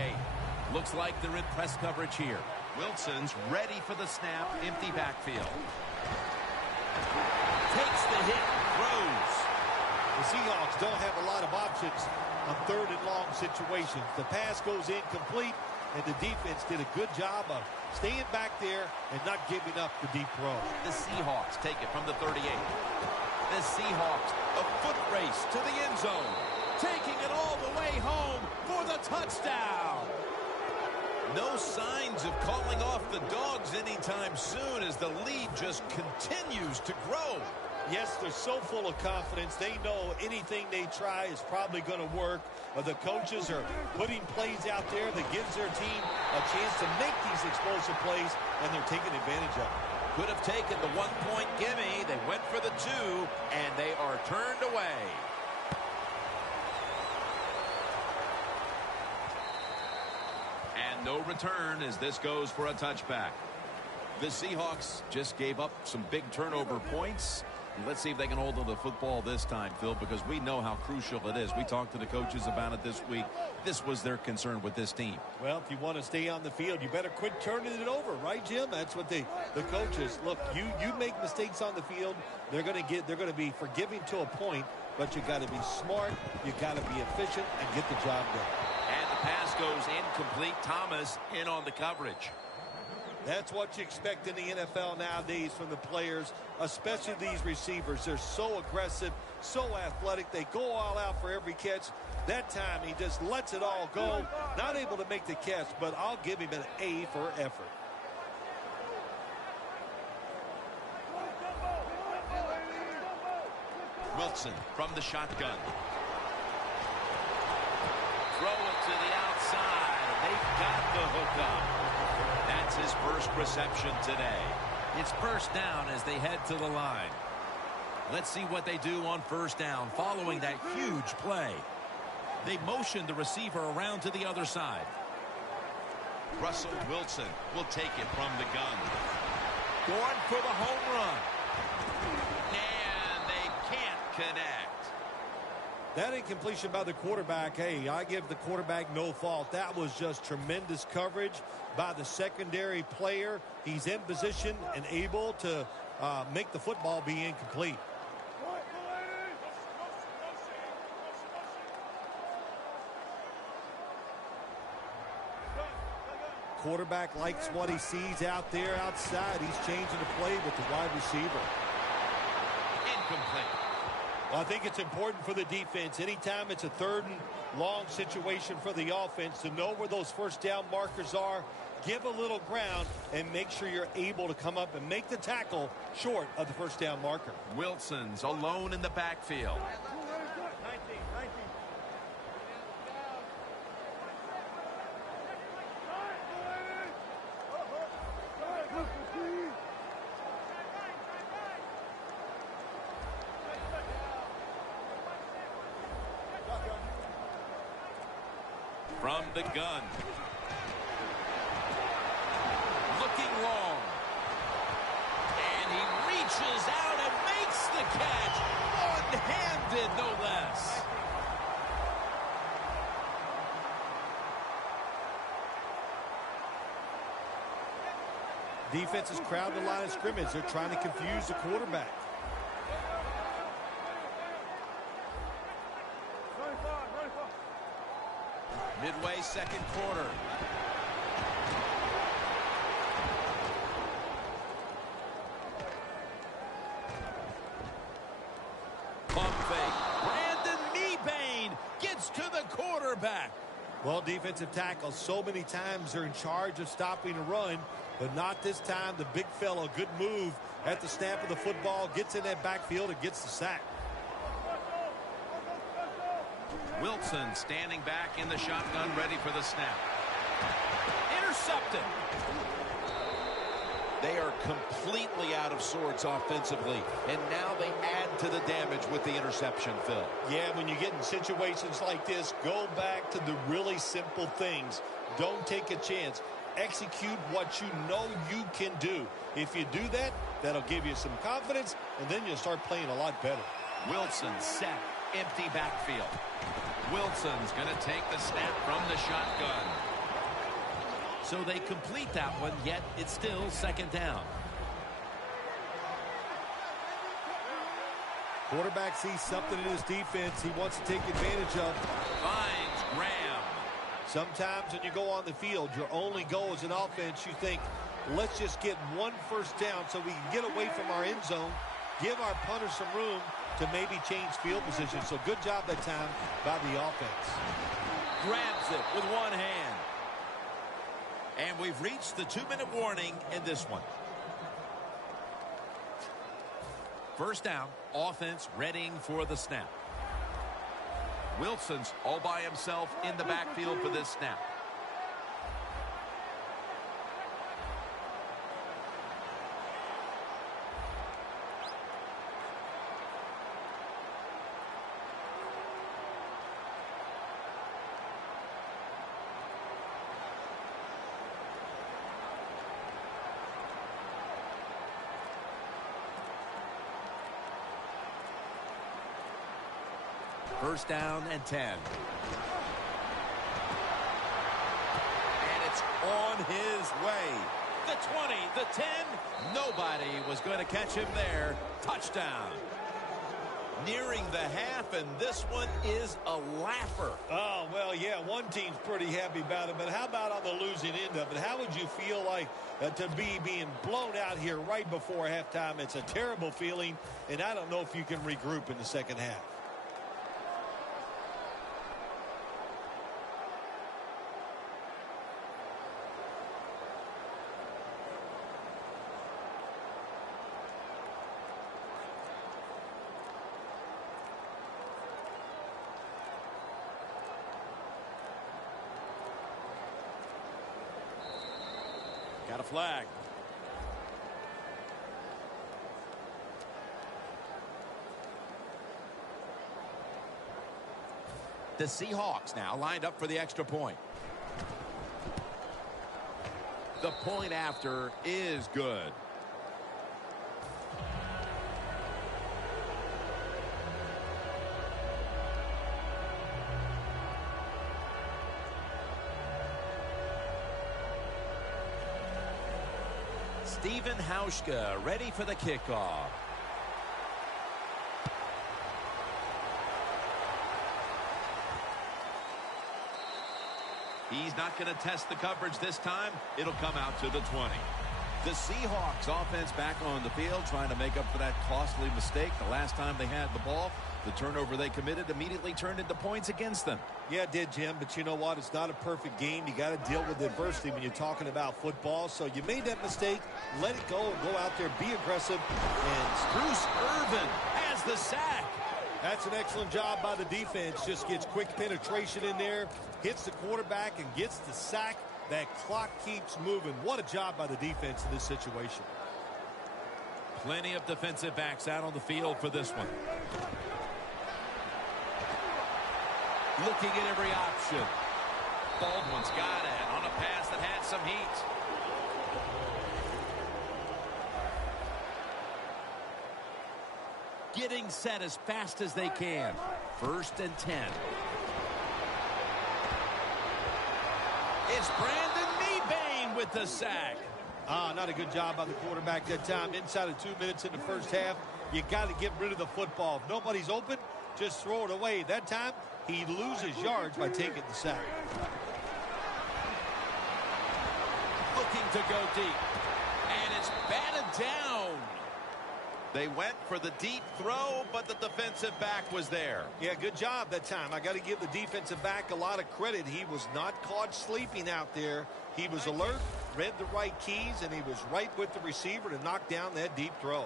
Looks like they're in press coverage here. Wilson's ready for the snap. Empty backfield. Takes the hit. Throws. The Seahawks don't have a lot of options on third and long situations. The pass goes incomplete, and the defense did a good job of staying back there and not giving up the deep throw. The Seahawks take it from the 38. The Seahawks, a foot race to the end zone. Taking it all the way home for the touchdown. No signs of calling off the Dogs anytime soon as the lead just continues to grow. Yes, they're so full of confidence. They know anything they try is probably going to work. The coaches are putting plays out there that gives their team a chance to make these explosive plays, and they're taking advantage of it. Could have taken the 1-point gimme. They went for the 2, and they are turned away. And no return as this goes for a touchback. The Seahawks just gave up some big turnover points. Let's see if they can hold on to the football this time, Phil, because we know how crucial it is. We talked to the coaches about it this week. This was their concern with this team. Well, if you want to stay on the field, you better quit turning it over, right, Jim? That's what the coaches look. You make mistakes on the field, they're going to be forgiving to a point, but you got to be smart, you got to be efficient, and get the job done. And the pass goes incomplete. Thomas in on the coverage. That's what you expect in the NFL nowadays from the players, especially these receivers. They're so aggressive, so athletic. They go all out for every catch. That time, he just lets it all go. Not able to make the catch, but I'll give him an A for effort. Wilson from the shotgun. Throw it to the outside. They've got the hook up. That's his first reception today. It's first down as they head to the line. Let's see what they do on first down following that huge play. They motion the receiver around to the other side. Russell Wilson will take it from the gun. Going for the home run. And they can't connect. That incompletion by the quarterback, hey, I give the quarterback no fault. That was just tremendous coverage by the secondary player. He's in position and able to make the football be incomplete. Quarterback likes what he sees out there outside. He's changing the play with the wide receiver. Incomplete. Well, I think it's important for the defense. Anytime it's a third and long situation for the offense to know where those first down markers are, give a little ground, and make sure you're able to come up and make the tackle short of the first down marker. Wilson's alone in the backfield. From the gun. Looking long. And he reaches out and makes the catch. One-handed, no less. Defense is crowding the line of scrimmage. They're trying to confuse the quarterback. Midway second quarter. Pump fake. Brandon Mebane gets to the quarterback. Well, defensive tackles, so many times they're in charge of stopping a run, but not this time. The big fellow, good move at the snap of the football, gets in that backfield and gets the sack. Wilson standing back in the shotgun, ready for the snap. Intercepted. They are completely out of sorts offensively, and now they add to the damage with the interception, Phil. Yeah, when you get in situations like this, go back to the really simple things. Don't take a chance. Execute what you know you can do. If you do that, that'll give you some confidence, and then you'll start playing a lot better. Wilson set, empty backfield. Wilson's going to take the snap from the shotgun. So they complete that one, yet it's still second down. Quarterback sees something in his defense he wants to take advantage of. Finds Graham. Sometimes when you go on the field, your only goal as an offense, you think, let's just get one first down so we can get away from our end zone, give our punter some room to maybe change field position. So good job that time by the offense. Grabs it with one hand. And we've reached the 2-minute warning in this one. First down, offense readying for the snap. Wilson's all by himself in the backfield for this snap. First down and 10. And It's on his way. the 20, the 10. Nobody was going to catch him there. Touchdown. Nearing the half, and this one is a laugher. Oh, well, yeah, one team's pretty happy about it, but how about on the losing end of it? How would you feel like to be being blown out here right before halftime? It's a terrible feeling, and I don't know if you can regroup in the second half. Got a flag. The Seahawks now lined up for the extra point. The point after is good. Steven Hauschka ready for the kickoff. He's not going to test the coverage this time. It'll come out to the 20. The Seahawks offense back on the field trying to make up for that costly mistake the last time they had the ball. The turnover they committed immediately turned into points against them. Yeah, it did, Jim, but you know what? It's not a perfect game. You got to deal with adversity when you're talking about football. So you made that mistake. Let it go and go out there, be aggressive. And Bruce Irvin has the sack. that's an excellent job by the defense. Just gets quick penetration in there, hits the quarterback, and gets the sack. That clock keeps moving. What a job by the defense in this situation. Plenty of defensive backs out on the field for this one. Looking at every option. Baldwin's got it on a pass that had some heat. Getting set as fast as they can. First and 10. It's Brandon Mebane with the sack. Not a good job by the quarterback that time. Inside of 2 minutes in the first half, you got to get rid of the football. If nobody's open, just throw it away. That time, he loses yards by taking the sack. Looking to go deep. And it's batted down. They went for the deep throw, but the defensive back was there. Yeah, good job that time. I got to give the defensive back a lot of credit. He was not caught sleeping out there. He was alert, read the right keys, and he was right with the receiver to knock down that deep throw.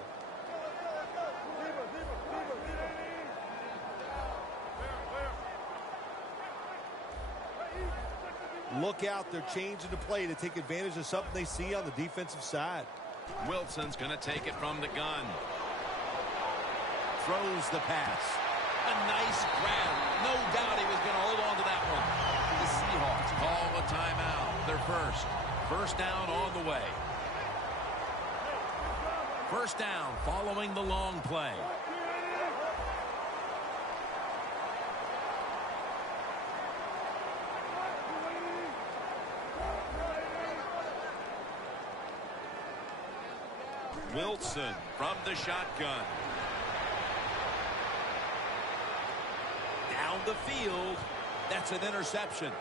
Look out, they're changing the play to take advantage of something they see on the defensive side. Wilson's going to take it from the gun. Throws the pass. A nice grab. No doubt he was going to hold on to that one. The Seahawks call a timeout. Their first. First down on the way. First down following the long play. Wilson from the shotgun. Down the field. That's an interception.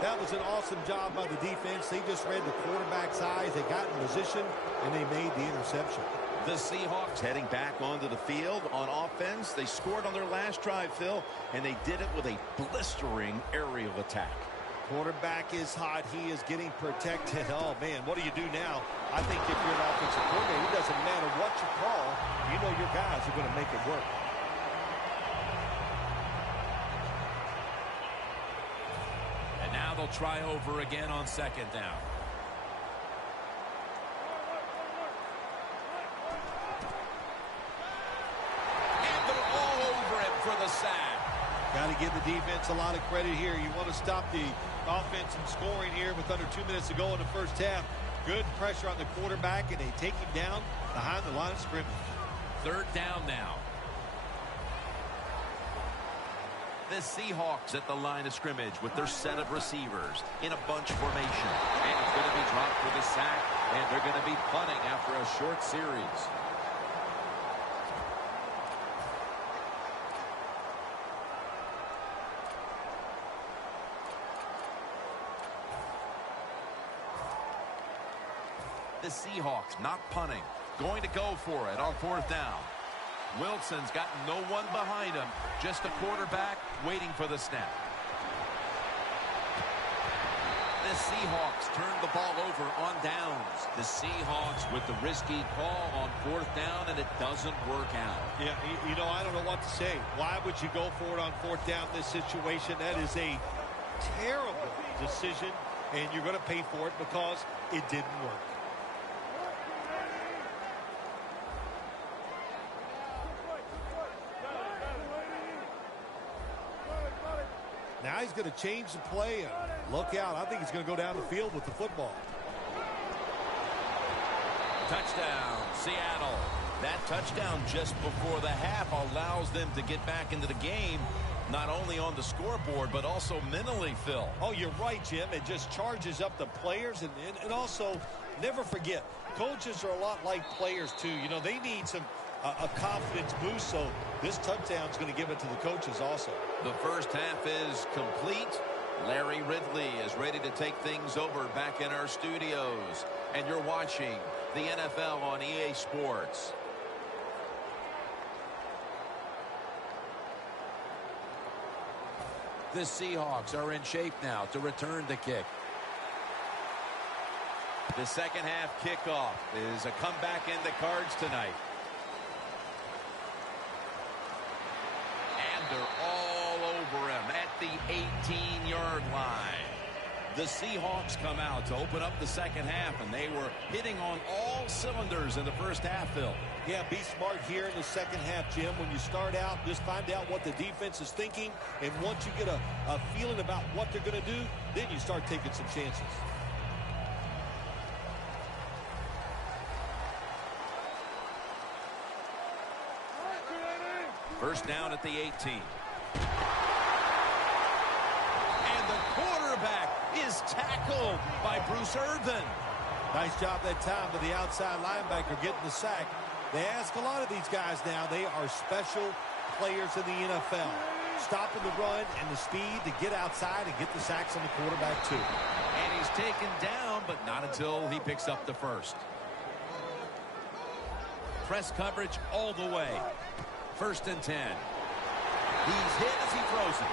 That was an awesome job by the defense. They just read the quarterback's eyes. They got in position, and they made the interception. The Seahawks heading back onto the field on offense. They scored on their last drive, Phil, and they did it with a blistering aerial attack. Quarterback is hot. He is getting protected. Oh, man, what do you do now? I think if you're an offensive coordinator, it doesn't matter what you call. guys are going to make it work. And now they'll try over again on second down. And they're all over him for the sack. Got to give the defense a lot of credit here. You want to stop the offense from scoring here with under 2 minutes to go in the first half. Good pressure on the quarterback, and they take him down behind the line of scrimmage. Third down now. The Seahawks at the line of scrimmage with their set of receivers in a bunch formation. And it's going to be dropped for the sack, and they're going to be punting after a short series. The Seahawks not punting, going to go for it on fourth down. Wilson's got no one behind him, just a quarterback waiting for the snap. The Seahawks turn the ball over on downs. The Seahawks with the risky call on fourth down, and it doesn't work out. Yeah, you know, I don't know what to say. Why would you go for it on fourth down in this situation? That is a terrible decision, and you're going to pay for it because it didn't work. Now he's going to change the play. Look out. I think he's going to go down the field with the football. Touchdown, Seattle. That touchdown just before the half allows them to get back into the game, not only on the scoreboard, but also mentally, Phil. Oh, you're right, Jim. It just charges up the players. And also, never forget, coaches are a lot like players, too. You know, they need a confidence boost, so this touchdown is going to give it to the coaches also. The first half is complete. Larry Ridley is ready to take things over back in our studios. And you're watching the NFL on EA Sports. The Seahawks are in shape now to return the kick. The second half kickoff is a comeback in the cards tonight. And they're all over him at the 18-yard line. The Seahawks come out to open up the second half, and they were hitting on all cylinders in the first half, Phil. Yeah, be smart here in the second half, Jim. When you start out, just find out what the defense is thinking, and once you get a feeling about what they're going to do, then you start taking some chances. First down at the 18. And the quarterback is tackled by Bruce Irvin. Nice job that time for the outside linebacker getting the sack. They ask a lot of these guys now. They are special players in the NFL. Stopping the run and the speed to get outside and get the sacks on the quarterback, too. And he's taken down, but not until he picks up the first. Press coverage all the way. First and 10. He's hit as he throws it.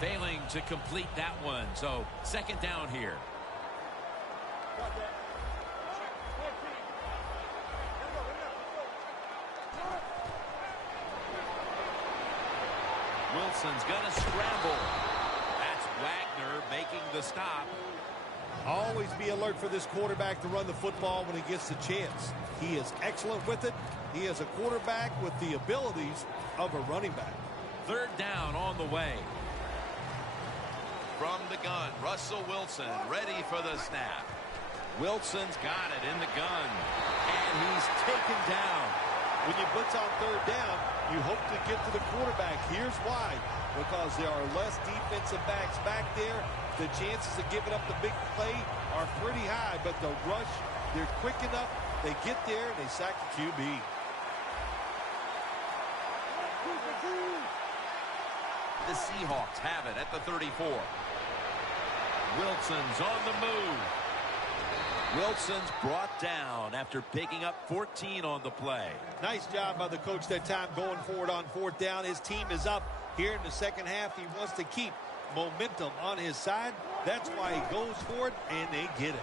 Failing to complete that one. So second down here. Wilson's going to scramble. That's Wagner making the stop. Always be alert for this quarterback to run the football when he gets the chance. He is excellent with it. He is a quarterback with the abilities of a running back. Third down on the way. From the gun, Russell Wilson ready for the snap. Wilson's got it in the gun. And he's taken down. When you blitz on third down, you hope to get to the quarterback. Here's why. Because there are less defensive backs back there. The chances of giving up the big play are pretty high. But the rush, they're quick enough. They get there and they sack the QB. The Seahawks have it at the 34. Wilson's on the move. Wilson's brought down after picking up 14 on the play. Nice job by the coach that time going forward on fourth down. His team is up here in the second half. He wants to keep momentum on his side. That's why he goes for it, and they get it.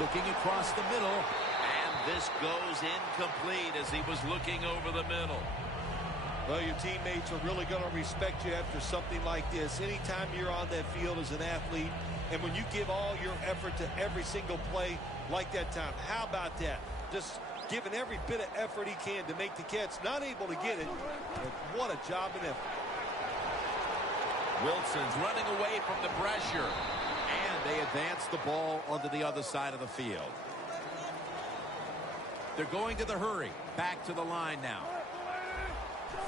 Looking across the middle, and this goes incomplete as he was looking over the middle. Well, your teammates are really going to respect you after something like this. Anytime you're on that field as an athlete, and when you give all your effort to every single play like that time, how about that? Just giving every bit of effort he can to make the catch. Not able to get it, but what a job and effort. Wilson's running away from the pressure, and they advance the ball onto the other side of the field. They're going to the hurry. Back to the line now.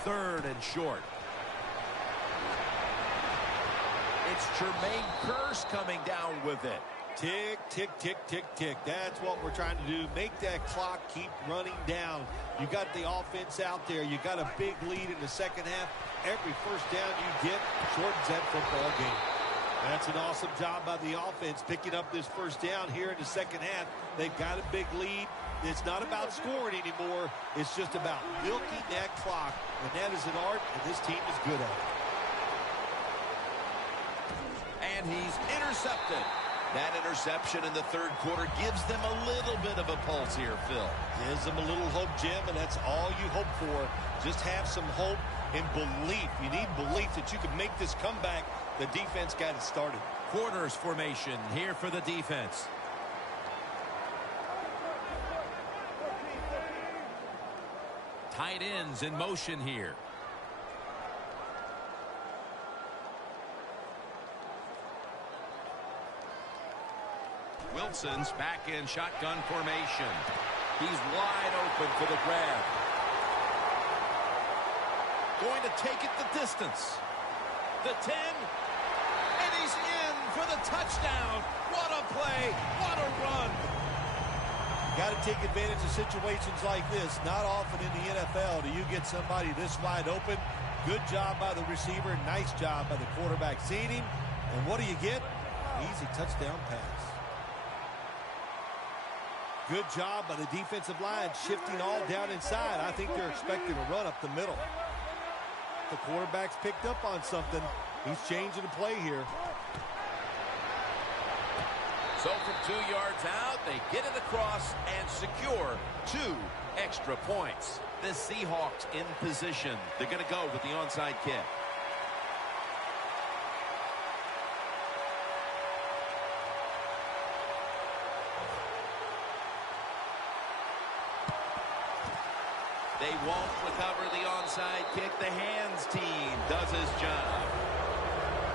3rd and short. It's Jermaine Kearse coming down with it. Tick, tick, tick, tick, tick. That's what we're trying to do. Make that clock keep running down. You got the offense out there. You got a big lead in the second half. Every first down you get shortens that football game. That's an awesome job by the offense picking up this first down here in the second half. They've got a big lead. It's not about scoring anymore. It's just about milking that clock. And that is an art, and this team is good at it. And he's intercepted. That interception in the third quarter gives them a little bit of a pulse here, Phil. Gives them a little hope, Jim, and that's all you hope for. Just have some hope and belief. You need belief that you can make this comeback. The defense got it started. Corners formation here for the defense. Tight ends in motion here. Wilson's back in shotgun formation. He's wide open for the grab. Going to take it the distance. The 10. And he's in for the touchdown. What a play. What a run. Got to take advantage of situations like this. Not often in the NFL do you get somebody this wide open. Good job by the receiver. Nice job by the quarterback seeing him. And what do you get? Easy touchdown pass. Good job by the defensive line shifting all down inside. I think they're expecting a run up the middle. The quarterback's picked up on something. He's changing the play here. So from 2 yards out, they get it across and secure 2 extra points. The Seahawks in position. They're going to go with the onside kick. They won't recover the onside kick. The hands team does his job.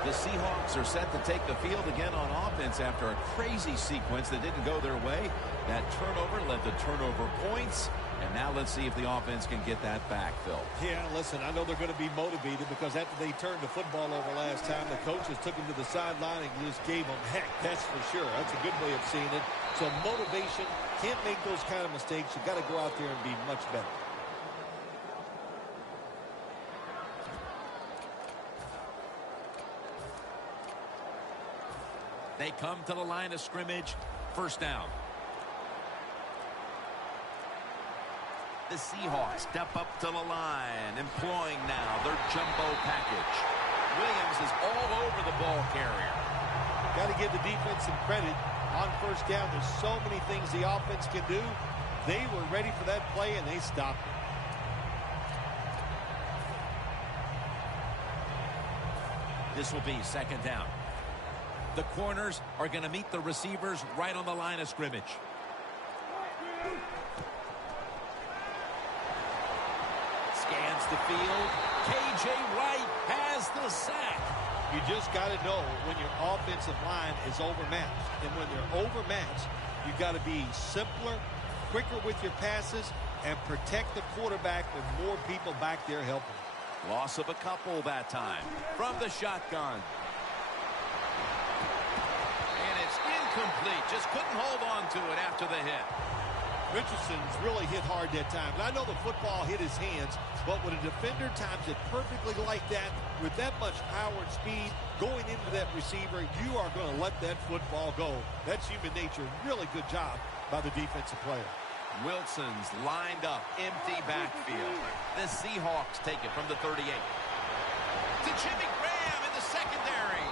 The Seahawks are set to take the field again on offense after a crazy sequence that didn't go their way. That turnover led to turnover points. And now let's see if the offense can get that back, Phil. Yeah, listen, I know they're going to be motivated because after they turned the football over last time, the coaches took them to the sideline and just gave them heck. That's for sure. That's a good way of seeing it. So motivation, can't make those kind of mistakes. You got to go out there and be much better. They come to the line of scrimmage. First down. The Seahawks step up to the line, employing now their jumbo package. Williams is all over the ball carrier. Got to give the defense some credit on first down. There's so many things the offense can do. They were ready for that play, and they stopped it. This will be second down. The corners are going to meet the receivers right on the line of scrimmage. Scans the field. K.J. Wright has the sack. You just got to know when your offensive line is overmatched. And when they're overmatched, you got to be simpler, quicker with your passes, and protect the quarterback with more people back there helping. Loss of a couple that time from the shotgun. And it's incomplete. Just couldn't hold on to it after the hit. Richardson's really hit hard that time. And I know the football hit his hands, but when a defender times it perfectly like that, with that much power and speed going into that receiver, you are going to let that football go. That's human nature. Really good job by the defensive player. Wilson's lined up, empty backfield. The Seahawks take it from the 38. To Jimmy Graham in the secondary.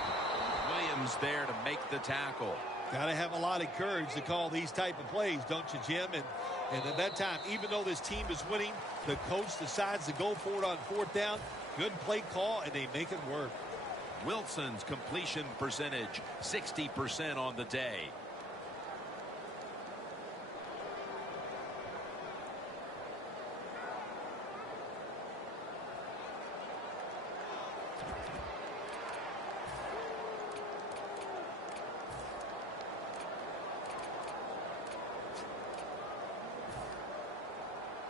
Williams there to make the tackle. Got to have a lot of courage to call these type of plays, don't you, Jim? And at that time, even though this team is winning, the coach decides to go for it on fourth down. Good play call, and they make it work. Wilson's completion percentage, 60% on the day.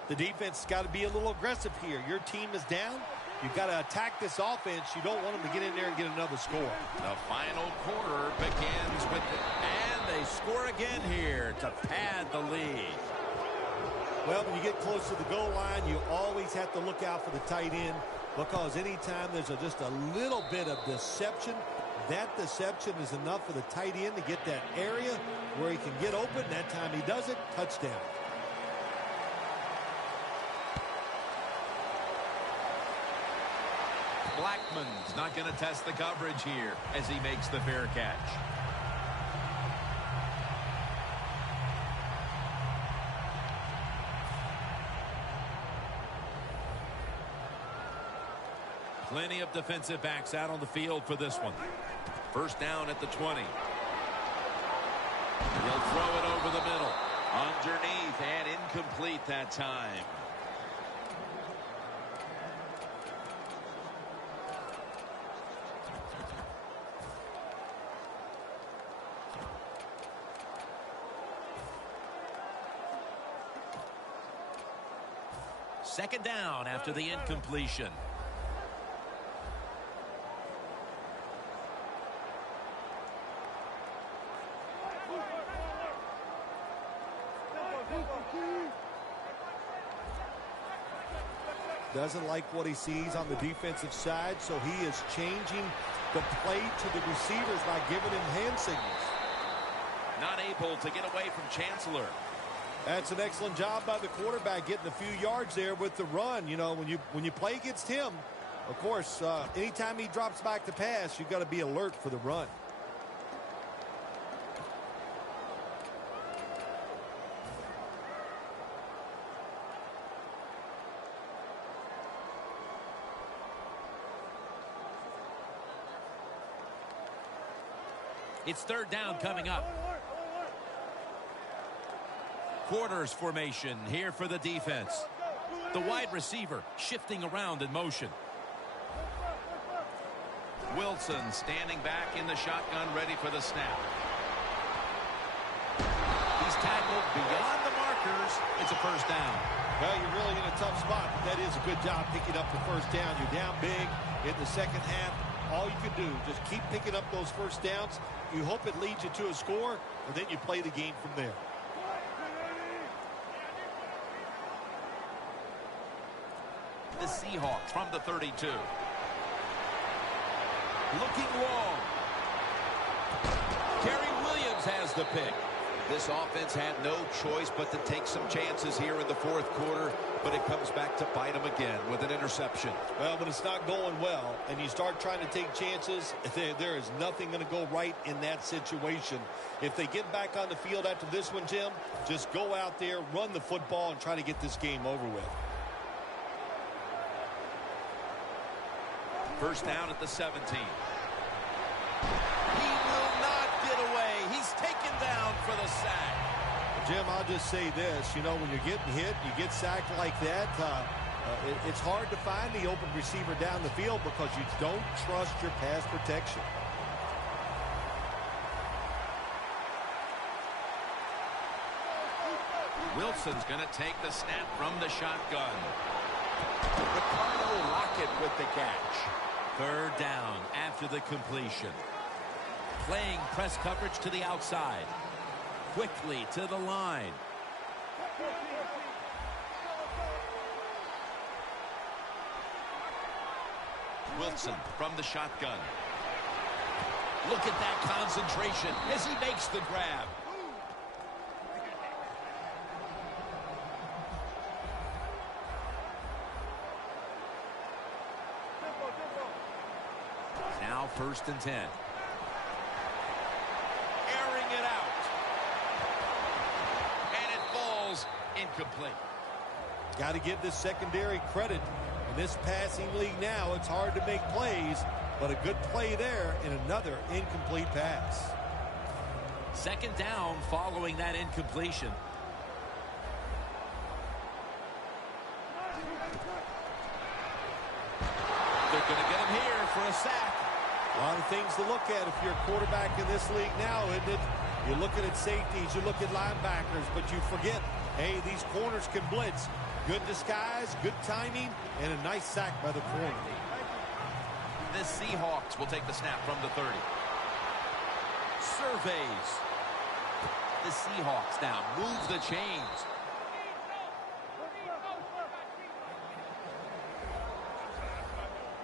The defense has got to be a little aggressive here. Your team is down. You've got to attack this offense. You don't want them to get in there and get another score. The final quarter begins with And they score again here to pad the lead. Well, when you get close to the goal line, you always have to look out for the tight end, because anytime there's just a little bit of deception, that deception is enough for the tight end to get that area where he can get open. That time he does it. Touchdown. Blackman's not going to test the coverage here as he makes the fair catch. Plenty of defensive backs out on the field for this one. First down at the 20. He'll throw it over the middle. Underneath and incomplete that time. Second down after the incompletion. Doesn't like what he sees on the defensive side, so he is changing the play to the receivers by giving him hand signals. Not able to get away from Chancellor. That's an excellent job by the quarterback, getting a few yards there with the run. You know, when you play against him, of course, anytime he drops back to pass, you've got to be alert for the run. It's third down coming up. Quarters formation here for the defense. The wide receiver shifting around in motion. Wilson standing back in the shotgun, ready for the snap. He's tackled beyond the markers. It's a first down. Well, you're really in a tough spot. That is a good job picking up the first down. You're down big in the second half. All you can do, just keep picking up those first downs. You hope it leads you to a score, and then you play the game from there. The Seahawks from the 32. Looking long. Kerry Williams has the pick. This offense had no choice but to take some chances here in the fourth quarter, but it comes back to bite them again with an interception. Well, but it's not going well, and you start trying to take chances, there is nothing going to go right in that situation. If they get back on the field after this one, Jim, just go out there, run the football, and try to get this game over with. First down at the 17. He will not get away. He's taken down for the sack. Jim, I'll just say this. You know, when you're getting hit, you get sacked like that, it's hard to find the open receiver down the field because you don't trust your pass protection. Wilson's going to take the snap from the shotgun. Ricardo Lockett with the catch. Third down after the completion. Playing press coverage to the outside. Quickly to the line. Wilson from the shotgun. Look at that concentration as he makes the grab. Now 1st and 10. Airing it out. And it falls incomplete. Got to give this secondary credit. In this passing league now, it's hard to make plays, but a good play there and another incomplete pass. 2nd down following that incompletion. They're going to get him here for a sack. A lot of things to look at if you're a quarterback in this league now, isn't it? You're looking at safeties, you look at linebackers, but you forget, hey, these corners can blitz. Good disguise, good timing, and a nice sack by the corner. The Seahawks will take the snap from the 30. Surveys. The Seahawks now move the chains.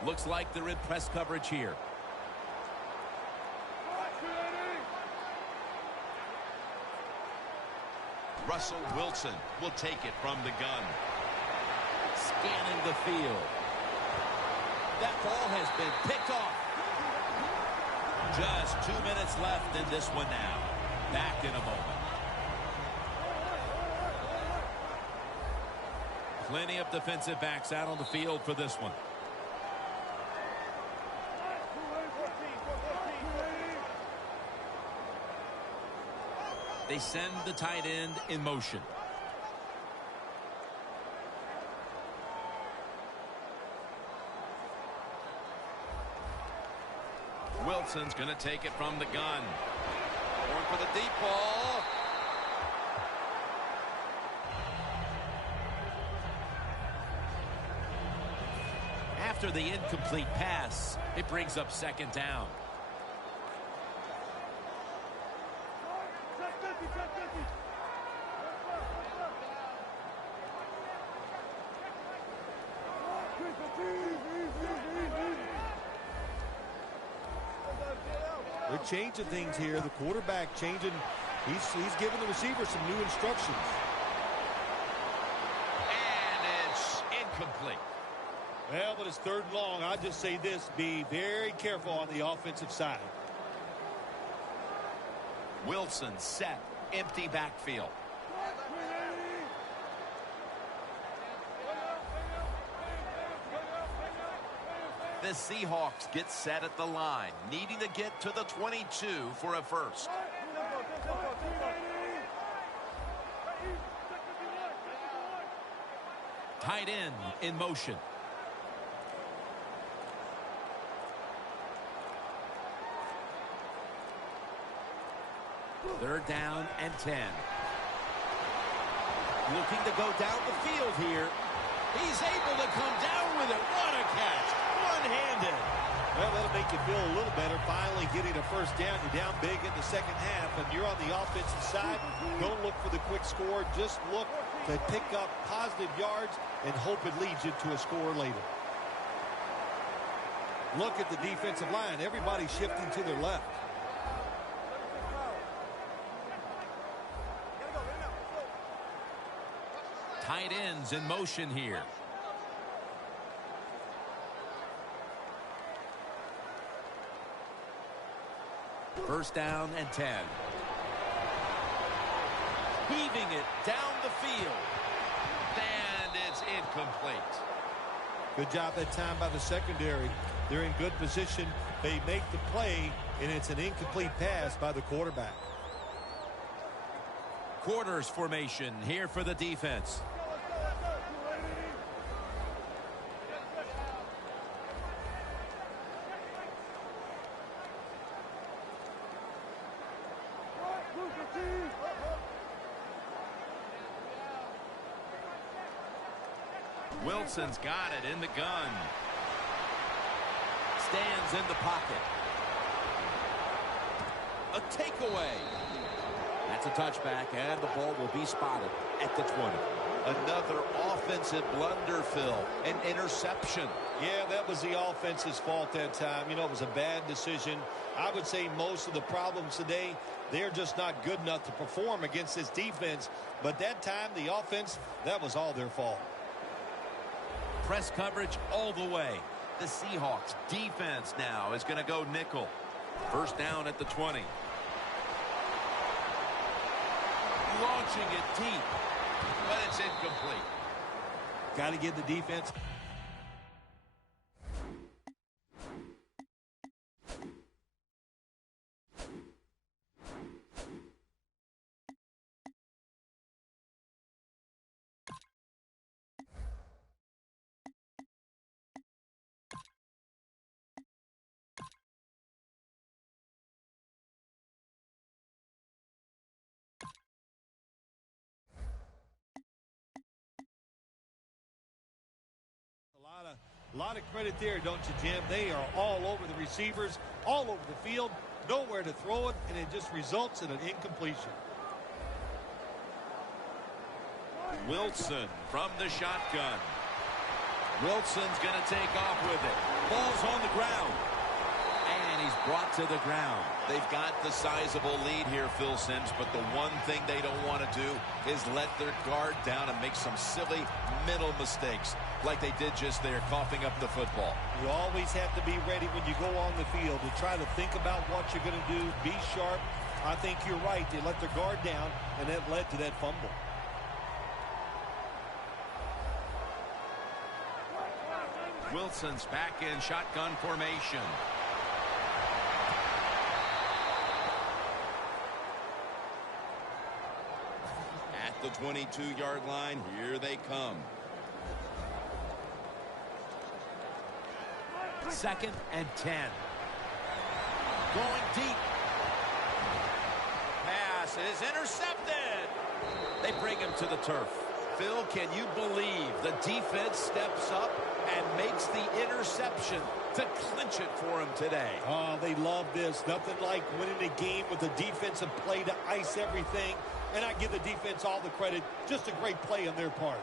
Looks like they're in press coverage here. Russell Wilson will take it from the gun. Scanning the field. That ball has been picked off. Just 2 minutes left in this one now. Back in a moment. Plenty of defensive backs out on the field for this one. They send the tight end in motion. Wilson's going to take it from the gun. Going for the deep ball. After the incomplete pass, it brings up 2nd down. They're changing things here. The quarterback changing. He's giving the receiver some new instructions. And it's incomplete. Well, but it's 3rd and long. I'll just say this. Be very careful on the offensive side. Wilson set. Empty backfield. The Seahawks get set at the line, needing to get to the 22 for a first. Tight end in motion. They're down and 10. Looking to go down the field here. He's able to come down with it. What a catch. One-handed. Well, that'll make you feel a little better. Finally getting a first down. You're down big in the 2nd half, and you're on the offensive side. Don't look for the quick score. Just look to pick up positive yards and hope it leads you to a score later. Look at the defensive line. Everybody's shifting to their left. Tight ends in motion here. First down and 10. Heaving it down the field. And it's incomplete. Good job that time by the secondary. They're in good position. They make the play, and it's an incomplete pass by the quarterback. Quarters formation here for the defense. Wilson's got it in the gun. Stands in the pocket. A takeaway. That's a touchback, and the ball will be spotted at the 20. Another offensive blunder, Phil. An interception. Yeah, that was the offense's fault that time. You know, it was a bad decision. I would say most of the problems today, they're just not good enough to perform against this defense. But that time, the offense, that was all their fault. Press coverage all the way. The Seahawks defense now is going to go nickel. First down at the 20. Launching it deep, but it's incomplete. Got to give the defense. A lot of credit there, don't you, Jim? They are all over the receivers, all over the field, nowhere to throw it, and it just results in an incompletion. Wilson from the shotgun. Wilson's going to take off with it. Ball's on the ground. And he's brought to the ground. They've got the sizable lead here, Phil Simms, but the one thing they don't want to do is let their guard down and make some silly middle mistakes like they did just there, coughing up the football. You always have to be ready when you go on the field to try to think about what you're going to do, be sharp. I think you're right. They let their guard down, and that led to that fumble. Wilson's back in shotgun formation. At the 22-yard line, here they come. Second and 10. Going deep. Pass is intercepted. They bring him to the turf. Phil, can you believe the defense steps up and makes the interception to clinch it for him today? Oh, they love this. Nothing like winning a game with a defensive play to ice everything. And I give the defense all the credit. Just a great play on their part.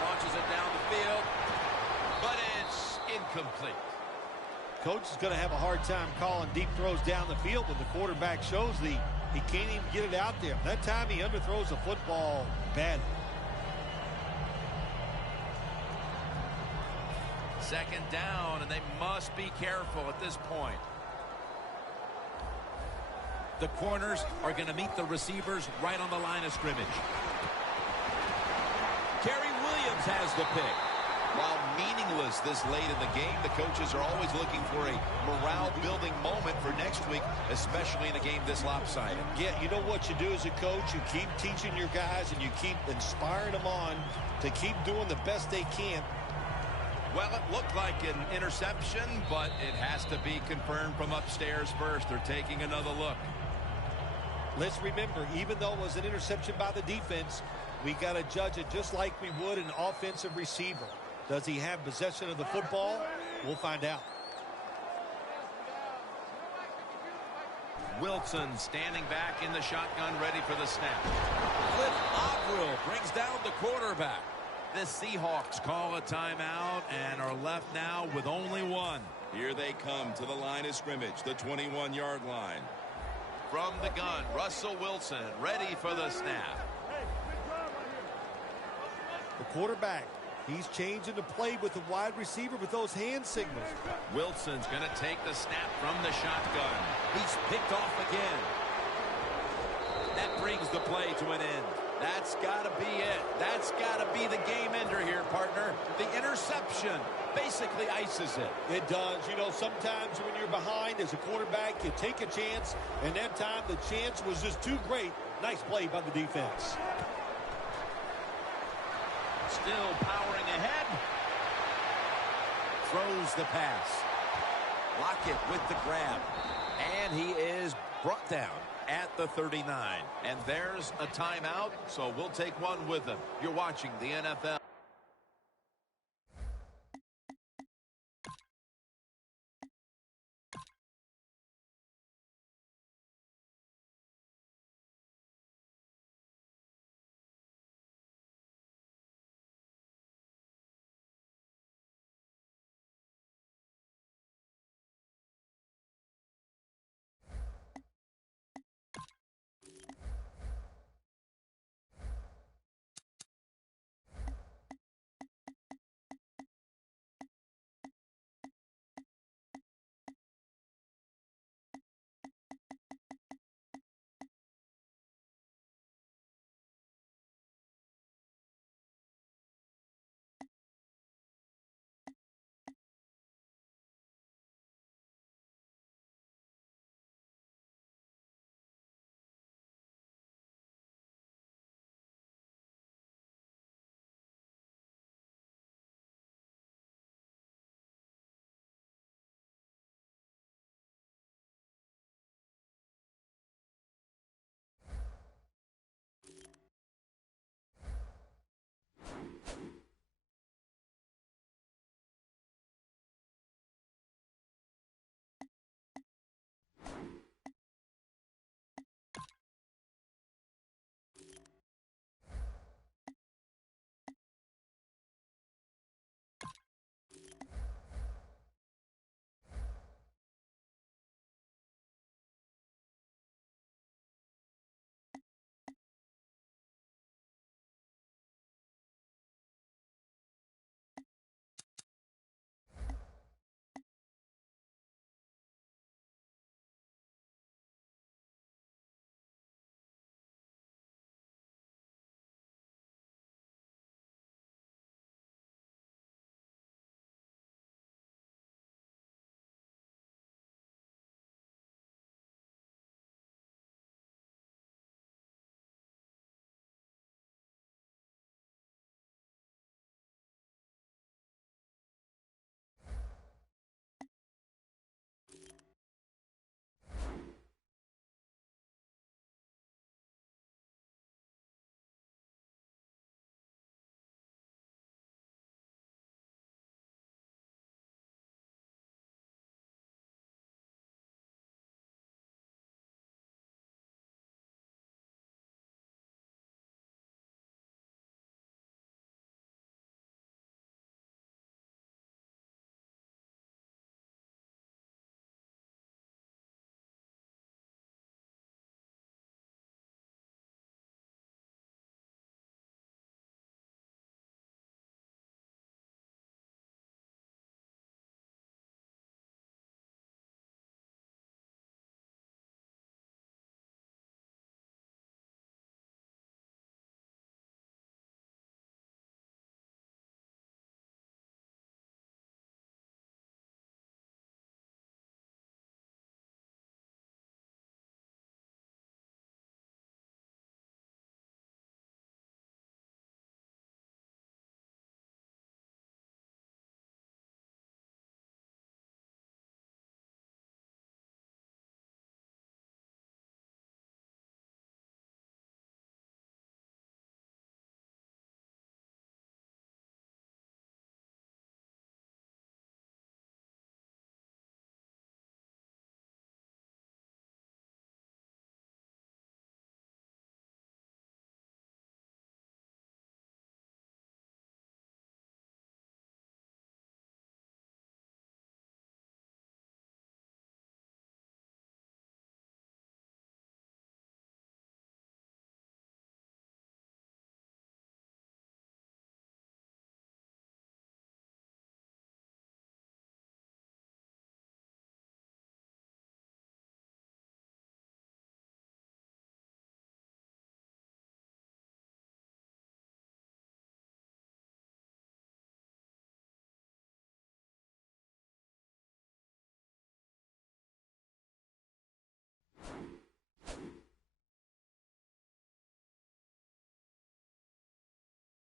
Launches it down the field, but it's incomplete. Coach is going to have a hard time calling deep throws down the field when the quarterback shows he can't even get it out there. That time he underthrows the football badly. Second down, and they must be careful at this point. The corners are going to meet the receivers right on the line of scrimmage. Gary Williams has the pick. While meaningless this late in the game, the coaches are always looking for a morale-building moment for next week, especially in a game this lopsided. Yeah, you know what you do as a coach? You keep teaching your guys and you keep inspiring them on to keep doing the best they can. Well, it looked like an interception, but it has to be confirmed from upstairs first. They're taking another look. Let's remember, even though it was an interception by the defense, we got to judge it just like we would an offensive receiver. Does he have possession of the football? We'll find out. Wilson standing back in the shotgun, ready for the snap. Cliff Averill brings down the quarterback. The Seahawks call a timeout and are left now with only one. Here they come to the line of scrimmage, the 21-yard line. From the gun, Russell Wilson ready for the snap. The quarterback, he's changing the play with the wide receiver with those hand signals. Wilson's going to take the snap from the shotgun. He's picked off again. That brings the play to an end. That's got to be it. That's got to be the game ender here, partner. The interception basically ices it. It does. You know, sometimes when you're behind as a quarterback, you take a chance, and that time the chance was just too great. Nice play by the defense. Still powering ahead. Throws the pass. Lockett with the grab. And he is brought down at the 39. And there's a timeout, so we'll take one with them. You're watching the NFL.